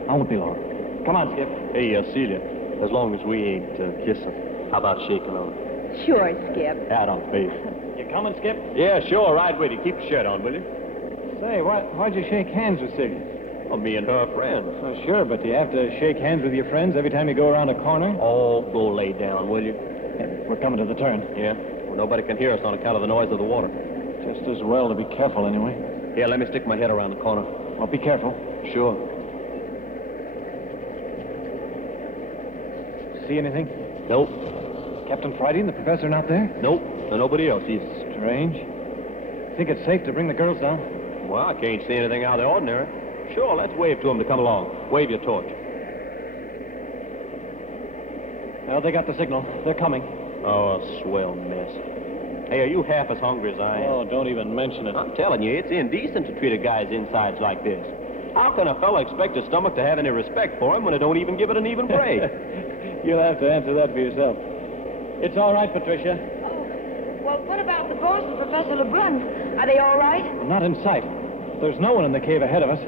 I won't be long. Come on, Skip. Hey, Celia, as long as we ain't kissing, how about shaking on her? Sure, Skip. Hat on face. You coming, Skip? Yeah, sure. Right with you. Keep your shirt on, will you? Say, why'd you shake hands with Celia? Well, me and her friends. Oh, sure, but do you have to shake hands with your friends every time you go around a corner? Oh, go lay down, will you? Yeah, we're coming to the turn. Yeah? Well, nobody can hear us on account of the noise of the water. Just as well to be careful, anyway. Here, let me stick my head around the corner. Well, be careful. Sure. See anything? Nope. Captain Friday and the professor not there? Nope. There's nobody else either. Strange. Think it's safe to bring the girls down? Well, I can't see anything out of the ordinary. Sure, let's wave to them to come along. Wave your torch. Well, they got the signal. They're coming. Oh, a swell mess. Hey, are you half as hungry as I am? Oh, don't even mention it. I'm telling you, it's indecent to treat a guy's insides like this. How can a fella expect his stomach to have any respect for him when it don't even give it an even break? You'll have to answer that for yourself. It's all right, Patricia. Well, what about the boss and Professor Lebrun? Are they all right? Well, not in sight. There's no one in the cave ahead of us.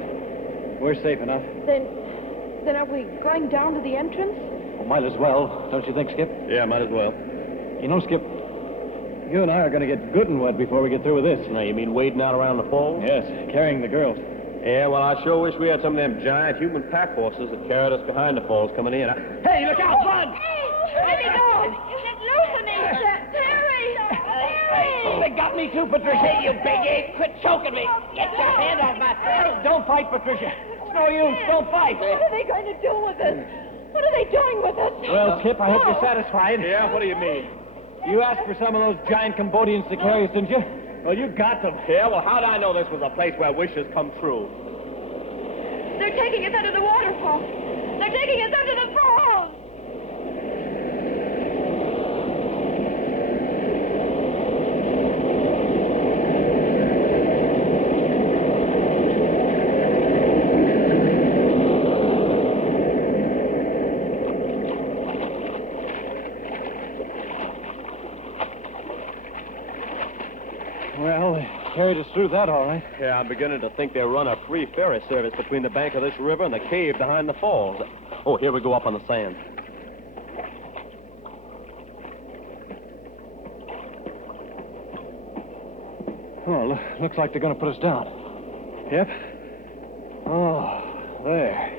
We're safe enough. Then are we going down to the entrance? Well, might as well, don't you think, Skip? Yeah, might as well. You know, Skip, you and I are going to get good and wet before we get through with this. Now, you mean wading out around the falls? Yes, carrying the girls. Yeah, well, I sure wish we had some of them giant human pack horses that carried us behind the falls coming in. Hey, look out, run! Where'd he go? Loosen me! Perry! Oh, they got me too, Patricia. You big ape. Quit choking me. Get your hand out of my... Don't fight, Patricia. It's no use. Don't fight. What are they going to do with us? What are they doing with us? Well, Skip, I hope you're satisfied. Yeah, what do you mean? You asked for some of those giant Cambodians to carry us, didn't you? Well, you got them. Yeah, well, how'd I know this was a place where wishes come true? They're taking us under the waterfall. They're taking us under the falls. Well, they carried us through that, all right. Yeah, I'm beginning to think they run a free ferry service between the bank of this river and the cave behind the falls. Oh, here we go up on the sand. Oh, looks like they're going to put us down. Yep. Oh, there.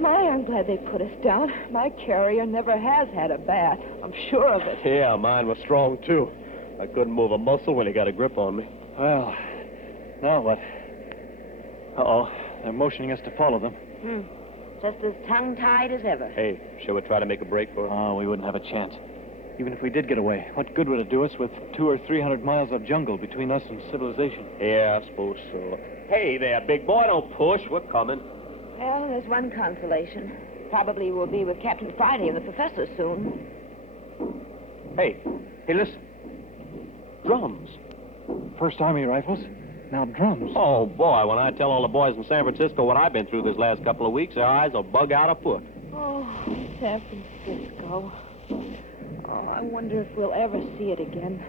My, I'm glad they put us down. My carrier never has had a bath. I'm sure of it. Yeah, mine was strong, too. I couldn't move a muscle when he got a grip on me. Well, now what? Uh-oh. They're motioning us to follow them. Just as tongue-tied as ever. Hey, shall we try to make a break for it? Oh, we wouldn't have a chance. Even if we did get away, what good would it do us with 200 or 300 miles of jungle between us and civilization? Yeah, I suppose so. Hey there, big boy, don't push. We're coming. Well, there's one consolation. Probably we'll be with Captain Friday and the professor soon. Hey, listen. Drums. First Army rifles, now drums. Oh, boy, when I tell all the boys in San Francisco what I've been through this last couple of weeks, their eyes will bug out a foot. Oh, San Francisco. Oh, I wonder if we'll ever see it again.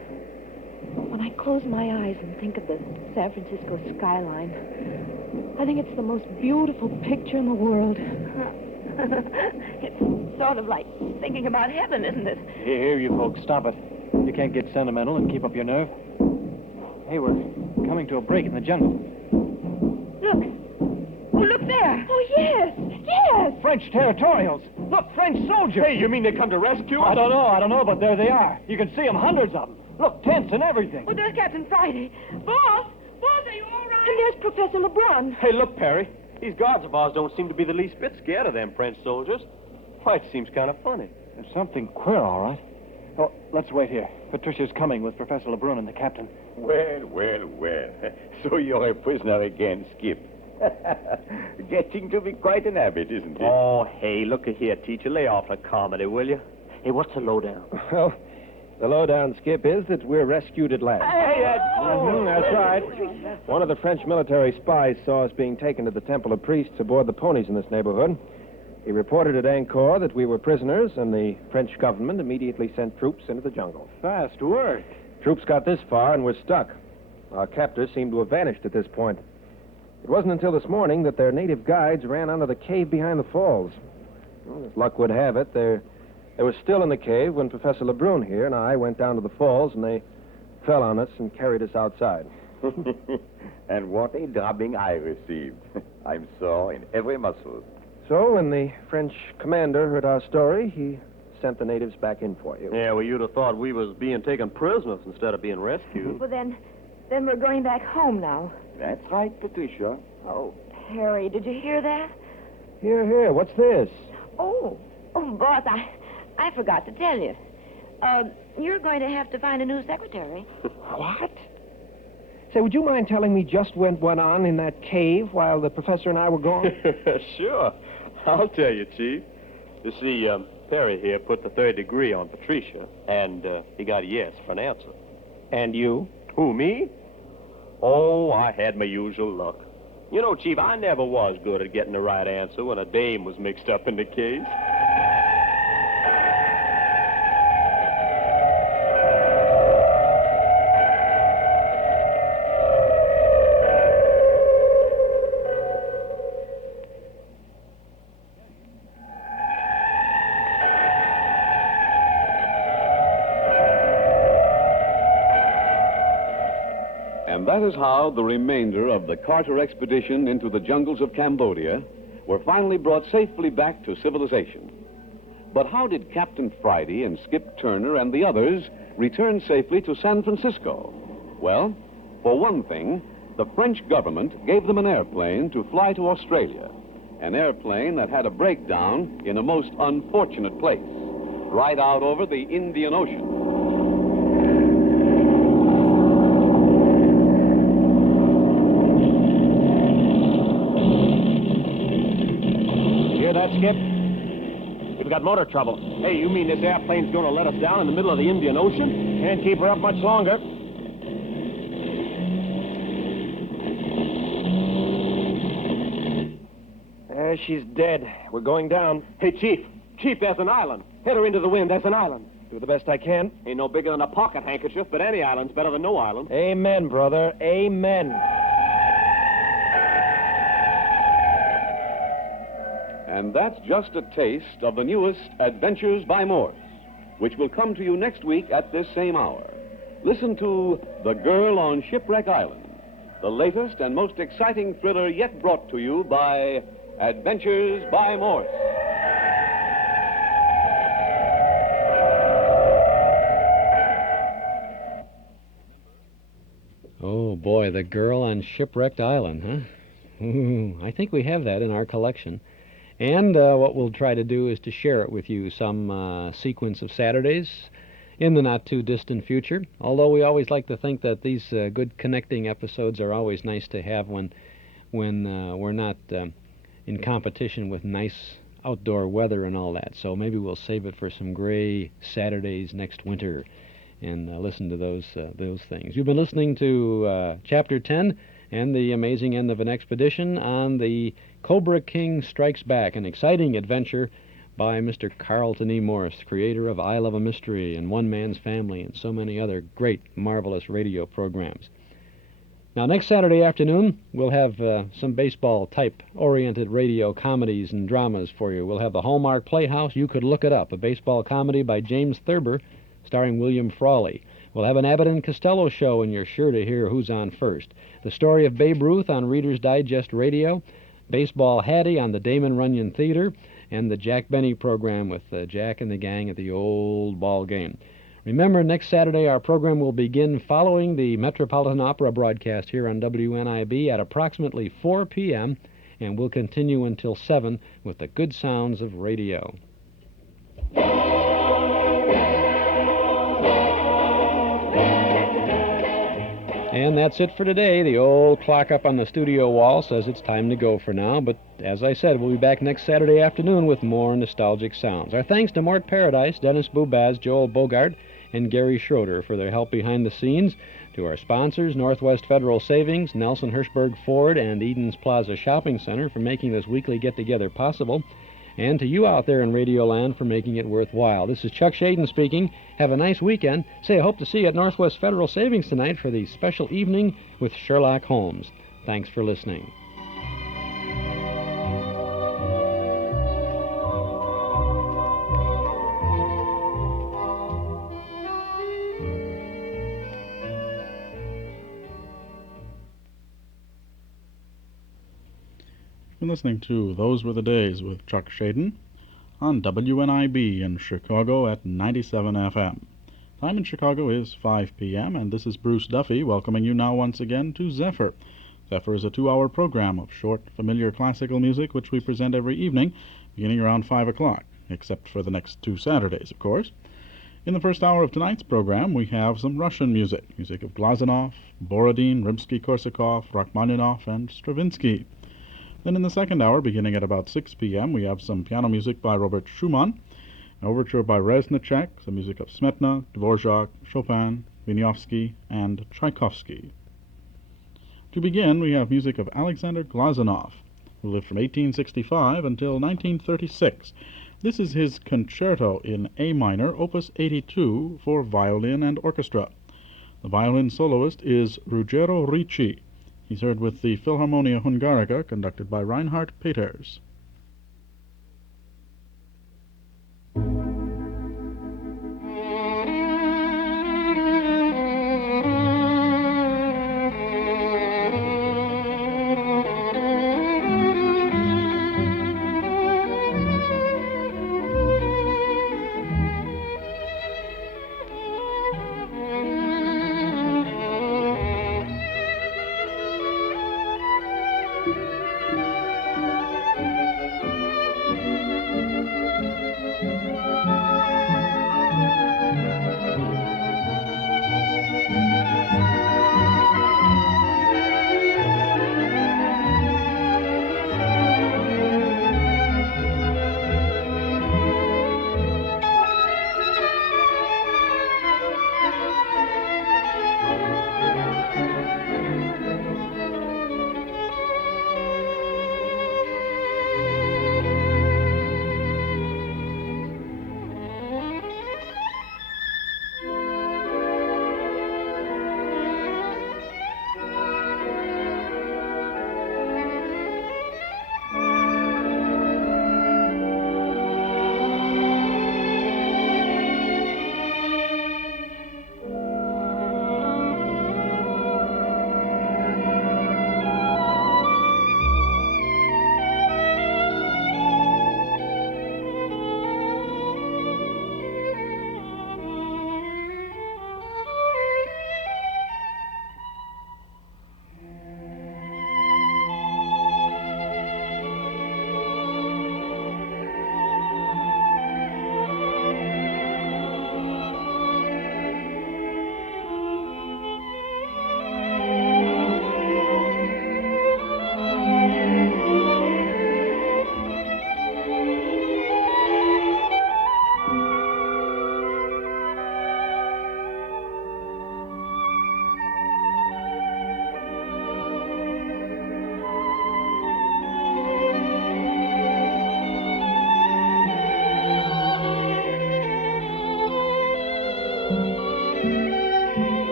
When I close my eyes and think of the San Francisco skyline, I think it's the most beautiful picture in the world. It's sort of like thinking about heaven, isn't it? Here, you folks, stop it. You can't get sentimental and keep up your nerve. Hey, we're coming to a break in the jungle. Look, There. Oh, yes. Yes. French territorials. Look, French soldiers. Hey, you mean they come to rescue us? I don't know, but there they are. You can see them, hundreds of them. Look, tents and everything. Oh, there's Captain Friday. Boss, are you all right? And there's Professor LeBrun. Hey, look, Perry. These guards of ours don't seem to be the least bit scared of them French soldiers. Why, it seems kind of funny. There's something queer, all right. Oh, let's wait here. Patricia's coming with Professor LeBrun and the captain. Well. So you're a prisoner again, Skip. Getting to be quite an habit, isn't it? Oh, hey, look here, teacher. Lay off the comedy, will you? Hey, what's the lowdown? Well, the lowdown, Skip, is that we're rescued at last. Hey, That's right. One of the French military spies saw us being taken to the Temple of Priests aboard the ponies in this neighborhood. He reported at Angkor that we were prisoners, and the French government immediately sent troops into the jungle. Fast work. Troops got this far and were stuck. Our captors seemed to have vanished at this point. It wasn't until this morning that their native guides ran under the cave behind the falls. Well, as luck would have it, they were still in the cave when Professor LeBrun here and I went down to the falls, and they fell on us and carried us outside. And what a drubbing I received. I'm sore in every muscle. So when the French commander heard our story, he sent the natives back in for you. Yeah, well, you'd have thought we was being taken prisoners instead of being rescued. Well, then we're going back home now. That's right, Patricia. Oh, Harry, did you hear that? Here, what's this? Oh, boss, I forgot to tell you. You're going to have to find a new secretary. What? Say, would you mind telling me just what went on in that cave while the professor and I were gone? Sure. I'll tell you, Chief. You see, Perry here put the third degree on Patricia, and he got a yes for an answer. And you? Who, me? Oh, I had my usual luck. You know, Chief, I never was good at getting the right answer when a dame was mixed up in the case. And that is how the remainder of the Carter expedition into the jungles of Cambodia were finally brought safely back to civilization. But how did Captain Friday and Skip Turner and the others return safely to San Francisco? Well, for one thing, the French government gave them an airplane to fly to Australia, an airplane that had a breakdown in a most unfortunate place, right out over the Indian Ocean. Skip? We've got motor trouble. Hey, you mean this airplane's going to let us down in the middle of the Indian Ocean? Can't keep her up much longer. She's dead. We're going down. Hey, Chief, there's an island. Head her into the wind. There's an island. Do the best I can. Ain't no bigger than a pocket handkerchief, but any island's better than no island. Amen, brother. Amen. And that's just a taste of the newest Adventures by Morse, which will come to you next week at this same hour. Listen to The Girl on Shipwreck Island, the latest and most exciting thriller yet brought to you by Adventures by Morse. Oh, boy, The Girl on Shipwrecked Island, huh? Ooh, I think we have that in our collection. And what we'll try to do is to share it with you, some sequence of Saturdays in the not-too-distant future, although we always like to think that these good connecting episodes are always nice to have when we're not in competition with nice outdoor weather and all that. So maybe we'll save it for some gray Saturdays next winter and listen to those things. You've been listening to Chapter 10 and the amazing end of an expedition on the Cobra King Strikes Back, an exciting adventure by Mr. Carlton E. Morse, creator of I Love a Mystery and One Man's Family and so many other great, marvelous radio programs. Now, next Saturday afternoon, we'll have some baseball-type-oriented radio comedies and dramas for you. We'll have the Hallmark Playhouse, You Could Look It Up, a baseball comedy by James Thurber, starring William Frawley. We'll have an Abbott and Costello show, and you're sure to hear who's on first. The story of Babe Ruth on Reader's Digest Radio. Baseball Hattie on the Damon Runyon Theater, and the Jack Benny program with Jack and the gang at the old ball game. Remember, next Saturday our program will begin following the Metropolitan Opera broadcast here on WNIB at approximately 4 p.m., and we'll continue until 7 with the good sounds of radio. And that's it for today. The old clock up on the studio wall says it's time to go for now, but as I said, we'll be back next Saturday afternoon with more nostalgic sounds. Our thanks to Mort Paradise, Dennis Bubaz, Joel Bogart, and Gary Schroeder for their help behind the scenes, to our sponsors, Northwest Federal Savings, Nelson Hirschberg Ford, and Eden's Plaza Shopping Center for making this weekly get-together possible, and to you out there in Radioland for making it worthwhile. This is Chuck Shaden speaking. Have a nice weekend. Say, I hope to see you at Northwest Federal Savings tonight for the special evening with Sherlock Holmes. Thanks for listening. You're listening to Those Were the Days with Chuck Shaden on WNIB in Chicago at 97 FM. Time in Chicago is 5 p.m., and this is Bruce Duffy welcoming you now once again to Zephyr. Zephyr is a 2-hour program of short, familiar classical music which we present every evening, beginning around 5 o'clock, except for the next 2 Saturdays, of course. In the first hour of tonight's program, we have some Russian music of Glazunov, Borodin, Rimsky-Korsakov, Rachmaninoff, and Stravinsky. Then in the second hour, beginning at about 6 p.m., we have some piano music by Robert Schumann, an overture by Reznicek, the music of Smetana, Dvorak, Chopin, Wieniawski, and Tchaikovsky. To begin, we have music of Alexander Glazunov, who lived from 1865 until 1936. This is his concerto in A minor, opus 82, for violin and orchestra. The violin soloist is Ruggero Ricci. He's heard with the Philharmonia Hungarica, conducted by Reinhard Peters.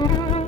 Thank you.